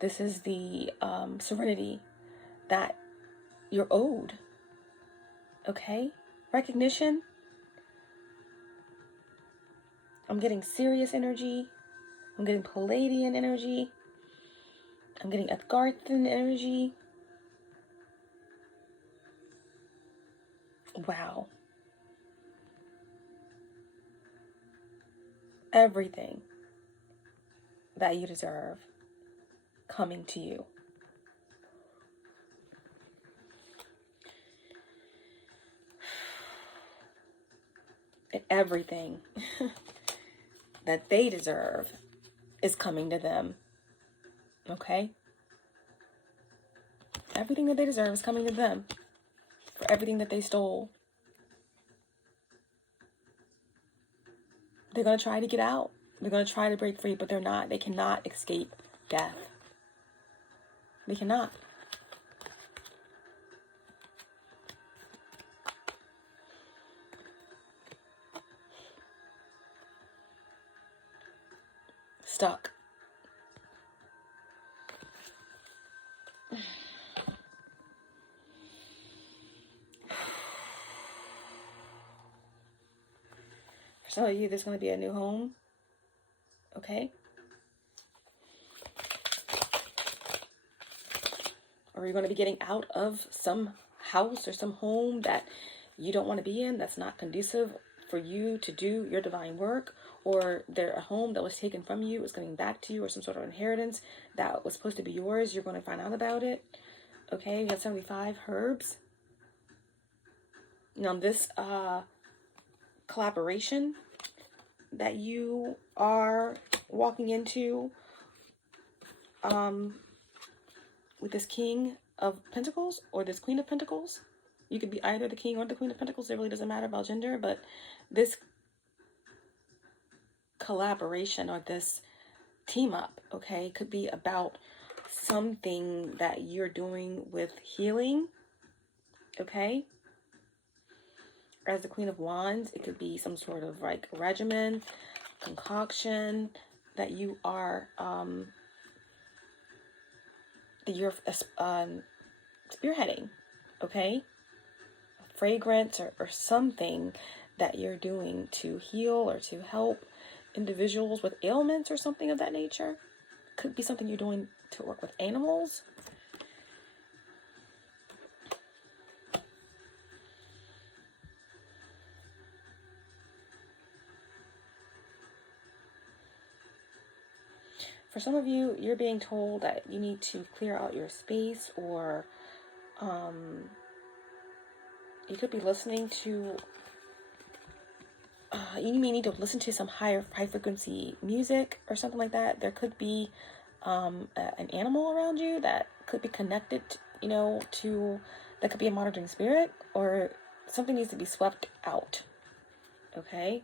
This is the serenity that you're owed. Okay? Recognition. I'm getting Sirius energy. I'm getting Palladian energy. I'm getting Asgarthan energy. Wow. Everything that you deserve coming to you. And everything that they deserve is coming to them. Okay? Everything that they deserve is coming to them for everything that they stole. They're going to try to get out. They're going to try to break free, but they're not. They cannot escape death. They cannot. Stuck. For some of you, there's going to be a new home. Okay? Or you're going to be getting out of some house or some home that you don't want to be in, that's not conducive for you to do your divine work. Or a home that was taken from you is coming back to you, or some sort of inheritance that was supposed to be yours. You're going to find out about it. Okay, you got 75 herbs. Now this collaboration that you are walking into with this King of Pentacles or this Queen of Pentacles. You could be either the King or the Queen of Pentacles. It really doesn't matter about gender, but this collaboration or this team up, okay, could be about something that you're doing with healing, okay? As the Queen of Wands, it could be some sort of like regimen, concoction that you are spearheading, okay? A fragrance or something that you're doing to heal or to help individuals with ailments or something of that nature. Could be something you're doing to work with animals. For some of you, you're being told that you need to clear out your space, or you could be listening to, you may need to listen to some high frequency music or something like that. There could be an animal around you that could be connected, to, that could be a monitoring spirit, or something needs to be swept out, okay?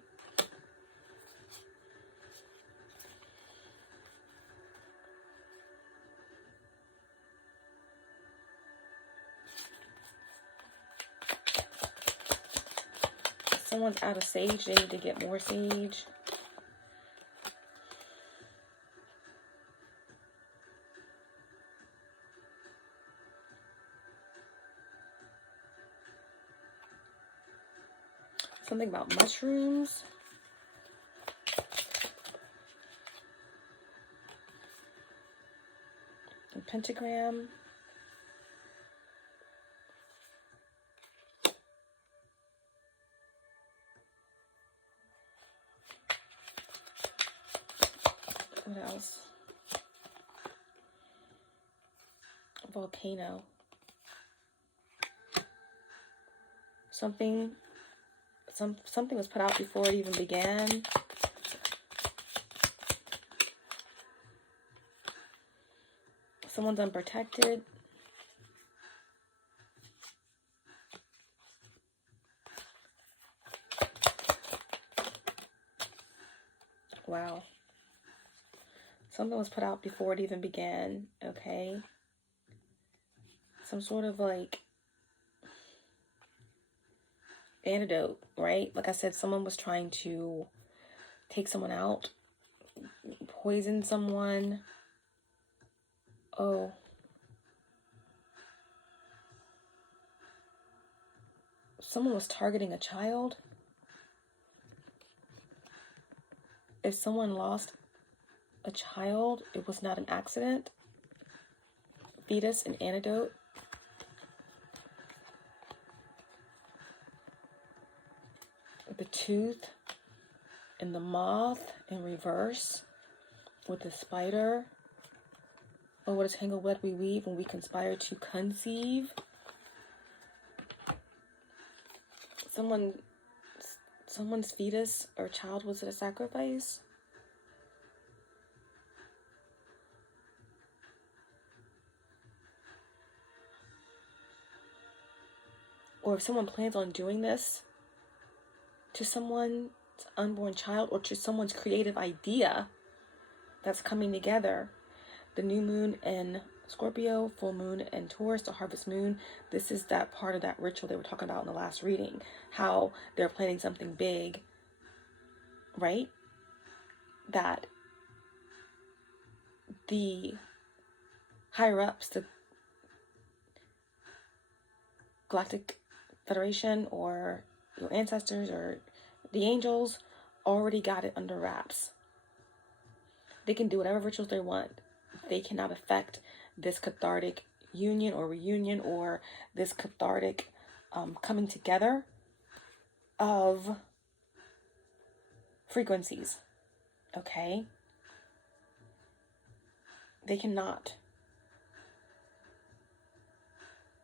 Someone's out of sage. They need to get more sage. Something about mushrooms. A pentagram. What else? A volcano. Something was put out before it even began. Someone's unprotected. something was put out before it even began, okay? Some sort of like antidote, right? Like I said, someone was trying to take someone out, poison someone. Oh. Someone was targeting a child. If someone lost a child, it was not an accident. Fetus, an antidote. The tooth and the moth in reverse with the spider. Oh, what is tangled web we weave when we conspire to conceive. Someone's fetus or child was a sacrifice. Or if someone plans on doing this to someone's unborn child or to someone's creative idea that's coming together. The new moon in Scorpio, full moon in Taurus, the harvest moon. This is that part of that ritual they were talking about in the last reading. How they're planning something big, right? That the higher ups, the Galactic Federation or your ancestors or the angels already got it under wraps. They can do whatever rituals they want. They cannot affect this cathartic union or reunion or this cathartic coming together of frequencies. Okay? They cannot.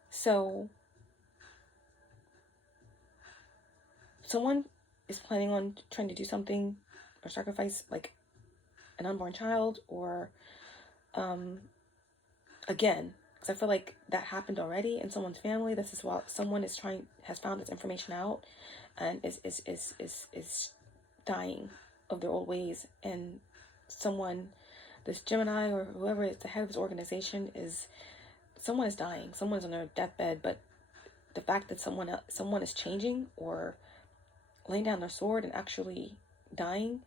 So, someone is planning on trying to do something or sacrifice like an unborn child or again, because I feel like that happened already in someone's family. This is while someone has found this information out and is dying of their old ways, and someone, this Gemini or whoever is the head of this organization someone is dying, someone's on their deathbed, but the fact that someone is changing or laying down their sword and actually dying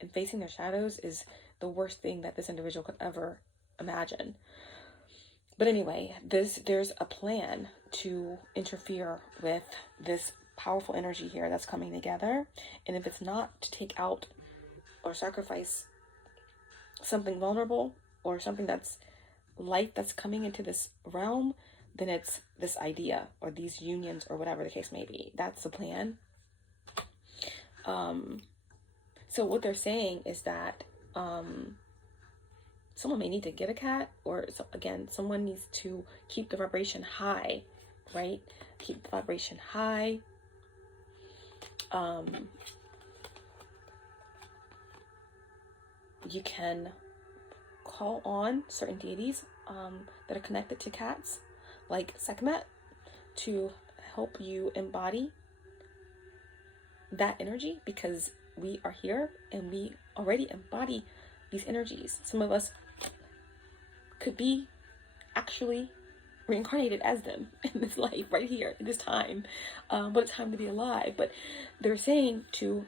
and facing their shadows is the worst thing that this individual could ever imagine. But anyway, there's a plan to interfere with this powerful energy here that's coming together. And if it's not to take out or sacrifice something vulnerable or something that's light that's coming into this realm, then it's this idea or these unions or whatever the case may be. That's the plan. So what they're saying is that someone may need to get a cat, or again, someone needs to keep the vibration high, right? Keep the vibration high. You can call on certain deities that are connected to cats, like Sekhmet, to help you embody that energy, because we are here and we already embody these energies. Some of us could be actually reincarnated as them in this life right here, in this time. What a time to be alive. But they're saying to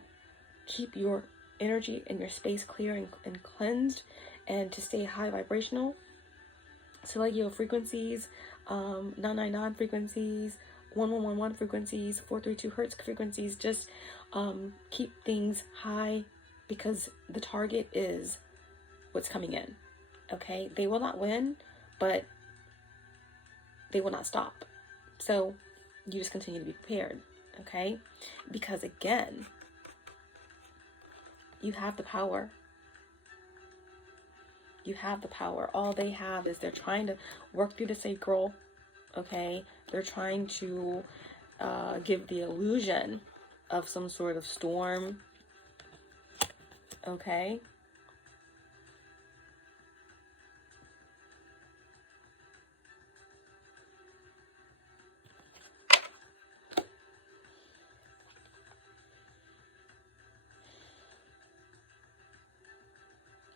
keep your energy and your space clear and cleansed, and to stay high vibrational. Celestial frequencies, 999 frequencies, 1111 frequencies, 432 hertz frequencies. Just keep things high, because the target is what's coming in. Okay, they will not win, but they will not stop. So you just continue to be prepared. Okay, because again, you have the power. You have the power. All they have is they're trying to work through the sacral. Okay, they're trying to give the illusion of some sort of storm. Okay.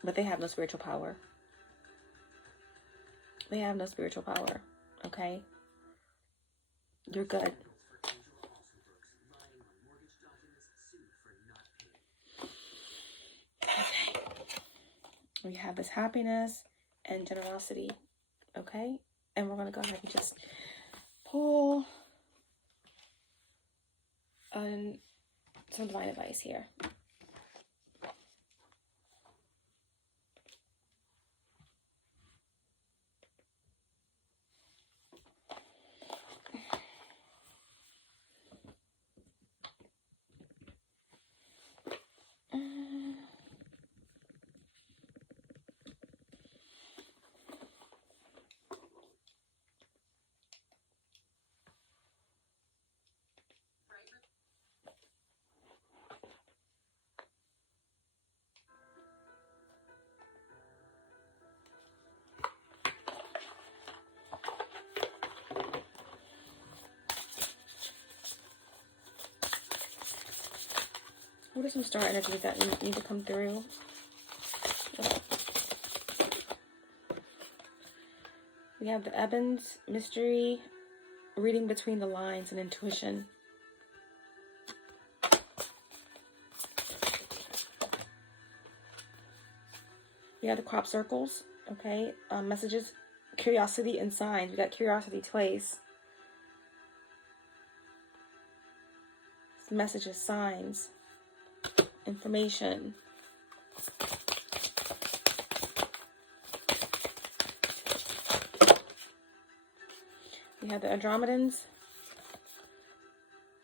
But they have no spiritual power. They have no spiritual power. Okay? You're good. Okay. We have this happiness and generosity. Okay? And we're going to go ahead and just pull some divine advice here. What are some star energies that need to come through? We have the Evans mystery, reading between the lines, and intuition. We have the crop circles, okay? Messages, curiosity, and signs. We got curiosity twice. Messages, signs, information. We have the Andromedans,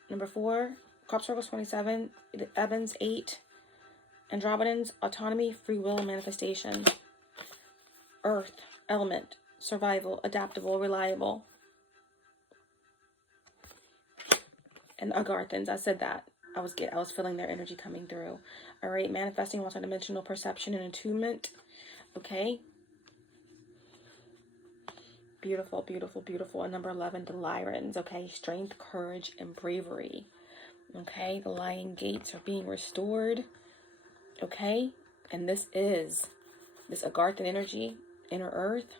number 4, crop circles 27, the Evans 8, Andromedans, autonomy, free will, manifestation. Earth, element, survival, adaptable, reliable. And Agarthans, I said that. I was feeling their energy coming through. All right, manifesting multidimensional perception and attunement. Okay. Beautiful, beautiful, beautiful. And number 11, the Lyrans. Okay, strength, courage, and bravery. Okay, the lion gates are being restored. Okay, and this Agarthan energy, inner earth.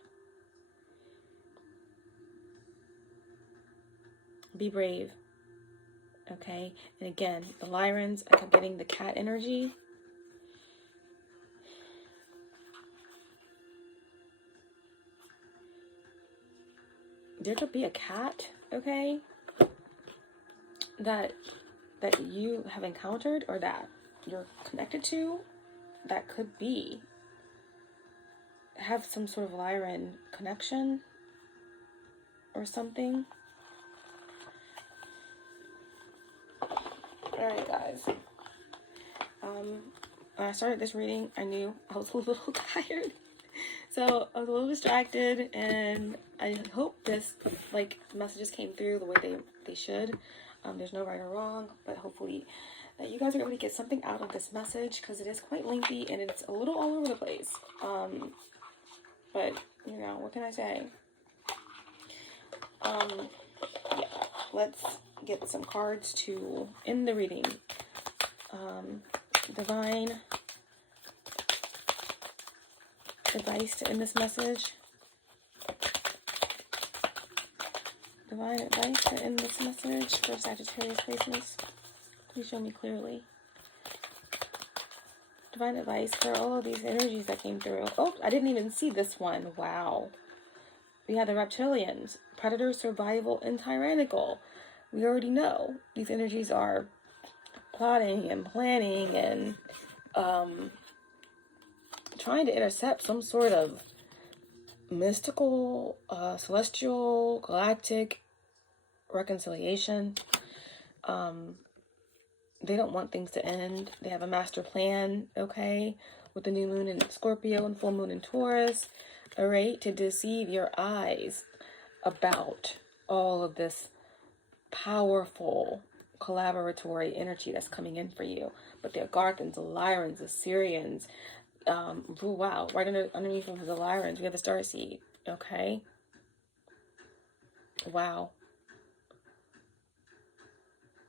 Be brave. Okay, and again, the Lyrans, I kept getting the cat energy. There could be a cat, okay, that you have encountered or that you're connected to, that could have some sort of Lyran connection or something. Alright, guys. When I started this reading, I knew I was a little tired. So I was a little distracted, and I hope this, messages came through the way they should. There's no right or wrong, but hopefully that you guys are able to get something out of this message, because it is quite lengthy and it's a little all over the place. But, what can I say? Yeah, let's get some cards to end the reading. Divine advice to end this message. Divine advice to end this message for Sagittarius placements. Please show me clearly. Divine advice for all of these energies that came through. Oh, I didn't even see this one. Wow. We have the reptilians, predator, survival, and tyrannical. We already know these energies are plotting and planning and trying to intercept some sort of mystical, celestial, galactic reconciliation. They don't want things to end. They have a master plan, okay, with the new moon in Scorpio and full moon in Taurus, all right, to deceive your eyes about all of this powerful collaboratory energy that's coming in for you. But the Agarthans, the Lyrans, the Syrians, wow, right underneath of the Lyrans, we have the Starseed, okay? Wow.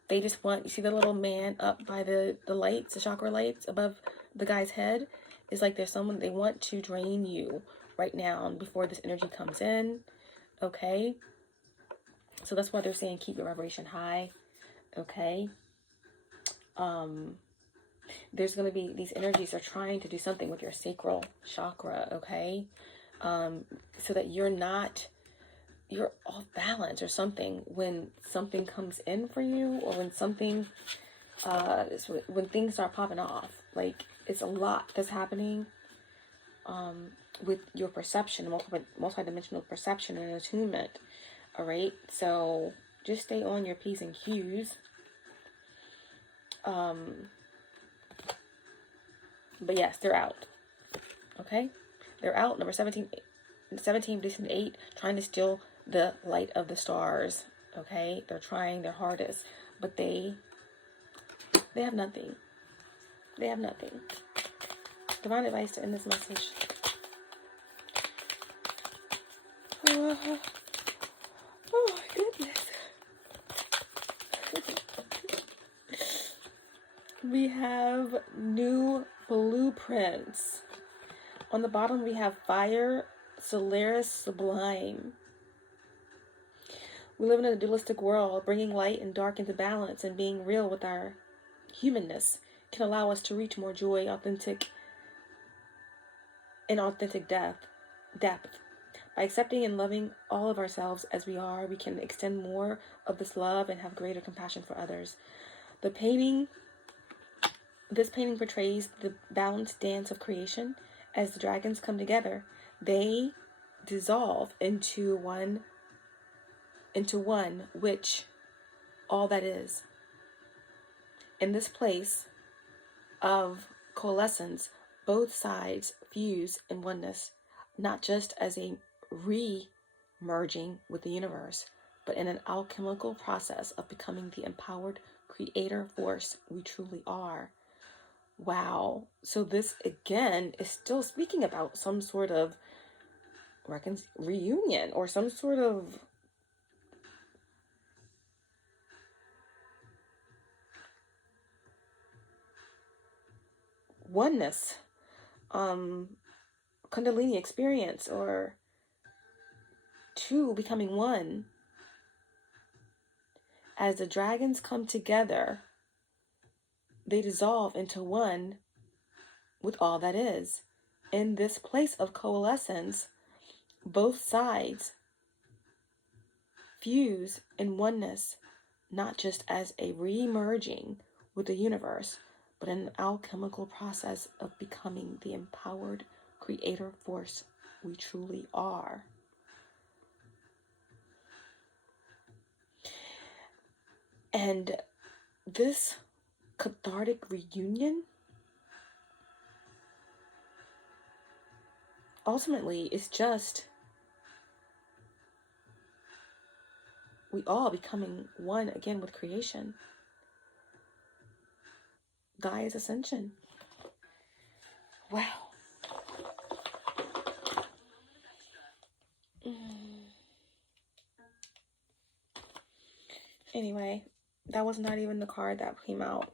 They just want, you see the little man up by the lights, the chakra lights above the guy's head? It's like there's someone, they want to drain you right now before this energy comes in. Okay. So that's why they're saying keep your vibration high. Okay. There's going to be, these energies are trying to do something with your sacral chakra. Okay. So that you're off balance or something when something comes in for you, or when something, when things start popping off. Like, it's a lot that's happening with your perception, multi-dimensional perception and attunement. All right, so just stay on your P's and Q's. But yes, they're out. Okay, they're out. Number 17 producing 8, trying to steal the light of the stars. Okay, they're trying their hardest, but they have nothing. They have nothing. Divine advice to end this message. Oh my goodness. We have new blueprints. On the bottom we have fire, Solaris, sublime. We live in a dualistic world. Bringing light and dark into balance and being real with our humanness can allow us to reach more joy, authentic depth. By accepting and loving all of ourselves as we are, we can extend more of this love and have greater compassion for others. This painting portrays the balanced dance of creation. As the dragons come together, they dissolve into one, which all that is. In this place of coalescence, both sides fuse in oneness, not just as a re-merging with the universe, but in an alchemical process of becoming the empowered creator force we truly are. Wow. So this, again, is still speaking about some sort of reunion, or some sort of oneness, Kundalini experience, or two becoming one. As the dragons come together, they dissolve into one with all that is. In this place of coalescence, both sides fuse in oneness, not just as a re-merging with the universe, but an alchemical process of becoming the empowered creator force we truly are. And this cathartic reunion ultimately is just we all becoming one again with creation. Gaia's ascension. Wow. Anyway, that was not even the card that came out.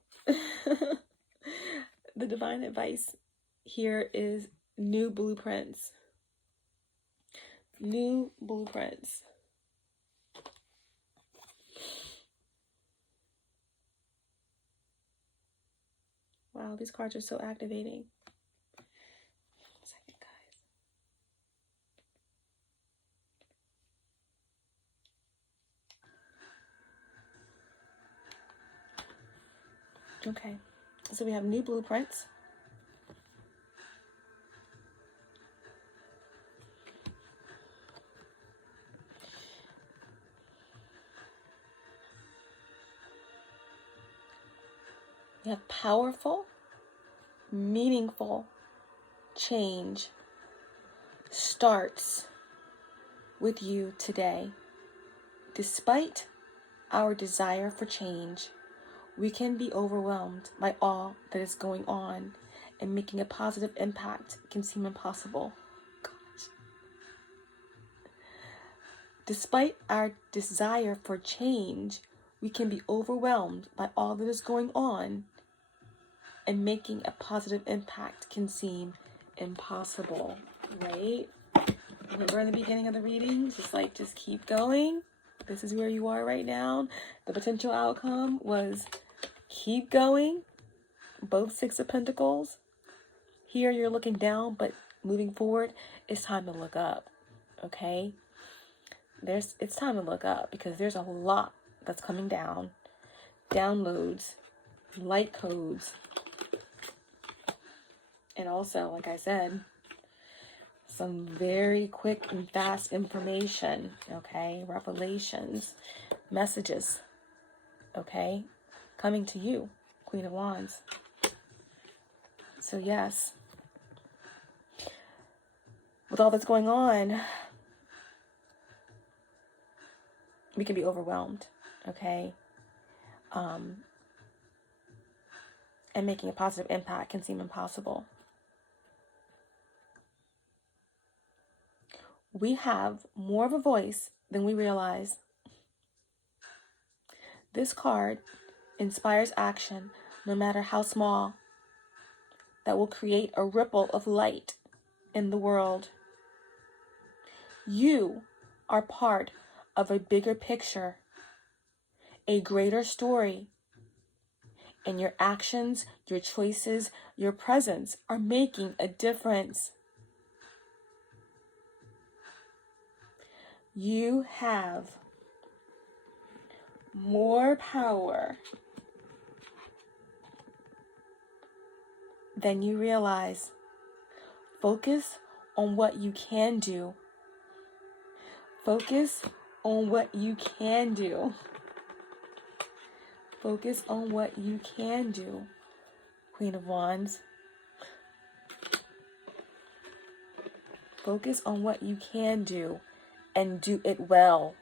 The divine advice here is new blueprints. New blueprints. Wow, these cards are so activating. One second, guys. Okay, so we have new blueprints. We have powerful, meaningful change starts with you today. Despite our desire for change, we can be overwhelmed by all that is going on, and making a positive impact can seem impossible. Gosh. Despite our desire for change, we can be overwhelmed by all that is going on, and making a positive impact can seem impossible, right? Remember in the beginning of the readings, just keep going. This is where you are right now. The potential outcome was keep going. Both Six of Pentacles. Here you're looking down, but moving forward, it's time to look up. Okay? It's time to look up because there's a lot that's coming down. Downloads, light codes, and also, like I said, some very quick and fast information, okay? Revelations, messages, okay? Coming to you, Queen of Wands. So yes, with all that's going on, we can be overwhelmed, okay? And making a positive impact can seem impossible. We have more of a voice than we realize. This card inspires action, no matter how small, that will create a ripple of light in the world. You are part of a bigger picture, a greater story, and your actions, your choices, your presence are making a difference. You have more power than you realize. Focus on what you can do. Focus on what you can do. Focus on what you can do, Queen of Wands. Focus on what you can do and do it well.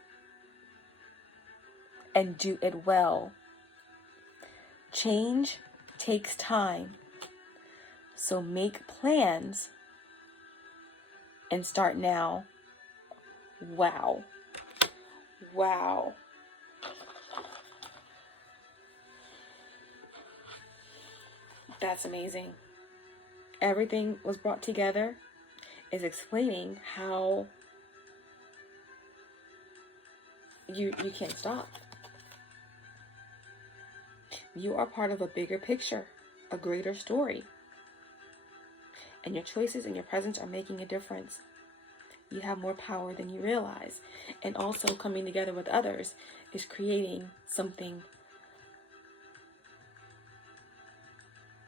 And do it well. Change takes time. So make plans and start now. Wow. Wow. That's amazing. Everything was brought together is explaining how you can't stop. You are part of a bigger picture, a greater story. And your choices and your presence are making a difference. You have more power than you realize. And also coming together with others is creating something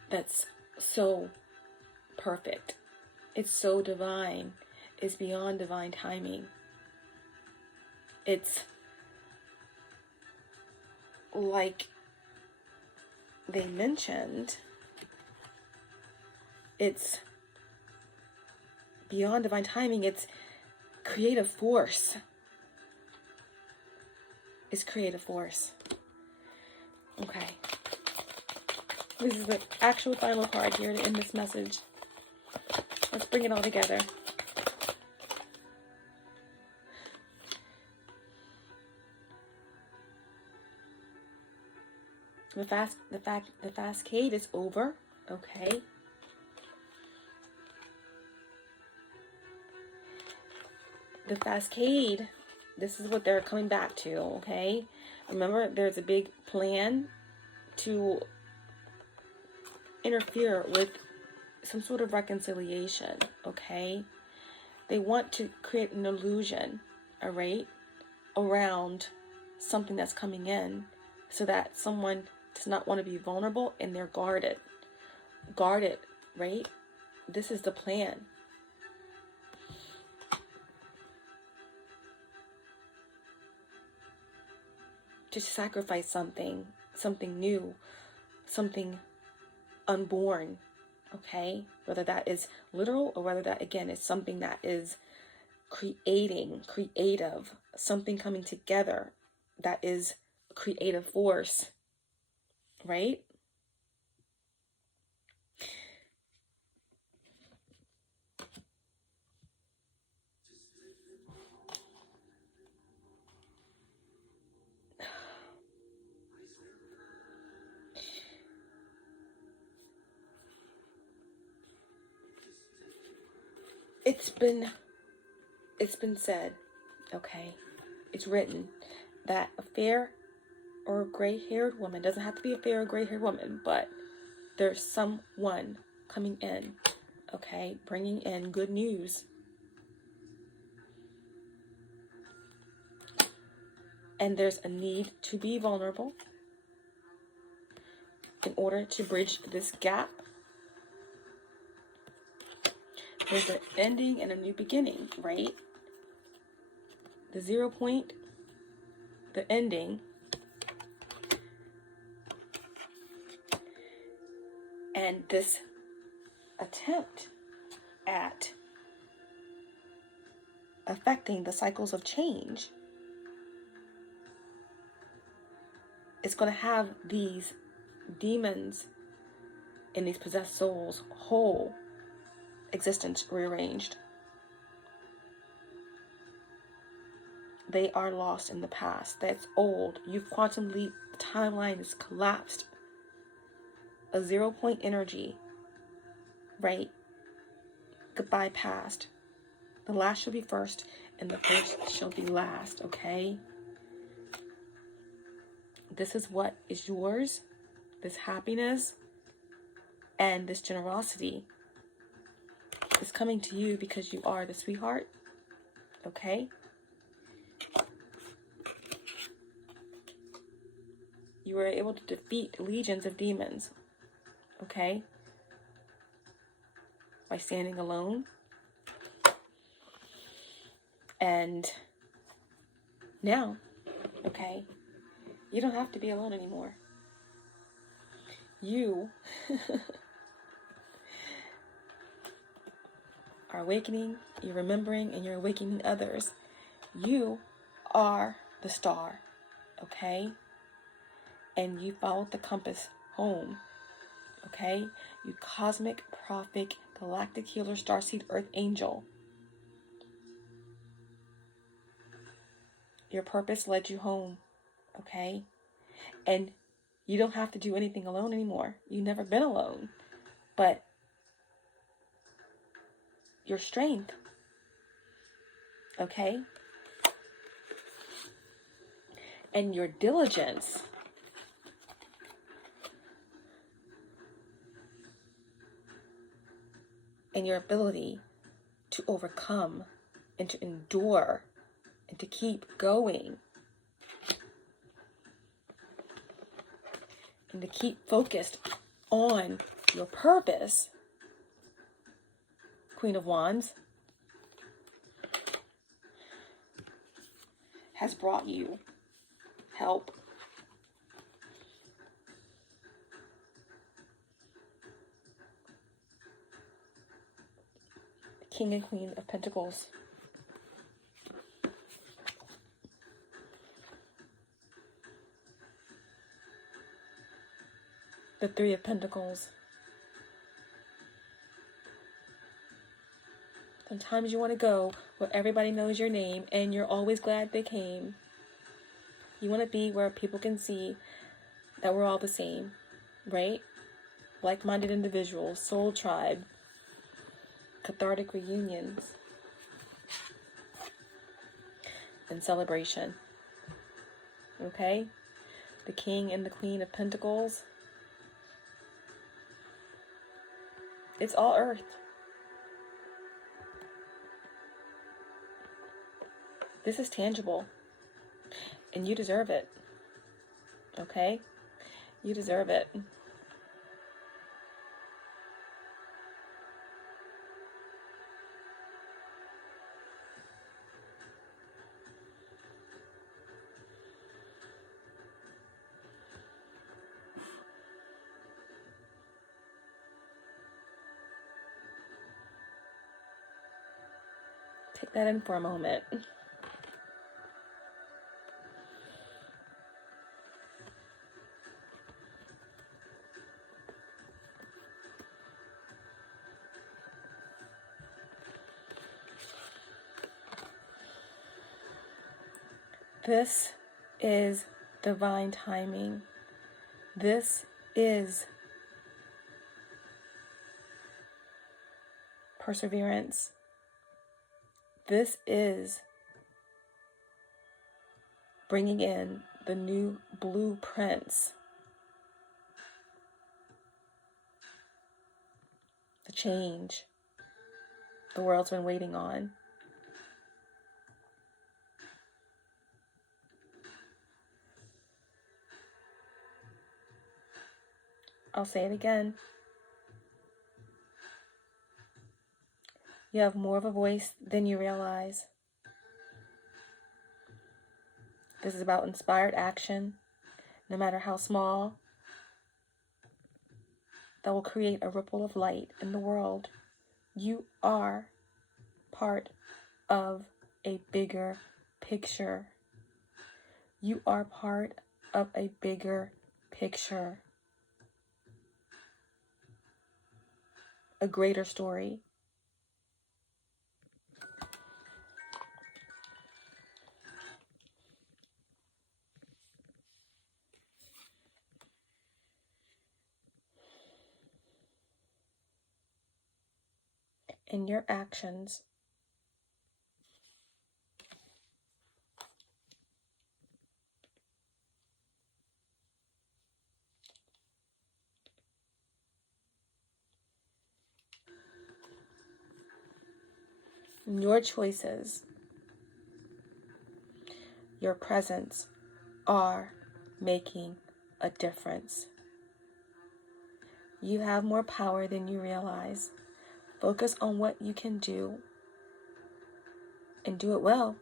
that's so perfect. It's so divine. It's beyond divine timing. It's like they mentioned, it's beyond divine timing. It's creative force. It's creative force. Okay. This is the actual final card here to end this message. Let's bring it all together. The cascade is over. Okay. The cascade, this is what they're coming back to, okay? Remember, there's a big plan to interfere with some sort of reconciliation, okay? They want to create an illusion, all right, around something that's coming in so that someone does not want to be vulnerable and they're guarded. Guarded, right? This is the plan. To sacrifice something new, something unborn, okay? Whether that is literal or whether that, again, is something that is creative, something coming together that is creative force, right? it's been said, okay, it's written that a fair or gray-haired woman, doesn't have to be a fair or gray-haired woman, but there's someone coming in, okay, bringing in good news. And there's a need to be vulnerable in order to bridge this gap. There's an ending and a new beginning, right? The 0 point, the ending, and this attempt at affecting the cycles of change is going to have these demons and these possessed souls' whole existence rearranged. They are lost in the past. That's old. You've quantum leap. The timeline is collapsed. A 0 point energy, right? Goodbye past. The last shall be first, and the first shall be last, okay? This is what is yours, this happiness and this generosity is coming to you because you are the sweetheart, okay? You were able to defeat legions of demons, okay? By standing alone. And now, okay, you don't have to be alone anymore. You are awakening, you're remembering, and you're awakening others. You are the star, okay? And you followed the compass home, okay? You cosmic, prophet, galactic healer, starseed, earth angel. Your purpose led you home, okay? And you don't have to do anything alone anymore. You've never been alone. But your strength, okay? And your diligence and your ability to overcome and to endure and to keep going and to keep focused on your purpose, Queen of Wands, has brought you help. King and Queen of Pentacles. The Three of Pentacles. Sometimes you want to go where everybody knows your name and you're always glad they came. You want to be where people can see that we're all the same, right? Like-minded individuals, soul tribe, cathartic reunions, and celebration. Okay? The King and the Queen of Pentacles. It's all earth. This is tangible. And you deserve it. Okay? You deserve it. Take that in for a moment. This is divine timing. This is perseverance, This is bringing in the new blueprints, the change the world's been waiting on. I'll say it again. You have more of a voice than you realize. This is about inspired action, no matter how small, that will create a ripple of light in the world. You are part of a bigger picture. You are part of a bigger picture. A greater story. In your actions, your choices, your presence are making a difference. You have more power than you realize. Focus on what you can do and do it well.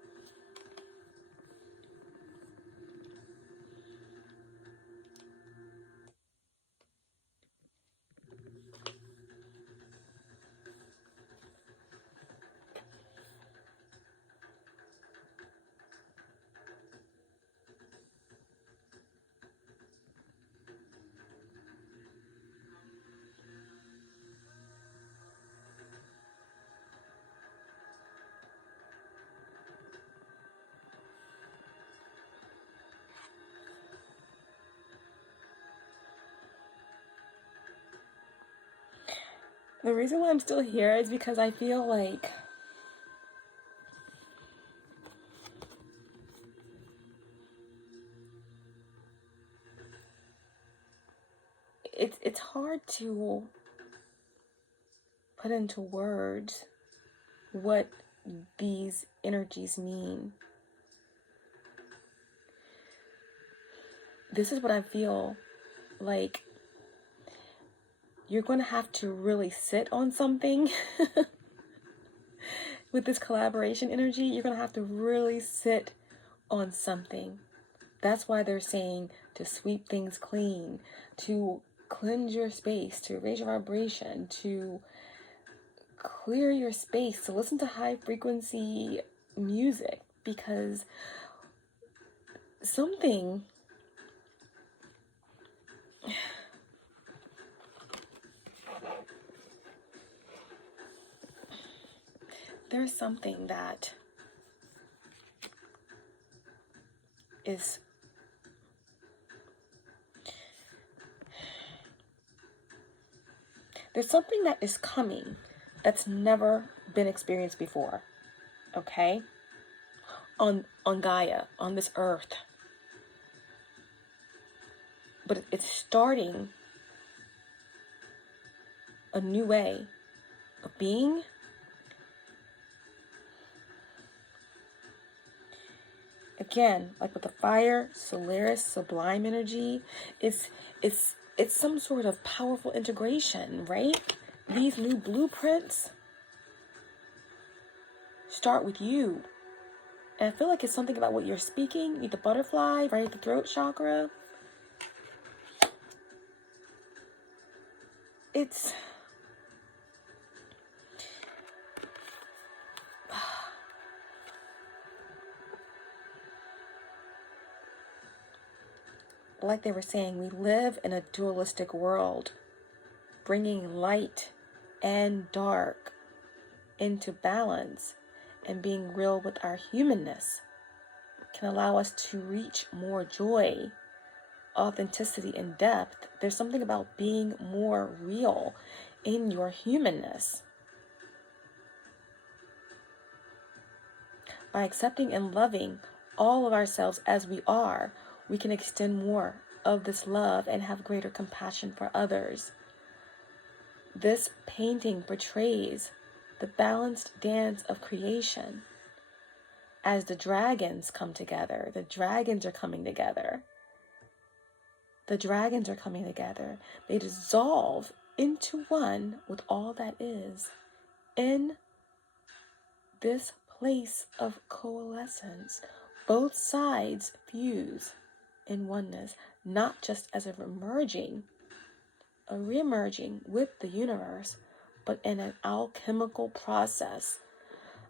The reason why I'm still here is because I feel like it's hard to put into words what these energies mean. This is what I feel like. You're going to have to really sit on something with this collaboration energy. You're going to have to really sit on something. That's why they're saying to sweep things clean, to cleanse your space, to raise your vibration, to clear your space, to listen to high frequency music, because something there's something that is coming that's never been experienced before, okay? On Gaia, on this earth. But it's starting a new way of being. Again, like with the fire, Solaris, sublime energy, it's some sort of powerful integration, right? These new blueprints start with you. And I feel like it's something about what you're speaking, the butterfly, right at the throat chakra. It's like they were saying, we live in a dualistic world. Bringing light and dark into balance and being real with our humanness can allow us to reach more joy, authenticity, and depth. There's something about being more real in your humanness. By accepting and loving all of ourselves as we are, we can extend more of this love and have greater compassion for others. This painting portrays the balanced dance of creation. As the dragons come together, the dragons are coming together. The dragons are coming together. They dissolve into one with all that is in this place of coalescence. Both sides fuse in oneness, not just as a reemerging with the universe, but in an alchemical process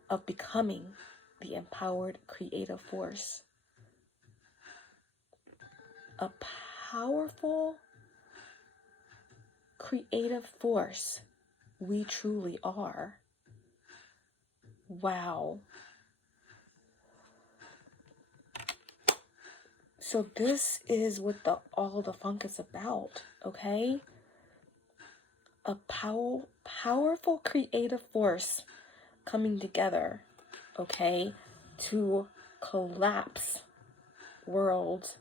of becoming the empowered creative force. A powerful creative force we truly are. Wow. So this is what all the funk is about, okay? A powerful creative force coming together, okay, to collapse worlds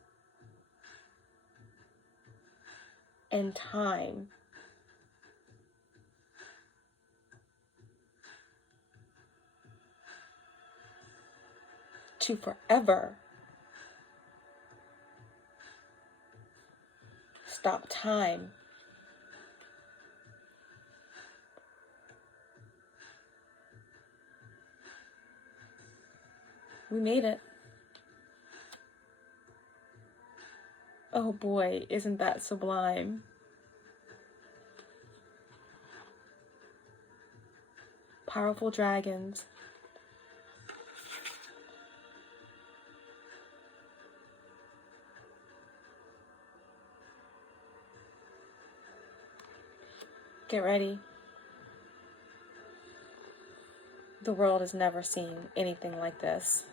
and time. To forever stop time. We made it. Oh boy, isn't that sublime? Powerful dragons. Get ready. The world has never seen anything like this.